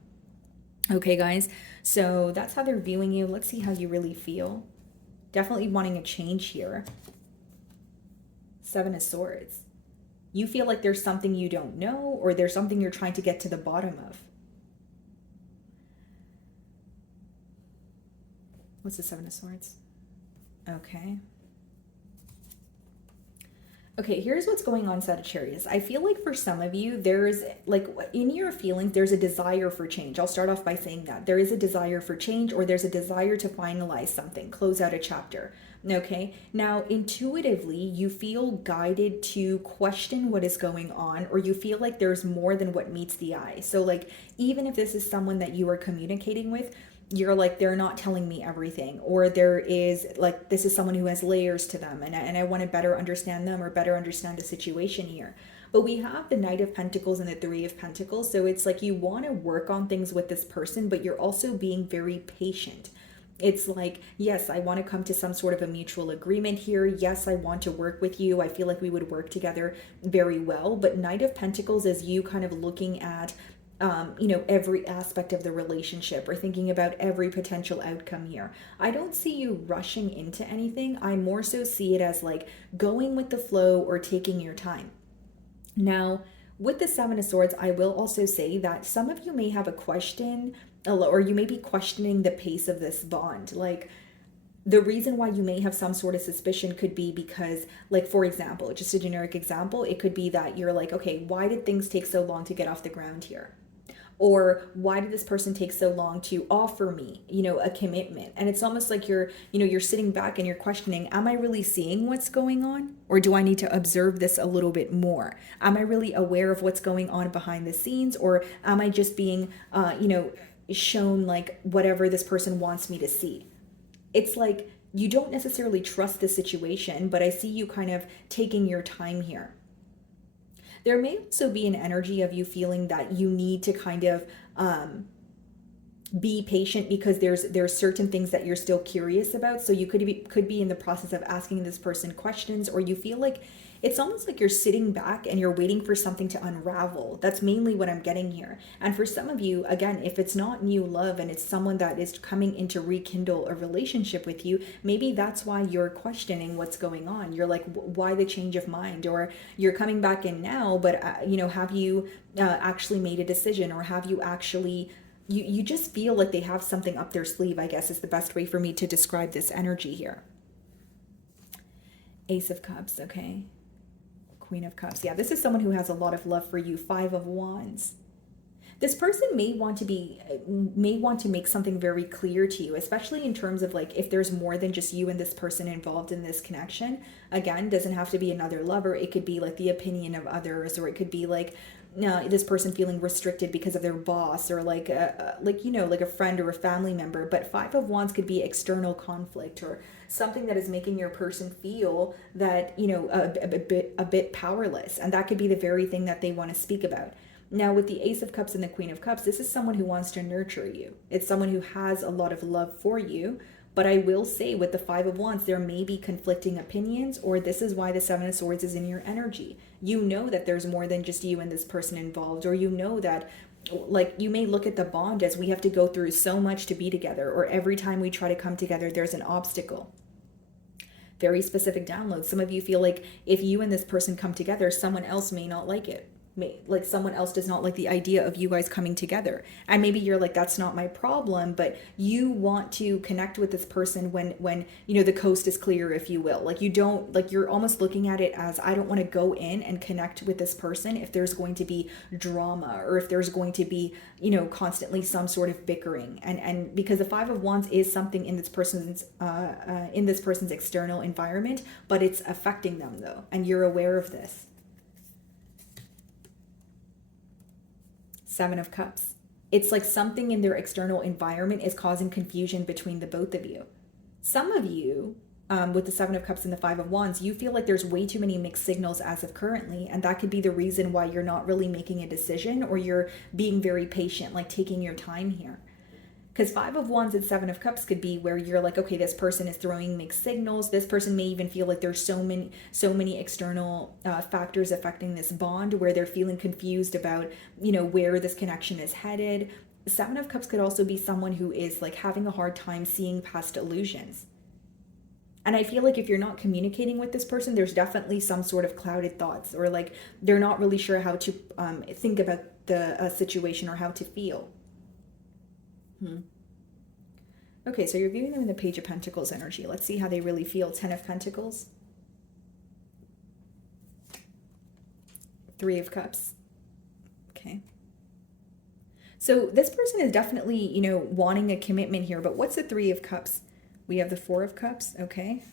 Okay, guys, so that's how they're viewing you. Let's see how you really feel. Definitely wanting a change here. Seven of Swords. You feel like there's something you don't know, or there's something you're trying to get to the bottom of. What's the Seven of Swords? Okay. Okay, here's what's going on, Sagittarius. I feel like for some of you, there's like in your feelings, there's a desire for change. I'll start off by saying that there is a desire for change, or there's a desire to finalize something, close out a chapter. Okay, now intuitively, you feel guided to question what is going on, or you feel like there's more than what meets the eye. So like, even if this is someone that you are communicating with, you're like, they're not telling me everything, or there is like, this is someone who has layers to them, and I want to better understand them or better understand the situation here. But we have the Knight of Pentacles and the Three of Pentacles. So it's like you want to work on things with this person, but you're also being very patient. It's like, yes, I want to come to some sort of a mutual agreement here. Yes, I want to work with you. I feel like we would work together very well. But Knight of Pentacles is you kind of looking at every aspect of the relationship, or thinking about every potential outcome here. I don't see you rushing into anything. I more so see it as like going with the flow or taking your time. Now, with the Seven of Swords, I will also say that some of you may have a question, or you may be questioning the pace of this bond. Like, the reason why you may have some sort of suspicion could be because, like, for example, just a generic example, it could be that you're like, okay, why did things take so long to get off the ground here? Or why did this person take so long to offer me, a commitment? And it's almost like you're sitting back and you're questioning, am I really seeing what's going on? Or do I need to observe this a little bit more? Am I really aware of what's going on behind the scenes? Or am I just being, shown like whatever this person wants me to see? It's like you don't necessarily trust the situation, but I see you kind of taking your time here. There may also be an energy of you feeling that you need to kind of be patient because there's certain things that you're still curious about. So you could be in the process of asking this person questions, or you feel like it's almost like you're sitting back and you're waiting for something to unravel. That's mainly what I'm getting here. And for some of you, again, if it's not new love and it's someone that is coming in to rekindle a relationship with you, maybe that's why you're questioning what's going on. You're like, why the change of mind? Or you're coming back in now, but have you actually made a decision, or have you actually you just feel like they have something up their sleeve, I guess is the best way for me to describe this energy here. Ace of Cups, okay. Queen of Cups. Yeah, this is someone who has a lot of love for you. Five of Wands. This person may want to make something very clear to you, especially in terms of like if there's more than just you and this person involved in this connection. Again, doesn't have to be another lover. It could be like the opinion of others, or it could be like this person feeling restricted because of their boss, or like a friend or a family member. But Five of Wands could be external conflict, or something that is making your person feel that a bit powerless, and that could be the very thing that they want to speak about. Now with the Ace of Cups and the Queen of Cups, this is someone who wants to nurture you. It's someone who has a lot of love for you. But I will say with the Five of Wands, there may be conflicting opinions, or this is why the Seven of Swords is in your energy. You know that there's more than just you and this person involved, or you know that like you may look at the bond as we have to go through so much to be together, or every time we try to come together, there's an obstacle. Very specific downloads. Some of you feel like if you and this person come together, someone else may not like it. Like someone else does not like the idea of you guys coming together, and maybe you're like, that's not my problem, but you want to connect with this person when the coast is clear, if you will. Like you don't, like you're almost looking at it as, I don't want to go in and connect with this person if there's going to be drama, or if there's going to be constantly some sort of bickering, and because the Five of Wands is something in this person's external environment, but it's affecting them though, and you're aware of this. Seven of Cups. It's like something in their external environment is causing confusion between the both of you. Some of you, with the Seven of Cups and the Five of Wands, you feel like there's way too many mixed signals as of currently, and that could be the reason why you're not really making a decision, or you're being very patient, like taking your time here. Because Five of Wands and Seven of Cups could be where you're like, okay, this person is throwing mixed signals. This person may even feel like there's so many external factors affecting this bond, where they're feeling confused about, where this connection is headed. Seven of Cups could also be someone who is like having a hard time seeing past illusions. And I feel like if you're not communicating with this person, there's definitely some sort of clouded thoughts, or like they're not really sure how to think about the situation, or how to feel. Okay, so you're viewing them in the Page of Pentacles energy. Let's see how they really feel. Ten of Pentacles. Three of Cups. Okay. So this person is definitely, wanting a commitment here, but what's the Three of Cups? We have the Four of Cups, okay.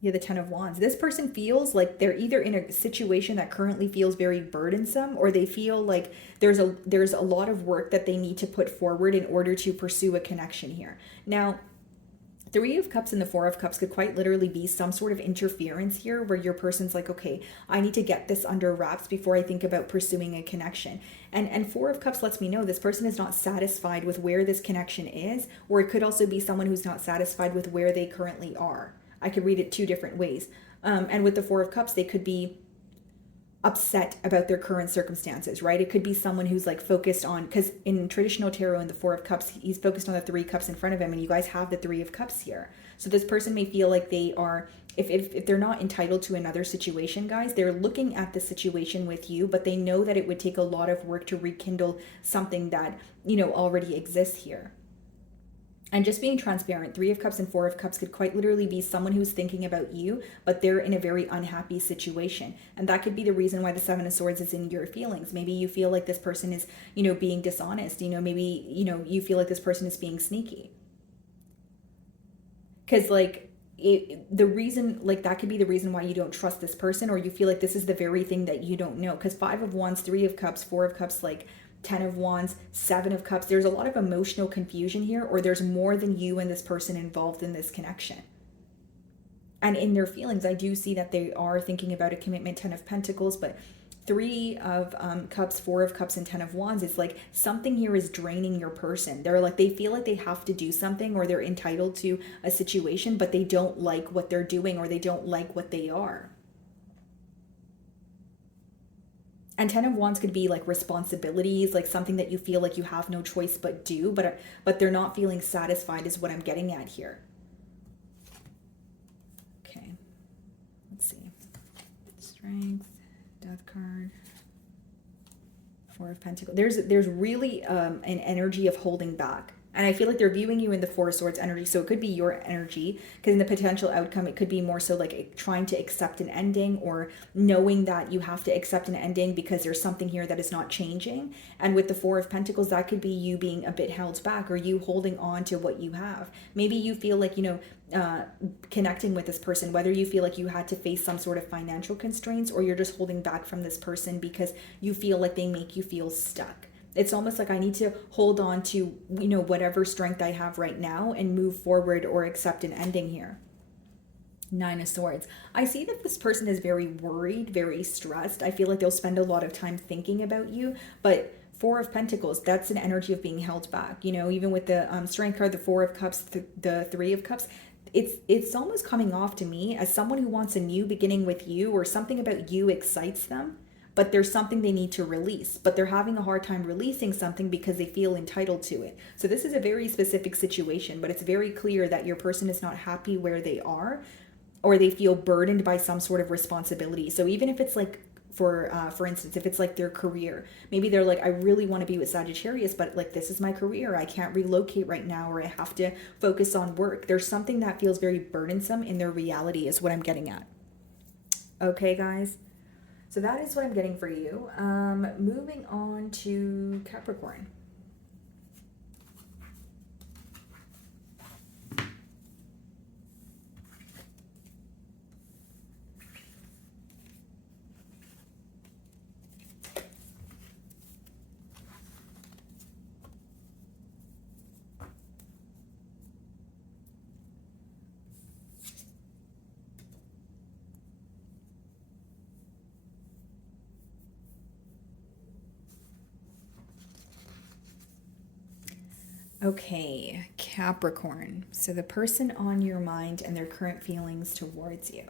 Yeah, the Ten of Wands. This person feels like they're either in a situation that currently feels very burdensome, or they feel like there's a lot of work that they need to put forward in order to pursue a connection here. Now, Three of Cups and the Four of Cups could quite literally be some sort of interference here, where your person's like, okay, I need to get this under wraps before I think about pursuing a connection. And Four of Cups lets me know this person is not satisfied with where this connection is, or it could also be someone who's not satisfied with where they currently are. I could read it two different ways. And with the Four of Cups, they could be upset about their current circumstances, right? It could be someone who's like focused on, because in traditional tarot in the Four of Cups, he's focused on the Three Cups in front of him, and you guys have the Three of Cups here. So this person may feel like they are, if they're not entitled to another situation, guys, they're looking at the situation with you, but they know that it would take a lot of work to rekindle something that, already exists here. And just being transparent, Three of Cups and Four of Cups could quite literally be someone who's thinking about you, but they're in a very unhappy situation. And that could be the reason why the Seven of Swords is in your feelings. Maybe you feel like this person is, being dishonest. Maybe, you feel like this person is being sneaky. Because, like, the reason, like, that could be the reason why you don't trust this person, or you feel like this is the very thing that you don't know. Because Five of Wands, Three of Cups, Four of Cups, like, 10 of Wands, Seven of Cups, there's a lot of emotional confusion here, or there's more than you and this person involved in this connection. And in their feelings, I do see that they are thinking about a commitment. 10 of Pentacles, but Three of Cups, Four of Cups, and 10 of Wands, it's like something here is draining your person. They're like, they feel like they have to do something, or they're entitled to a situation, but they don't like what they're doing, or they don't like what they are. And 10 of Wands could be like responsibilities, like something that you feel like you have no choice but do, but they're not feeling satisfied is what I'm getting at here. Okay, let's see. Strength, Death card, Four of Pentacles. There's really an energy of holding back. And I feel like they're viewing you in the Four of Swords energy. So it could be your energy, because in the potential outcome, it could be more so like trying to accept an ending, or knowing that you have to accept an ending because there's something here that is not changing. And with the Four of Pentacles, that could be you being a bit held back, or you holding on to what you have. Maybe you feel like, connecting with this person, whether you feel like you had to face some sort of financial constraints, or you're just holding back from this person because you feel like they make you feel stuck. It's almost like I need to hold on to, whatever strength I have right now and move forward, or accept an ending here. Nine of Swords. I see that this person is very worried, very stressed. I feel like they'll spend a lot of time thinking about you, but Four of Pentacles, that's an energy of being held back. Even with the Strength card, the Four of Cups, the Three of Cups, it's almost coming off to me as someone who wants a new beginning with you, or something about you excites them, but there's something they need to release, but they're having a hard time releasing something because they feel entitled to it. So this is a very specific situation, but it's very clear that your person is not happy where they are, or they feel burdened by some sort of responsibility. So even if it's like, for instance, if it's like their career, maybe they're like, I really want to be with Sagittarius, but like, this is my career, I can't relocate right now, or I have to focus on work. There's something that feels very burdensome in their reality is what I'm getting at. Okay, guys. So that is what I'm getting for you. Moving on to Capricorn. Okay, Capricorn. So the person on your mind and their current feelings towards you.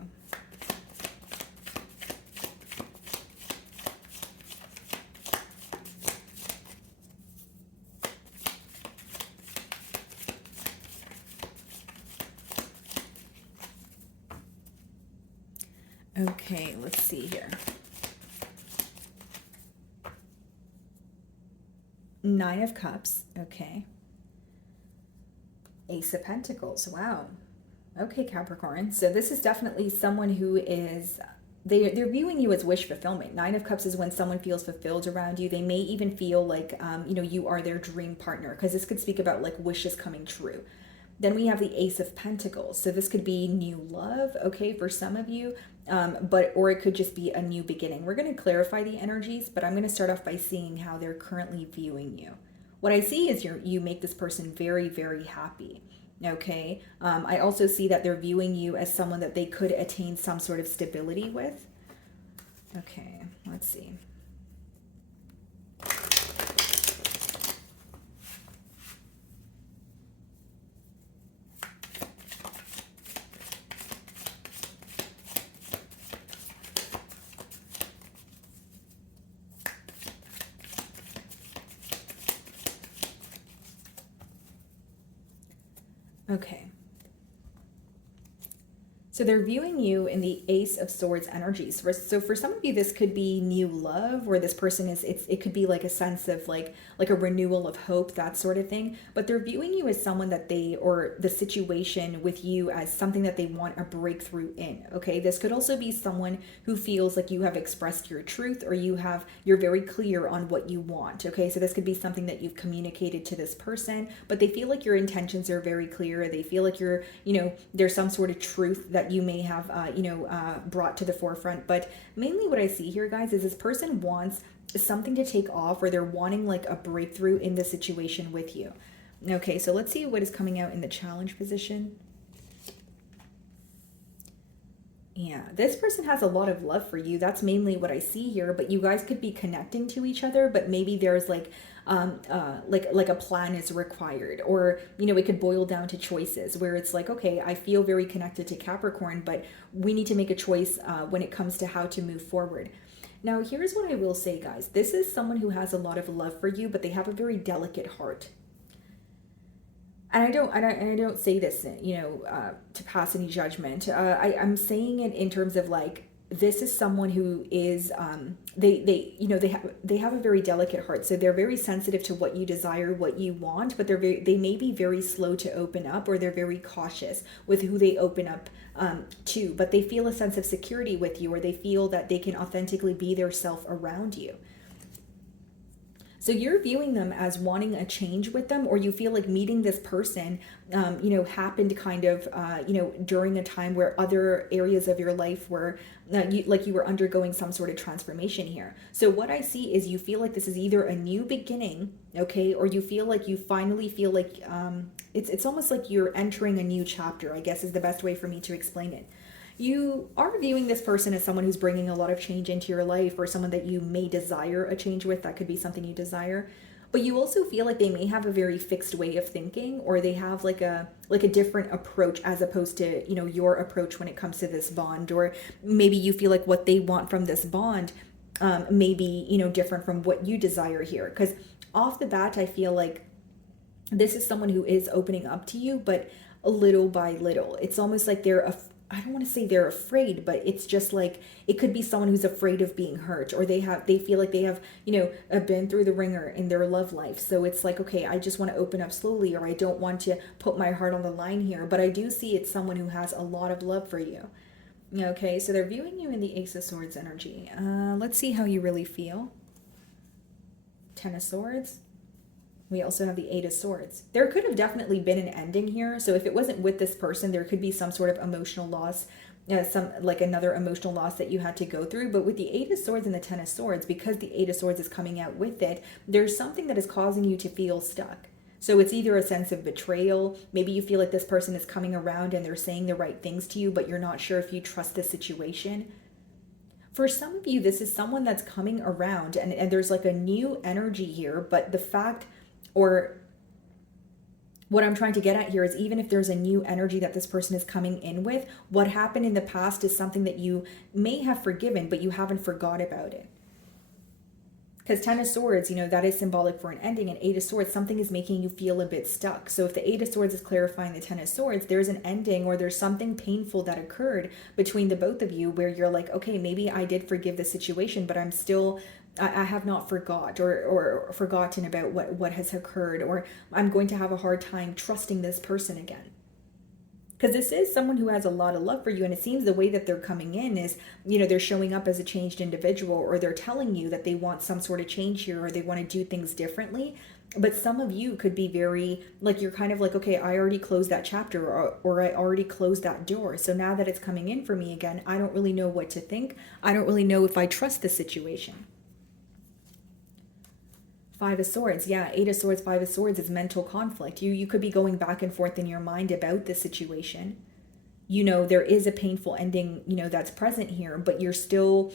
Okay, let's see here. Nine of Cups, okay. Ace of Pentacles, wow. Okay, Capricorn. So this is definitely someone who is, they're viewing you as wish fulfillment. Nine of Cups is when someone feels fulfilled around you. They may even feel like, you are their dream partner, because this could speak about like wishes coming true. Then we have the Ace of Pentacles. So this could be new love, okay, for some of you, or it could just be a new beginning. We're going to clarify the energies, but I'm going to start off by seeing how they're currently viewing you. What I see is you make this person very, very happy, okay? I also see that they're viewing you as someone that they could attain some sort of stability with. Okay, let's see. Okay. So they're viewing you in the Ace of Swords energies. So for some of you, this could be new love, or this person is, it could be like a sense of like a renewal of hope, that sort of thing. But they're viewing you as someone that they, or the situation with you as something that they want a breakthrough in. Okay. This could also be someone who feels like you have expressed your truth, or you're very clear on what you want. Okay. So this could be something that you've communicated to this person, but they feel like your intentions are very clear. They feel like there's some sort of truth that you may have, brought to the forefront. But mainly what I see here, guys, is this person wants something to take off, or they're wanting like a breakthrough in the situation with you. Okay, so let's see what is coming out in the challenge position. Yeah, this person has a lot of love for you. That's mainly what I see here, but you guys could be connecting to each other, but maybe there's like a plan is required, or it could boil down to choices where it's like, okay, I feel very connected to Capricorn, but we need to make a choice when it comes to how to move forward. Now, here's what I will say, guys. This is someone who has a lot of love for you, but they have a very delicate heart. And I don't say this, to pass any judgment. I'm saying it in terms of like, this is someone who is, they have a very delicate heart. So they're very sensitive to what you desire, what you want, but they may be very slow to open up, or they're very cautious with who they open up to, but they feel a sense of security with you, or they feel that they can authentically be their self around you. So you're viewing them as wanting a change with them, or you feel like meeting this person, happened kind of, during a time where other areas of your life were, you were undergoing some sort of transformation here. So what I see is you feel like this is either a new beginning, okay, or you feel like you finally feel like, it's almost like you're entering a new chapter, I guess is the best way for me to explain it. You are viewing this person as someone who's bringing a lot of change into your life, or someone that you may desire a change with. That could be something you desire. But you also feel like they may have a very fixed way of thinking, or they have like a different approach as opposed to, your approach when it comes to this bond. Or maybe you feel like what they want from this bond may be, different from what you desire here. Because off the bat, I feel like this is someone who is opening up to you, but little by little. It's almost like I don't want to say they're afraid, but it's just like, it could be someone who's afraid of being hurt, or they feel like they have, been through the ringer in their love life. So it's like, okay, I just want to open up slowly, or I don't want to put my heart on the line here. But I do see it's someone who has a lot of love for you. Okay, so they're viewing you in the Ace of Swords energy. Let's see how you really feel. Ten of Swords. We also have the Eight of Swords. There could have definitely been an ending here. So if it wasn't with this person, there could be some sort of emotional loss, another emotional loss that you had to go through. But with the Eight of Swords and the Ten of Swords, because the Eight of Swords is coming out with it, there's something that is causing you to feel stuck. So it's either a sense of betrayal. Maybe you feel like this person is coming around and they're saying the right things to you, but you're not sure if you trust the situation. For some of you, this is someone that's coming around, and there's like a new energy here, but the fact, or what I'm trying to get at here is, even if there's a new energy that this person is coming in with, what happened in the past is something that you may have forgiven, but you haven't forgot about it. Because Ten of Swords, that is symbolic for an ending, and Eight of Swords, something is making you feel a bit stuck. So if the Eight of Swords is clarifying the Ten of Swords, there's an ending, or there's something painful that occurred between the both of you where you're like, okay, maybe I did forgive the situation, but I have not forgot or forgotten about what has occurred, or I'm going to have a hard time trusting this person again. Because this is someone who has a lot of love for you, and it seems the way that they're coming in is, they're showing up as a changed individual, or they're telling you that they want some sort of change here, or they want to do things differently. But some of you could be very, like, you're kind of like, okay, I already closed that chapter, or I already closed that door. So now that it's coming in for me again, I don't really know what to think. I don't really know if I trust the situation. Five of Swords. Yeah, Eight of Swords, Five of Swords is mental conflict. You could be going back and forth in your mind about the situation. There is a painful ending, that's present here, but you're still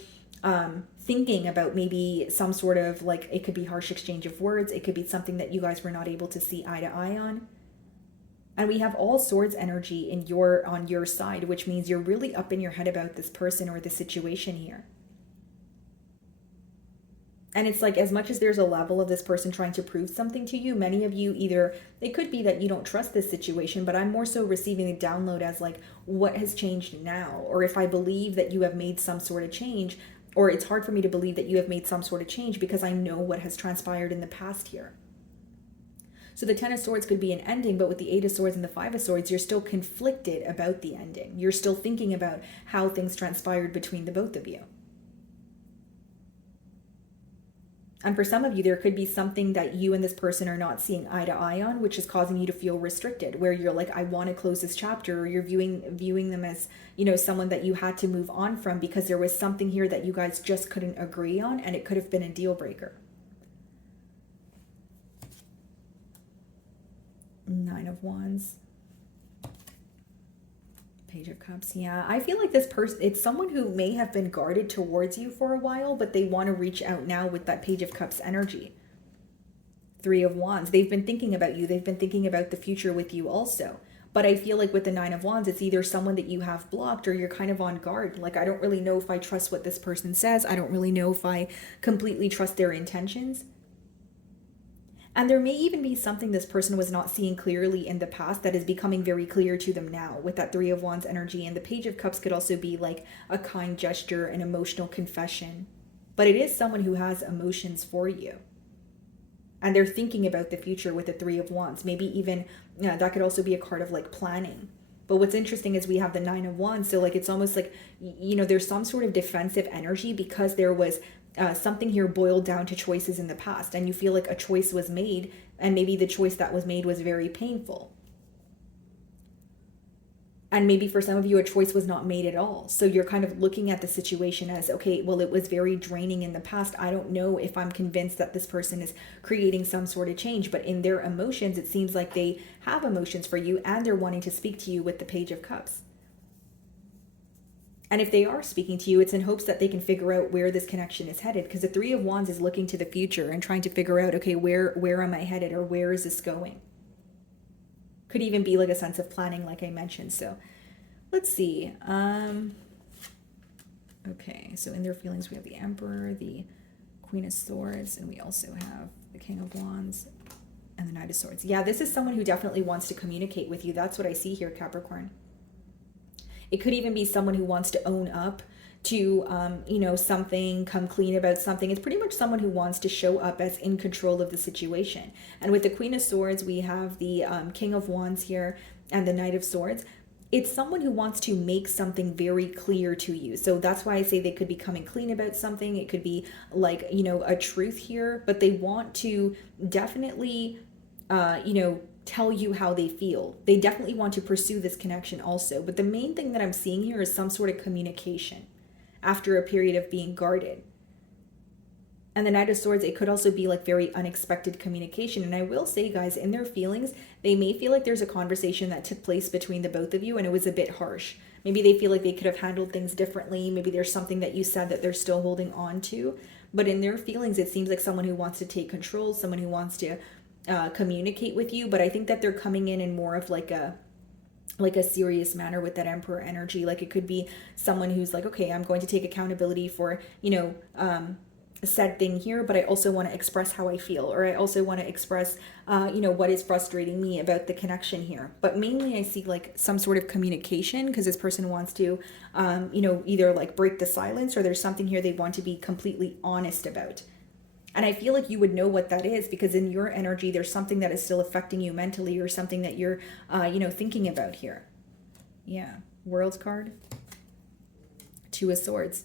thinking about maybe some sort of, like, it could be harsh exchange of words. It could be something that you guys were not able to see eye to eye on. And we have all Swords energy on your side, which means you're really up in your head about this person or the situation here. And it's like, as much as there's a level of this person trying to prove something to you, many of you either, it could be that you don't trust this situation, but I'm more so receiving the download as like, what has changed now? Or if I believe that you have made some sort of change, or it's hard for me to believe that you have made some sort of change because I know what has transpired in the past here. So the Ten of Swords could be an ending, but with the Eight of Swords and the Five of Swords, you're still conflicted about the ending. You're still thinking about how things transpired between the both of you. And for some of you, there could be something that you and this person are not seeing eye to eye on, which is causing you to feel restricted, where you're like, I want to close this chapter, or you're viewing them as, you know, someone that you had to move on from because there was something here that you guys just couldn't agree on, and it could have been a deal breaker. Nine of Wands. Page of Cups. Yeah, I feel like this person, it's someone who may have been guarded towards you for a while, but they want to reach out now with that Page of Cups energy. Three of Wands. They've been thinking about you. They've been thinking about the future with you also. But I feel like with the Nine of Wands, it's either someone that you have blocked or you're kind of on guard. Like, I don't really know if I trust what this person says. I don't really know if I completely trust their intentions. And there may even be something this person was not seeing clearly in the past that is becoming very clear to them now with that Three of Wands energy. And the Page of Cups could also be like a kind gesture, an emotional confession. But it is someone who has emotions for you. And they're thinking about the future with the Three of Wands. Maybe even, that could also be a card of like planning. But what's interesting is we have the Nine of Wands. So like, it's almost like, you know, there's some sort of defensive energy because there was something here boiled down to choices in the past, and you feel like a choice was made, and maybe the choice that was made was very painful. And maybe for some of you, a choice was not made at all. So you're kind of looking at the situation as, okay, well, it was very draining in the past. I don't know if I'm convinced that this person is creating some sort of change, but in their emotions, it seems like they have emotions for you and they're wanting to speak to you with the Page of Cups. And if they are speaking to you, it's in hopes that they can figure out where this connection is headed. Because the Three of Wands is looking to the future and trying to figure out, okay, where am I headed, or where is this going? Could even be like a sense of planning, like I mentioned. So let's see. Okay, so in their feelings, we have the Emperor, the Queen of Swords, and we also have the King of Wands and the Knight of Swords. Yeah, this is someone who definitely wants to communicate with you. That's what I see here, Capricorn. It could even be someone who wants to own up to, you know, something, come clean about something. It's pretty much someone who wants to show up as in control of the situation. And with the Queen of Swords, we have the King of Wands here and the Knight of Swords. It's someone who wants to make something very clear to you. So that's why I say they could be coming clean about something. It could be like, you know, a truth here, but they want to definitely, you know, tell you how they feel. They definitely want to pursue this connection also. But the main thing that I'm seeing here is some sort of communication after a period of being guarded. And the Knight of Swords, it could also be like very unexpected communication. And I will say, guys, in their feelings, they may feel like there's a conversation that took place between the both of you and it was a bit harsh. Maybe they feel like they could have handled things differently. Maybe there's something that you said that they're still holding on to. But in their feelings, it seems like someone who wants to take control, someone who wants to communicate with you. But I think that they're coming in more of like a serious manner with that Emperor energy. Like it could be someone who's like, okay, I'm going to take accountability for, you know, said thing here, but I also want to express how I feel, or I also want to express, you know, what is frustrating me about the connection here. But mainly I see like some sort of communication because this person wants to, you know, either like break the silence, or there's something here they want to be completely honest about. And I feel like you would know what that is because in your energy, there's something that is still affecting you mentally, or something that you're, you know, thinking about here. Yeah. World's card. Two of Swords.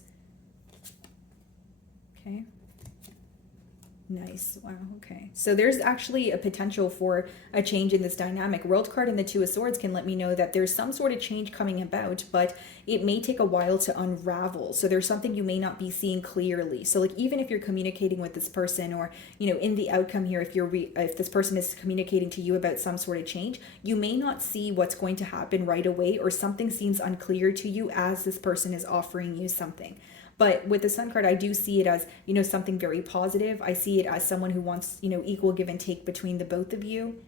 Okay. Nice. Wow. Okay. So there's actually a potential for a change in this dynamic. World card and the Two of Swords can let me know that there's some sort of change coming about, but it may take a while to unravel. So there's something you may not be seeing clearly. So like, even if you're communicating with this person, or, you know, in the outcome here, if this person is communicating to you about some sort of change, you may not see what's going to happen right away, or something seems unclear to you as this person is offering you something. But with the Sun card, I do see it as, you know, something very positive. I see it as someone who wants, you know, equal give and take between the both of you.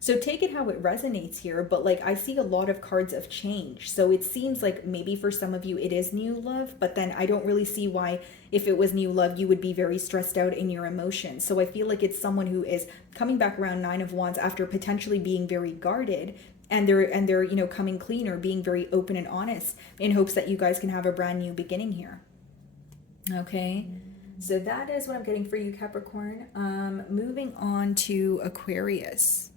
So take it how it resonates here, but like I see a lot of cards of change. So it seems like maybe for some of you it is new love, but then I don't really see why, if it was new love, you would be very stressed out in your emotions. So I feel like it's someone who is coming back around Nine of Wands after potentially being very guarded, and they're you know, coming clean or being very open and honest in hopes that you guys can have a brand new beginning here. Okay. So that is what I'm getting for you, Capricorn. Moving on to Aquarius.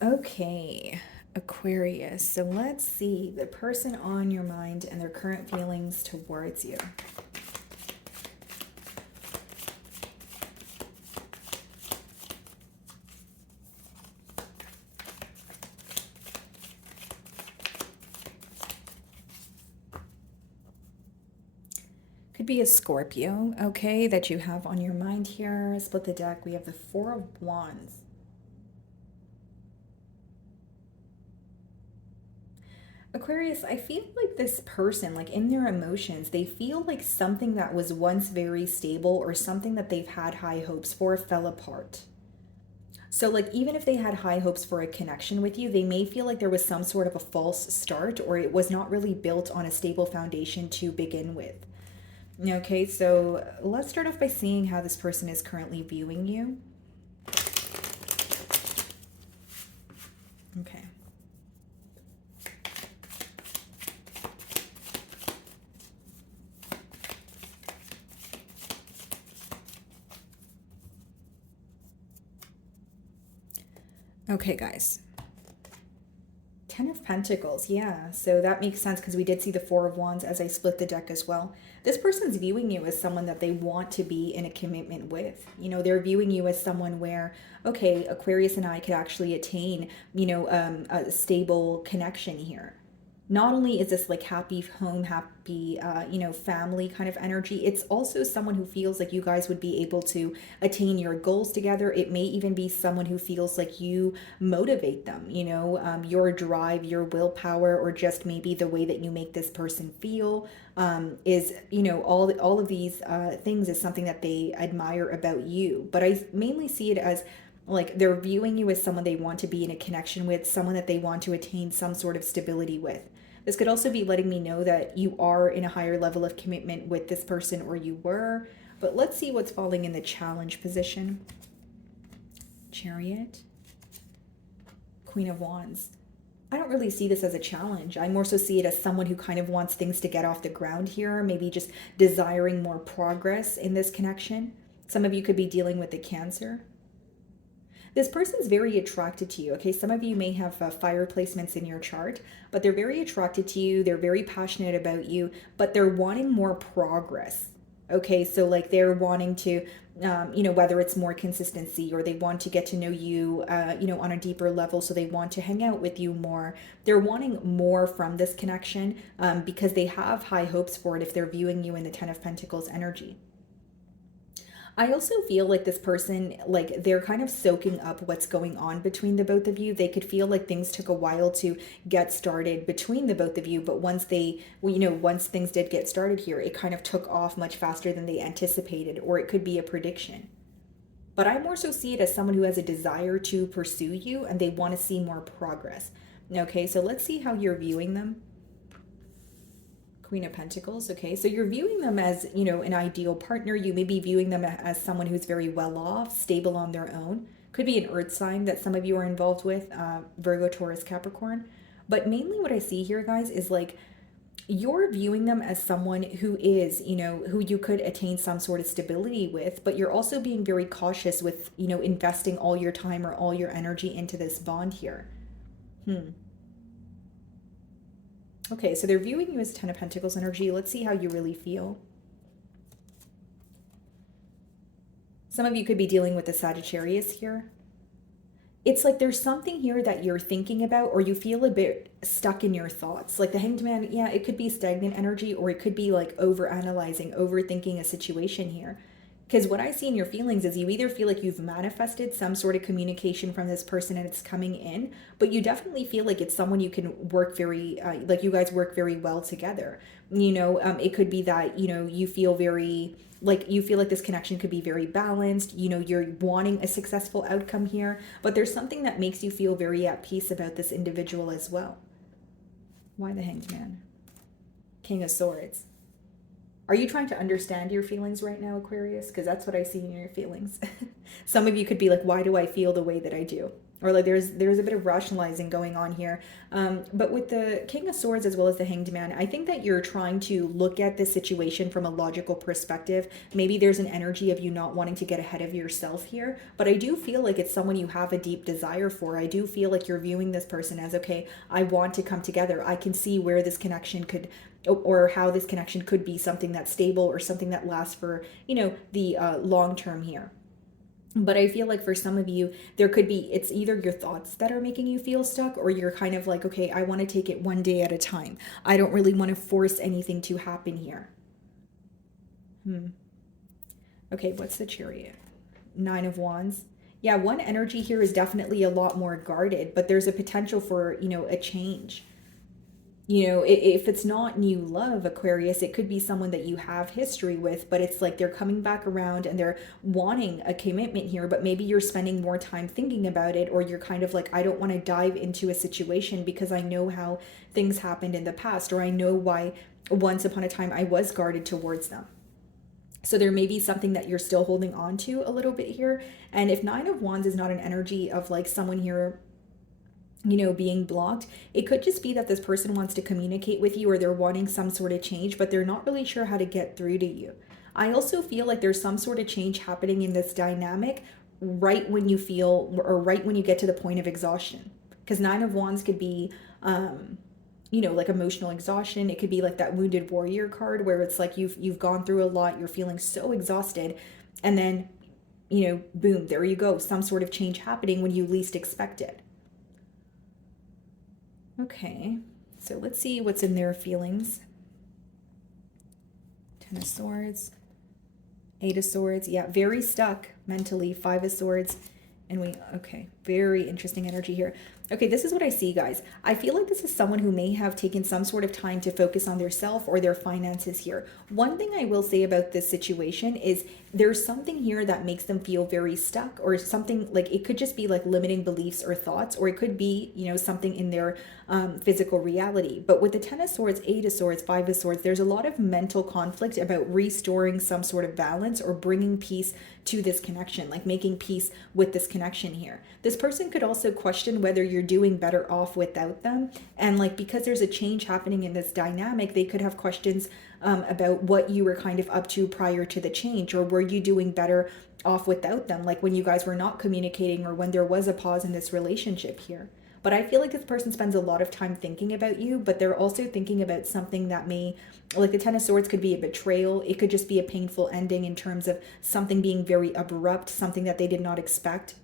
Okay, Aquarius. So let's see the person on your mind and their current feelings towards you. Could be a Scorpio, okay, that you have on your mind here. Split the deck. We have the Four of Wands. Aquarius, I feel like this person, like in their emotions, they feel like something that was once very stable or something that they've had high hopes for fell apart. So like even if they had high hopes for a connection with you, they may feel like there was some sort of a false start, or it was not really built on a stable foundation to begin with. Okay, so let's start off by seeing how this person is currently viewing you. Okay. Okay, guys. Ten of Pentacles, yeah. So that makes sense because we did see the Four of Wands as I split the deck as well. This person's viewing you as someone that they want to be in a commitment with. You know, they're viewing you as someone where, okay, Aquarius and I could actually attain, you know, a stable connection here. Not only is this like happy home, happy, you know, family kind of energy, it's also someone who feels like you guys would be able to attain your goals together. It may even be someone who feels like you motivate them, you know, your drive, your willpower, or just maybe the way that you make this person feel is, you know, all of these things is something that they admire about you. But I mainly see it as like they're viewing you as someone they want to be in a connection with, someone that they want to attain some sort of stability with. This could also be letting me know that you are in a higher level of commitment with this person, or you were. But let's see what's falling in the challenge position. Chariot. Queen of Wands. I don't really see this as a challenge. I more so see it as someone who kind of wants things to get off the ground here, maybe just desiring more progress in this connection. Some of you could be dealing with the Cancer. This person's very attracted to you, okay? Some of you may have fire placements in your chart, but they're very attracted to you. They're very passionate about you, but they're wanting more progress, okay? So like they're wanting to, you know, whether it's more consistency, or they want to get to know you, you know, on a deeper level. So they want to hang out with you more. They're wanting more from this connection because they have high hopes for it if they're viewing you in the Ten of Pentacles energy. I also feel like this person, like they're kind of soaking up what's going on between the both of you. They could feel like things took a while to get started between the both of you, but once they, well, you know, once things did get started here, it kind of took off much faster than they anticipated, or it could be a prediction. But I more so see it as someone who has a desire to pursue you and they want to see more progress. Okay, so let's see how you're viewing them. Queen of Pentacles, okay? So you're viewing them as, you know, an ideal partner. You may be viewing them as someone who's very well off, stable on their own. Could be an earth sign that some of you are involved with, Virgo, Taurus, Capricorn. But mainly what I see here, guys, is like you're viewing them as someone who is, you know, who you could attain some sort of stability with, but you're also being very cautious with, you know, investing all your time or all your energy into this bond here. Okay, so they're viewing you as Ten of Pentacles energy. Let's see how you really feel. Some of you could be dealing with the Sagittarius here. It's like there's something here that you're thinking about, or you feel a bit stuck in your thoughts. Like the Hanged Man, yeah, it could be stagnant energy, or it could be like over-analyzing, overthinking a situation here. Because what I see in your feelings is you either feel like you've manifested some sort of communication from this person and it's coming in, but you definitely feel like it's someone you can work very, like you guys work very well together. It could be that, you feel very, like you feel like this connection could be very balanced. You're wanting a successful outcome here, but there's something that makes you feel very at peace about this individual as well. Why the Hanged Man? King of Swords. Are you trying to understand your feelings right now, Aquarius? Because that's what I see in your feelings. Some of you could be like, why do I feel the way that I do? Or like there's a bit of rationalizing going on here. But with the King of Swords as well as the Hanged Man, I think that you're trying to look at this situation from a logical perspective. Maybe there's an energy of you not wanting to get ahead of yourself here. But I do feel like it's someone you have a deep desire for. I do feel like you're viewing this person as, okay, I want to come together. I can see where this connection could, or how this connection could be something that's stable or something that lasts for, the long term here. But I feel like for some of you, there could be, it's either your thoughts that are making you feel stuck, or you're kind of like, okay, I want to take it one day at a time. I don't really want to force anything to happen here. Okay, what's the Chariot? 9 of Wands. Yeah, one energy here is definitely a lot more guarded, but there's a potential for, a change. If it's not new love, Aquarius, it could be someone that you have history with, but it's like they're coming back around and they're wanting a commitment here, but maybe you're spending more time thinking about it, or you're kind of like, I don't want to dive into a situation because I know how things happened in the past, or I know why once upon a time I was guarded towards them. So there may be something that you're still holding on to a little bit here. And if 9 of Wands is not an energy of like someone here being blocked, it could just be that this person wants to communicate with you, or they're wanting some sort of change, but they're not really sure how to get through to you. I also feel like there's some sort of change happening in this dynamic right when you feel, or right when you get to the point of exhaustion. Because 9 of Wands could be, like emotional exhaustion. It could be like that Wounded Warrior card where it's like you've gone through a lot, you're feeling so exhausted, and then, boom, there you go. Some sort of change happening when you least expect it. Okay, so let's see what's in their feelings. 10 of Swords, 8 of Swords. Yeah, very stuck mentally. 5 of Swords. And okay, very interesting energy here. Okay, this is what I see, guys. I feel like this is someone who may have taken some sort of time to focus on their self or their finances here. One thing I will say about this situation is there's something here that makes them feel very stuck, or something like, it could just be like limiting beliefs or thoughts, or it could be, something in their physical reality. But with the 10 of Swords, 8 of Swords, 5 of Swords, there's a lot of mental conflict about restoring some sort of balance or bringing peace to this connection, like making peace with this connection here. This person could also question whether you're doing better off without them. And like, because there's a change happening in this dynamic, they could have questions about what you were kind of up to prior to the change, or were you doing better off without them, like when you guys were not communicating, or when there was a pause in this relationship here. But I feel like this person spends a lot of time thinking about you, but they're also thinking about something that may, like the 10 of Swords could be a betrayal. It could just be a painful ending in terms of something being very abrupt, something that they did not expect.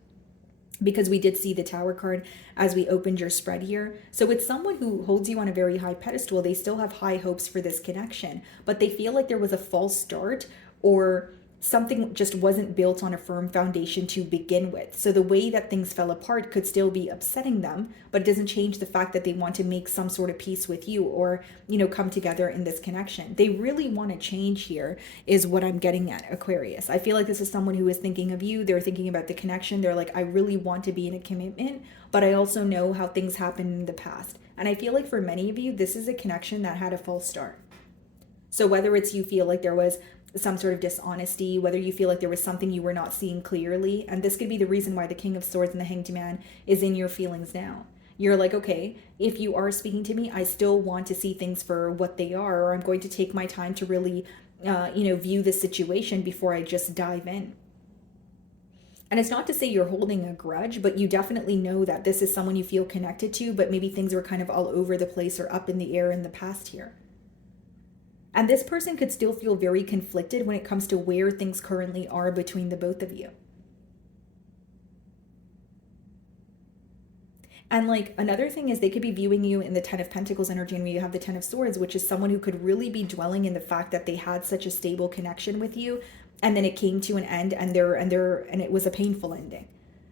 Because we did see the Tower card as we opened your spread here. So it's someone who holds you on a very high pedestal. They still have high hopes for this connection, but they feel like there was a false start, or something just wasn't built on a firm foundation to begin with. So the way that things fell apart could still be upsetting them, but it doesn't change the fact that they want to make some sort of peace with you, or, come together in this connection. They really want to change here, is what I'm getting at, Aquarius. I feel like this is someone who is thinking of you. They're thinking about the connection. They're like, I really want to be in a commitment, but I also know how things happened in the past. And I feel like for many of you, this is a connection that had a false start. So whether it's you feel like there was some sort of dishonesty, whether you feel like there was something you were not seeing clearly, and this could be the reason why the King of Swords and the Hanged Man is in your feelings now. You're like, okay, if you are speaking to me, I still want to see things for what they are, or I'm going to take my time to really, view the situation before I just dive in. And it's not to say you're holding a grudge, but you definitely know that this is someone you feel connected to, but maybe things were kind of all over the place or up in the air in the past here. And this person could still feel very conflicted when it comes to where things currently are between the both of you. And like another thing is they could be viewing you in the 10 of Pentacles energy, and you have the 10 of Swords, which is someone who could really be dwelling in the fact that they had such a stable connection with you, and then it came to an end, and it was a painful ending.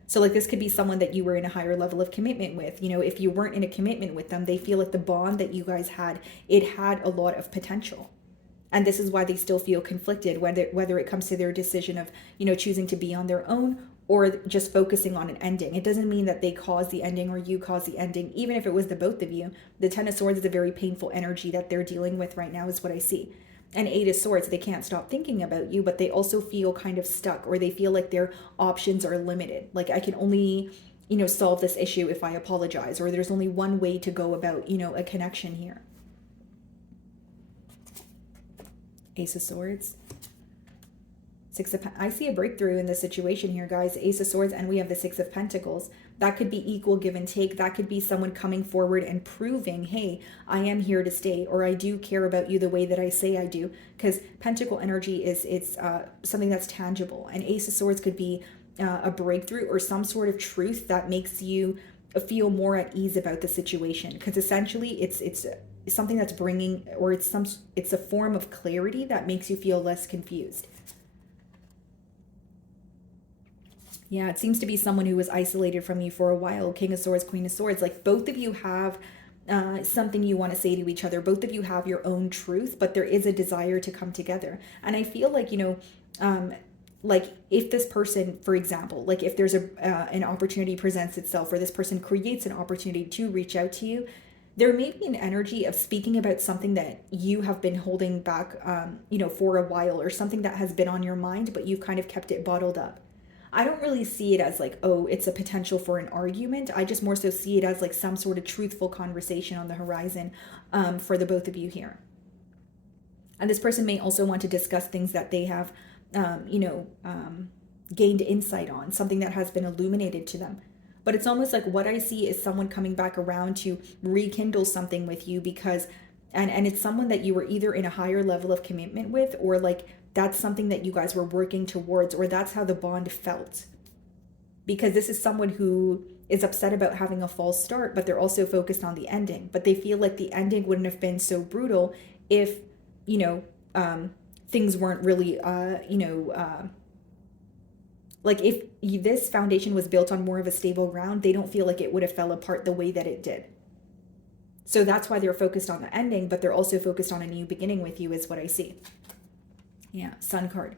So like this could be someone that you were in a higher level of commitment with. You know, if you weren't in a commitment with them, they feel like the bond that you guys had, it had a lot of potential. And this is why they still feel conflicted, whether it comes to their decision of, you know, choosing to be on their own or just focusing on an ending. It doesn't mean that they caused the ending or you caused the ending. Even if it was the both of you, the Ten of Swords is a very painful energy that they're dealing with right now, is what I see. And Eight of Swords, they can't stop thinking about you, but they also feel kind of stuck, or they feel like their options are limited. Like, I can only, you know, solve this issue if I apologize, or there's only one way to go about, you know, a connection here. Ace of Swords. I see a breakthrough in this situation here, guys. Ace of Swords, and we have the Six of Pentacles. That could be equal give and take. That could be someone coming forward and proving, hey, I am here to stay, or I do care about you the way that I say I do. Because Pentacle energy it's something that's tangible, and Ace of Swords could be a breakthrough or some sort of truth that makes you feel more at ease about the situation. Because essentially, it's something that's bringing, or it's a form of clarity that makes you feel less confused. Yeah, it seems to be someone who was isolated from you for a while. King of Swords, Queen of Swords. Like, both of you have something you want to say to each other. Both of you have your own truth, but there is a desire to come together. And I feel like, you know, like if this person, for example, like if there's an opportunity presents itself, or this person creates an opportunity to reach out to you, there may be an energy of speaking about something that you have been holding back, you know, for a while, or something that has been on your mind, but you've kind of kept it bottled up. I don't really see it as like, oh, it's a potential for an argument. I just more so see it as like some sort of truthful conversation on the horizon for the both of you here. And this person may also want to discuss things that they have, you know, gained insight on, something that has been illuminated to them. But it's almost like what I see is someone coming back around to rekindle something with you, because, and it's someone that you were either in a higher level of commitment with, or like that's something that you guys were working towards, or that's how the bond felt. Because this is someone who is upset about having a false start, but they're also focused on the ending. But they feel like the ending wouldn't have been so brutal if, you know, things weren't really, you know, like if this foundation was built on more of a stable ground, they don't feel like it would have fell apart the way that it did. So that's why they're focused on the ending, but they're also focused on a new beginning with you, is what I see. Yeah, Sun card.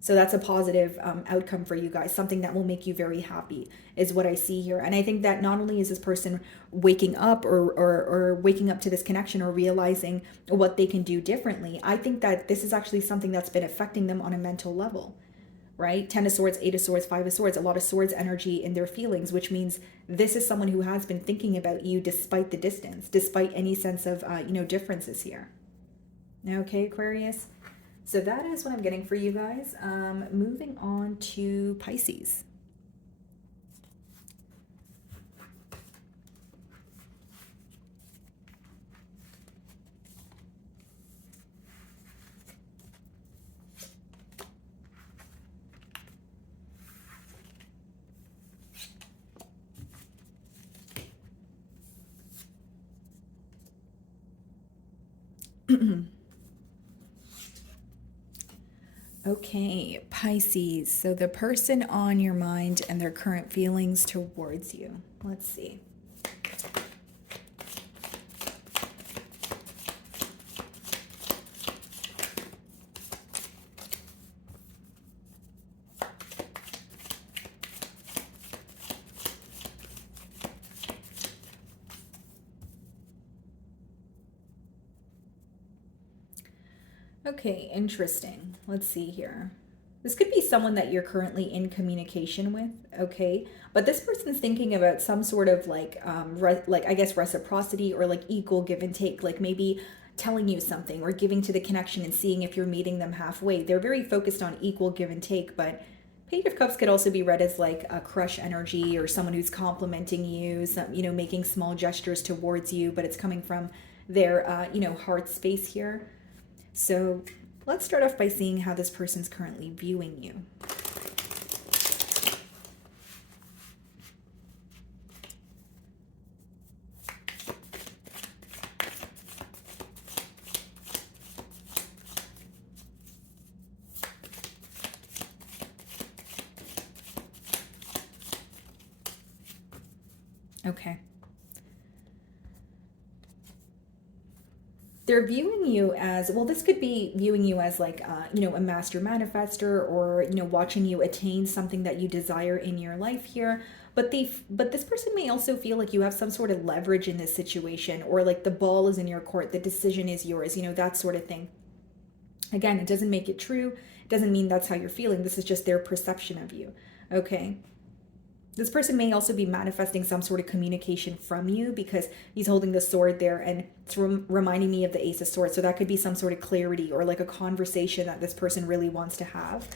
So that's a positive outcome for you guys. Something that will make you very happy is what I see here. And I think that not only is this person waking up or waking up to this connection, or realizing what they can do differently, I think that this is actually something that's been affecting them on a mental level, right? 10 of Swords, 8 of Swords, 5 of Swords, a lot of Swords energy in their feelings, which means this is someone who has been thinking about you despite the distance, despite any sense of, you know, differences here. Okay, Aquarius. So that is what I'm getting for you guys. Moving on to Pisces. Okay, Pisces. So the person on your mind and their current feelings towards you. Let's see. Okay, interesting. Let's see here. This could be someone that you're currently in communication with, okay? But this person's thinking about some sort of like, I guess reciprocity, or like equal give and take, like maybe telling you something or giving to the connection and seeing if you're meeting them halfway. They're very focused on equal give and take, but Page of Cups could also be read as like a crush energy, or someone who's complimenting you, some, you know, making small gestures towards you, but it's coming from their, you know, heart space here. So let's start off by seeing how this person's currently viewing you. Okay. They're viewing you as, well, this could be viewing you as like, a master manifester, or, watching you attain something that you desire in your life here. But this person may also feel like you have some sort of leverage in this situation, or like the ball is in your court, the decision is yours, that sort of thing. Again, it doesn't make it true. It doesn't mean that's how you're feeling. This is just their perception of you. Okay. This person may also be manifesting some sort of communication from you, because he's holding the sword there, and it's reminding me of the Ace of Swords. So that could be some sort of clarity, or like a conversation that this person really wants to have.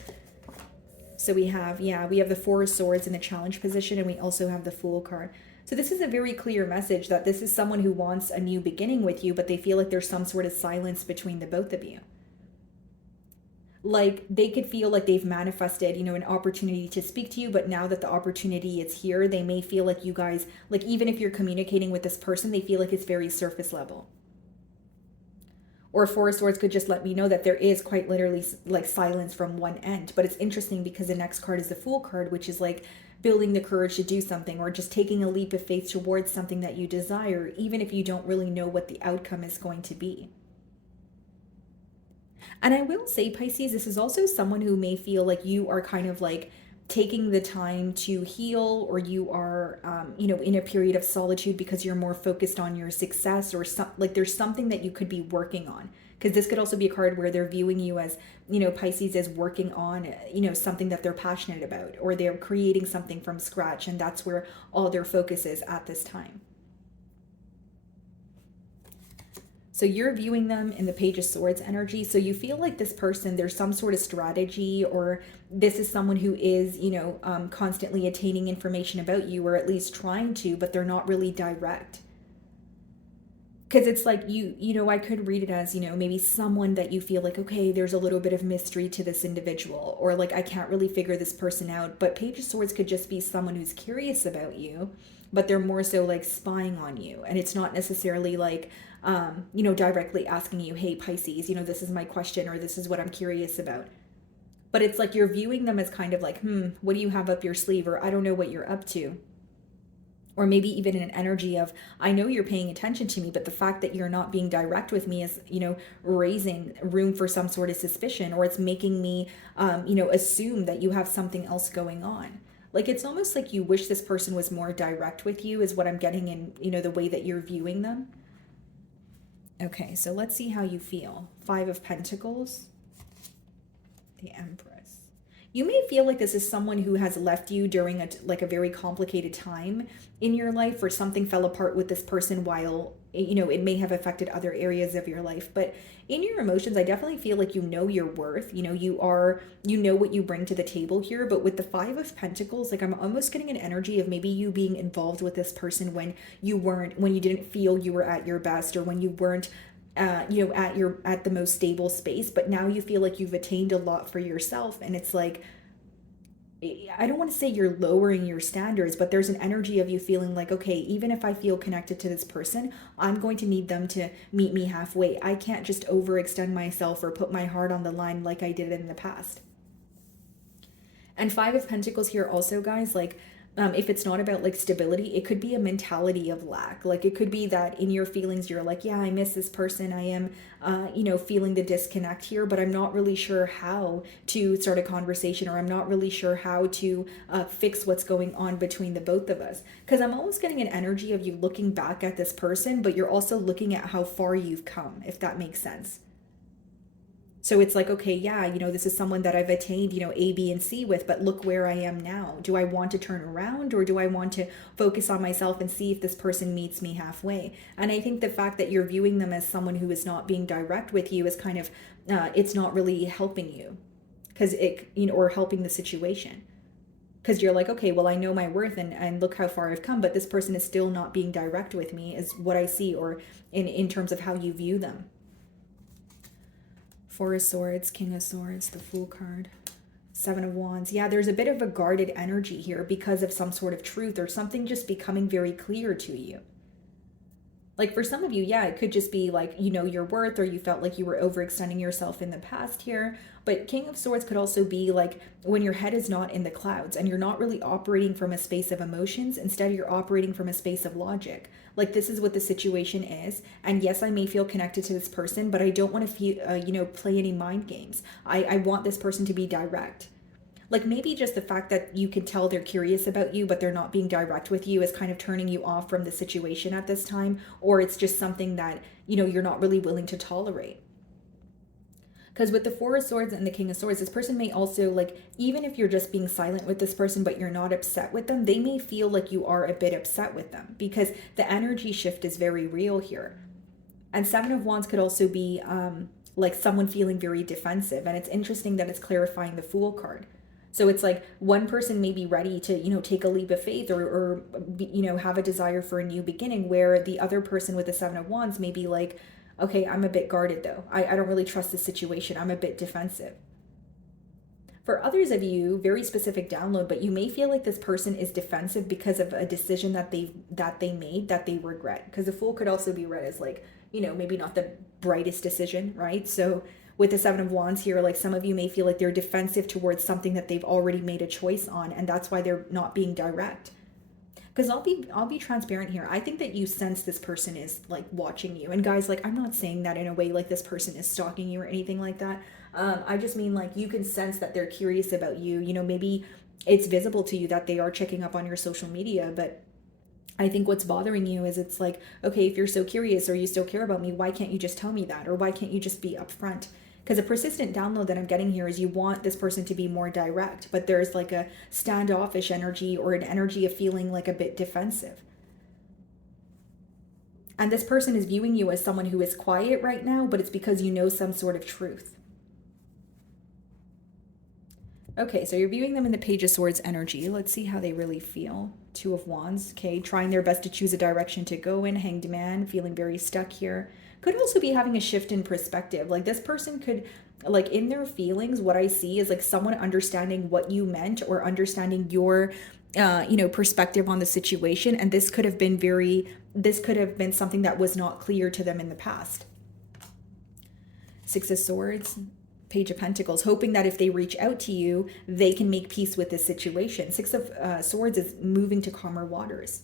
So we have the Four of Swords in the challenge position, and we also have the Fool card. So this is a very clear message that this is someone who wants a new beginning with you, but they feel like there's some sort of silence between the both of you. Like they could feel like they've manifested, an opportunity to speak to you, but now that the opportunity is here, they may feel like you guys, like even if you're communicating with this person, they feel like it's very surface level. Or Four of Swords could just let me know that there is quite literally like silence from one end. But it's interesting because the next card is the Fool card, which is like building the courage to do something, or just taking a leap of faith towards something that you desire, even if you don't really know what the outcome is going to be. And I will say, Pisces, this is also someone who may feel like you are kind of like taking the time to heal, or you are, in a period of solitude because you're more focused on your success, or like there's something that you could be working on. Because this could also be a card where they're viewing you as, Pisces as working on, something that they're passionate about, or they're creating something from scratch. And that's where all their focus is at this time. So you're viewing them in the Page of Swords energy. So you feel like this person, there's some sort of strategy, or this is someone who is, constantly attaining information about you, or at least trying to, but they're not really direct. Because it's like I could read it as, maybe someone that you feel like, okay, there's a little bit of mystery to this individual, or like I can't really figure this person out. But Page of Swords could just be someone who's curious about you, but they're more so like spying on you. And it's not necessarily like, directly asking you, hey, Pisces, this is my question, or this is what I'm curious about. But it's like you're viewing them as kind of like, what do you have up your sleeve? Or I don't know what you're up to. Or maybe even in an energy of, I know you're paying attention to me, but the fact that you're not being direct with me is, raising room for some sort of suspicion, or it's making me, assume that you have something else going on. Like, it's almost like you wish this person was more direct with you, is what I'm getting in, the way that you're viewing them. Okay, so let's see how you feel. Five of Pentacles, the Empress. You may feel like this is someone who has left you during a very complicated time in your life, or something fell apart with this person while, it may have affected other areas of your life. But in your emotions, I definitely feel like you know your worth. You know what you bring to the table here. But with the Five of Pentacles, like I'm almost getting an energy of maybe you being involved with this person when you didn't feel you were at your best, or when you weren't at the most stable space. But now you feel like you've attained a lot for yourself, and it's like, I don't want to say you're lowering your standards, but there's an energy of you feeling like, okay, even if I feel connected to this person, I'm going to need them to meet me halfway. I can't just overextend myself or put my heart on the line like I did in the past. And Five of Pentacles here also, guys, like, if it's not about like stability, it could be a mentality of lack. Like it could be that in your feelings, you're like, yeah, I miss this person. I am, feeling the disconnect here, but I'm not really sure how to start a conversation, or I'm not really sure how to fix what's going on between the both of us. Because I'm almost getting an energy of you looking back at this person, but you're also looking at how far you've come, if that makes sense. So it's like, okay, yeah, this is someone that I've attained, A, B, and C with, but look where I am now. Do I want to turn around, or do I want to focus on myself and see if this person meets me halfway? And I think the fact that you're viewing them as someone who is not being direct with you is kind of, it's not really helping you, because or helping the situation. Because you're like, okay, well, I know my worth, and look how far I've come, but this person is still not being direct with me, is what I see, or in terms of how you view them. Four of Swords, King of Swords, the Fool card, Seven of Wands. Yeah, there's a bit of a guarded energy here because of some sort of truth, or something just becoming very clear to you. Like for some of you, yeah, it could just be like, you know, your worth, or you felt like you were overextending yourself in the past here. But King of Swords could also be like when your head is not in the clouds and you're not really operating from a space of emotions. Instead, you're operating from a space of logic. Like this is what the situation is. And yes, I may feel connected to this person, but I don't want to feel, play any mind games. I want this person to be direct. Like maybe just the fact that you can tell they're curious about you, but they're not being direct with you is kind of turning you off from the situation at this time. Or it's just something that, you're not really willing to tolerate. Because with the Four of Swords and the King of Swords, this person may also, like, even if you're just being silent with this person, but you're not upset with them, they may feel like you are a bit upset with them because the energy shift is very real here. And Seven of Wands could also be like someone feeling very defensive. And it's interesting that it's clarifying the Fool card. So it's like one person may be ready to, take a leap of faith or have a desire for a new beginning, where the other person with the Seven of Wands may be like, okay, I'm a bit guarded though. I don't really trust this situation. I'm a bit defensive. For others of you, very specific download, but you may feel like this person is defensive because of a decision that they made that they regret. Because the Fool could also be read as like, maybe not the brightest decision, right? So with the Seven of Wands here, like some of you may feel like they're defensive towards something that they've already made a choice on, and that's why they're not being direct. Because I'll be transparent here. I think that you sense this person is like watching you. And guys, like I'm not saying that in a way like this person is stalking you or anything like that. I just mean like you can sense that they're curious about you. Maybe it's visible to you that they are checking up on your social media, but I think what's bothering you is it's like, okay, if you're so curious or you still care about me, why can't you just tell me that? Or why can't you just be upfront? Because a persistent download that I'm getting here is you want this person to be more direct, but there's like a standoffish energy or an energy of feeling like a bit defensive. And this person is viewing you as someone who is quiet right now, but it's because you know some sort of truth. Okay, so you're viewing them in the Page of Swords energy. Let's see how they really feel. Two of Wands, okay, trying their best to choose a direction to go in. Hanged Man, feeling very stuck here. Could also be having a shift in perspective. Like this person could, like in their feelings, what I see is like someone understanding what you meant or understanding your, perspective on the situation. And this could have been something that was not clear to them in the past. Six of Swords, Page of Pentacles, hoping that if they reach out to you, they can make peace with this situation. Six of Swords is moving to calmer waters.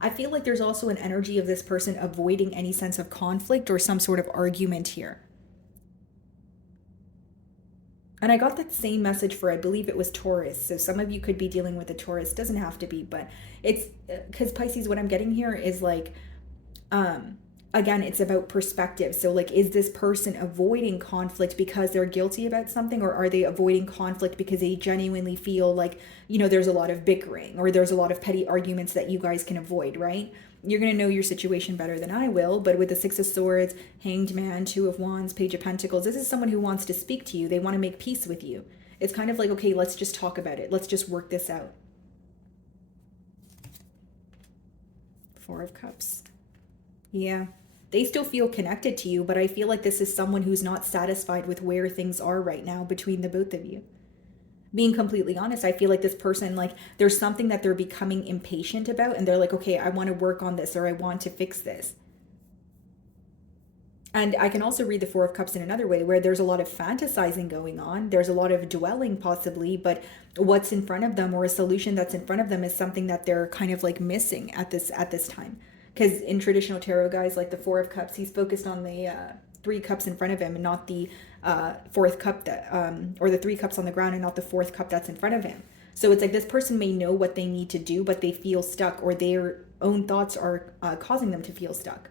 I feel like there's also an energy of this person avoiding any sense of conflict or some sort of argument here. And I got that same message for, I believe it was Taurus. So some of you could be dealing with a Taurus. Doesn't have to be, but it's because Pisces, what I'm getting here is like, again, it's about perspective. So like, is this person avoiding conflict because they're guilty about something, or are they avoiding conflict because they genuinely feel like, there's a lot of bickering or there's a lot of petty arguments that you guys can avoid, right? You're going to know your situation better than I will, but with the Six of Swords, Hanged Man, Two of Wands, Page of Pentacles, this is someone who wants to speak to you. They want to make peace with you. It's kind of like, okay, let's just talk about it. Let's just work this out. Four of Cups. Yeah. They still feel connected to you, but I feel like this is someone who's not satisfied with where things are right now between the both of you. Being completely honest, I feel like this person, like there's something that they're becoming impatient about, and they're like, okay, I want to work on this, or I want to fix this. And I can also read the Four of Cups in another way, where there's a lot of fantasizing going on. There's a lot of dwelling possibly, but what's in front of them, or a solution that's in front of them, is something that they're kind of like missing at this time. Because in traditional tarot, guys, like the Four of Cups, he's focused on the three cups in front of him and not the fourth cup that, or the three cups on the ground and not the fourth cup that's in front of him. So it's like this person may know what they need to do, but they feel stuck, or their own thoughts are causing them to feel stuck.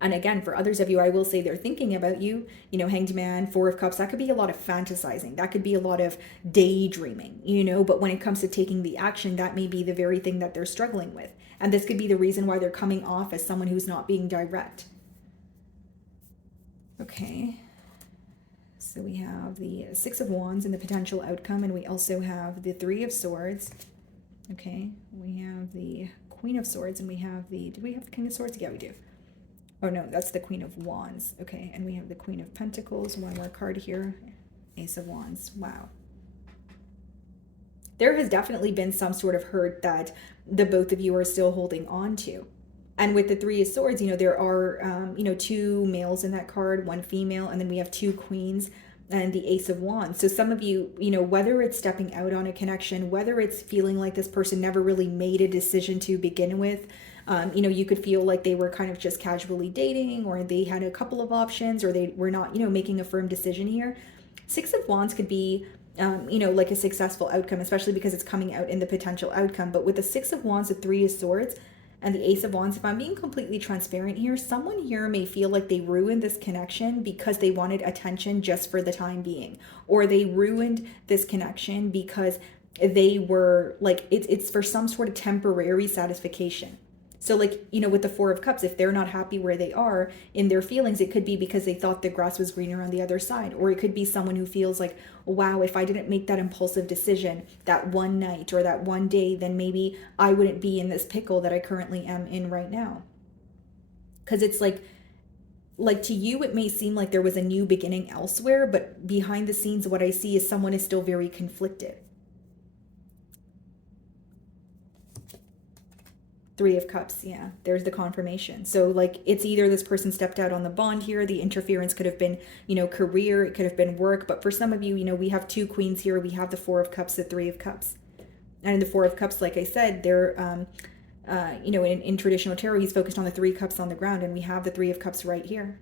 And again, for others of you, I will say they're thinking about you, Hanged Man, Four of Cups, that could be a lot of fantasizing. That could be a lot of daydreaming, but when it comes to taking the action, that may be the very thing that they're struggling with. And this could be the reason why they're coming off as someone who's not being direct. Okay. So we have the Six of Wands and the potential outcome, and we also have the Three of Swords. Okay. We have the Queen of Swords, and we have do we have the King of Swords? Yeah, we do. Oh no, that's the Queen of Wands. Okay, and we have the Queen of Pentacles. One more card here. Ace of Wands. Wow. There has definitely been some sort of hurt that the both of you are still holding on to. And with the Three of Swords, there are, two males in that card, one female, and then we have two queens and the Ace of Wands. So some of you, whether it's stepping out on a connection, whether it's feeling like this person never really made a decision to begin with, you could feel like they were kind of just casually dating, or they had a couple of options, or they were not, making a firm decision here. Six of Wands could be, like a successful outcome, especially because it's coming out in the potential outcome. But with the Six of Wands, the Three of Swords, and the Ace of Wands, if I'm being completely transparent here, someone here may feel like they ruined this connection because they wanted attention just for the time being. Or they ruined this connection because they were like, it's for some sort of temporary satisfaction. So like, with the Four of Cups, if they're not happy where they are in their feelings, it could be because they thought the grass was greener on the other side. Or it could be someone who feels like, wow, if I didn't make that impulsive decision that one night or that one day, then maybe I wouldn't be in this pickle that I currently am in right now. Because it's like to you, it may seem like there was a new beginning elsewhere, but behind the scenes, what I see is someone is still very conflicted. Three of Cups, yeah, there's the confirmation. So like, it's either this person stepped out on the bond here, the interference could have been, career, it could have been work, but for some of you, we have two queens here, we have the Four of Cups, the Three of Cups. And in the Four of Cups, like I said, they're, in traditional tarot, he's focused on the Three Cups on the ground, and we have the Three of Cups right here.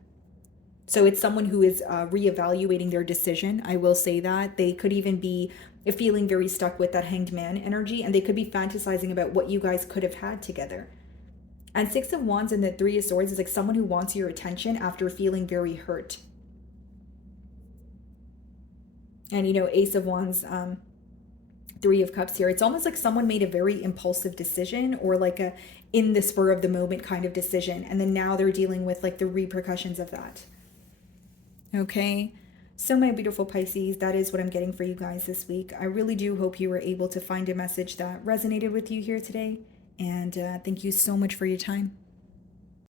So it's someone who is reevaluating their decision. I will say that. They could even be feeling very stuck with that Hanged Man energy, and they could be fantasizing about what you guys could have had together. And Six of Wands and the Three of Swords is like someone who wants your attention after feeling very hurt. And, Ace of Wands, Three of Cups here. It's almost like someone made a very impulsive decision, or like a in the spur of the moment kind of decision. And then now they're dealing with like the repercussions of that. Okay. So my beautiful Pisces, that is what I'm getting for you guys this week. I really do hope you were able to find a message that resonated with you here today. And thank you so much for your time.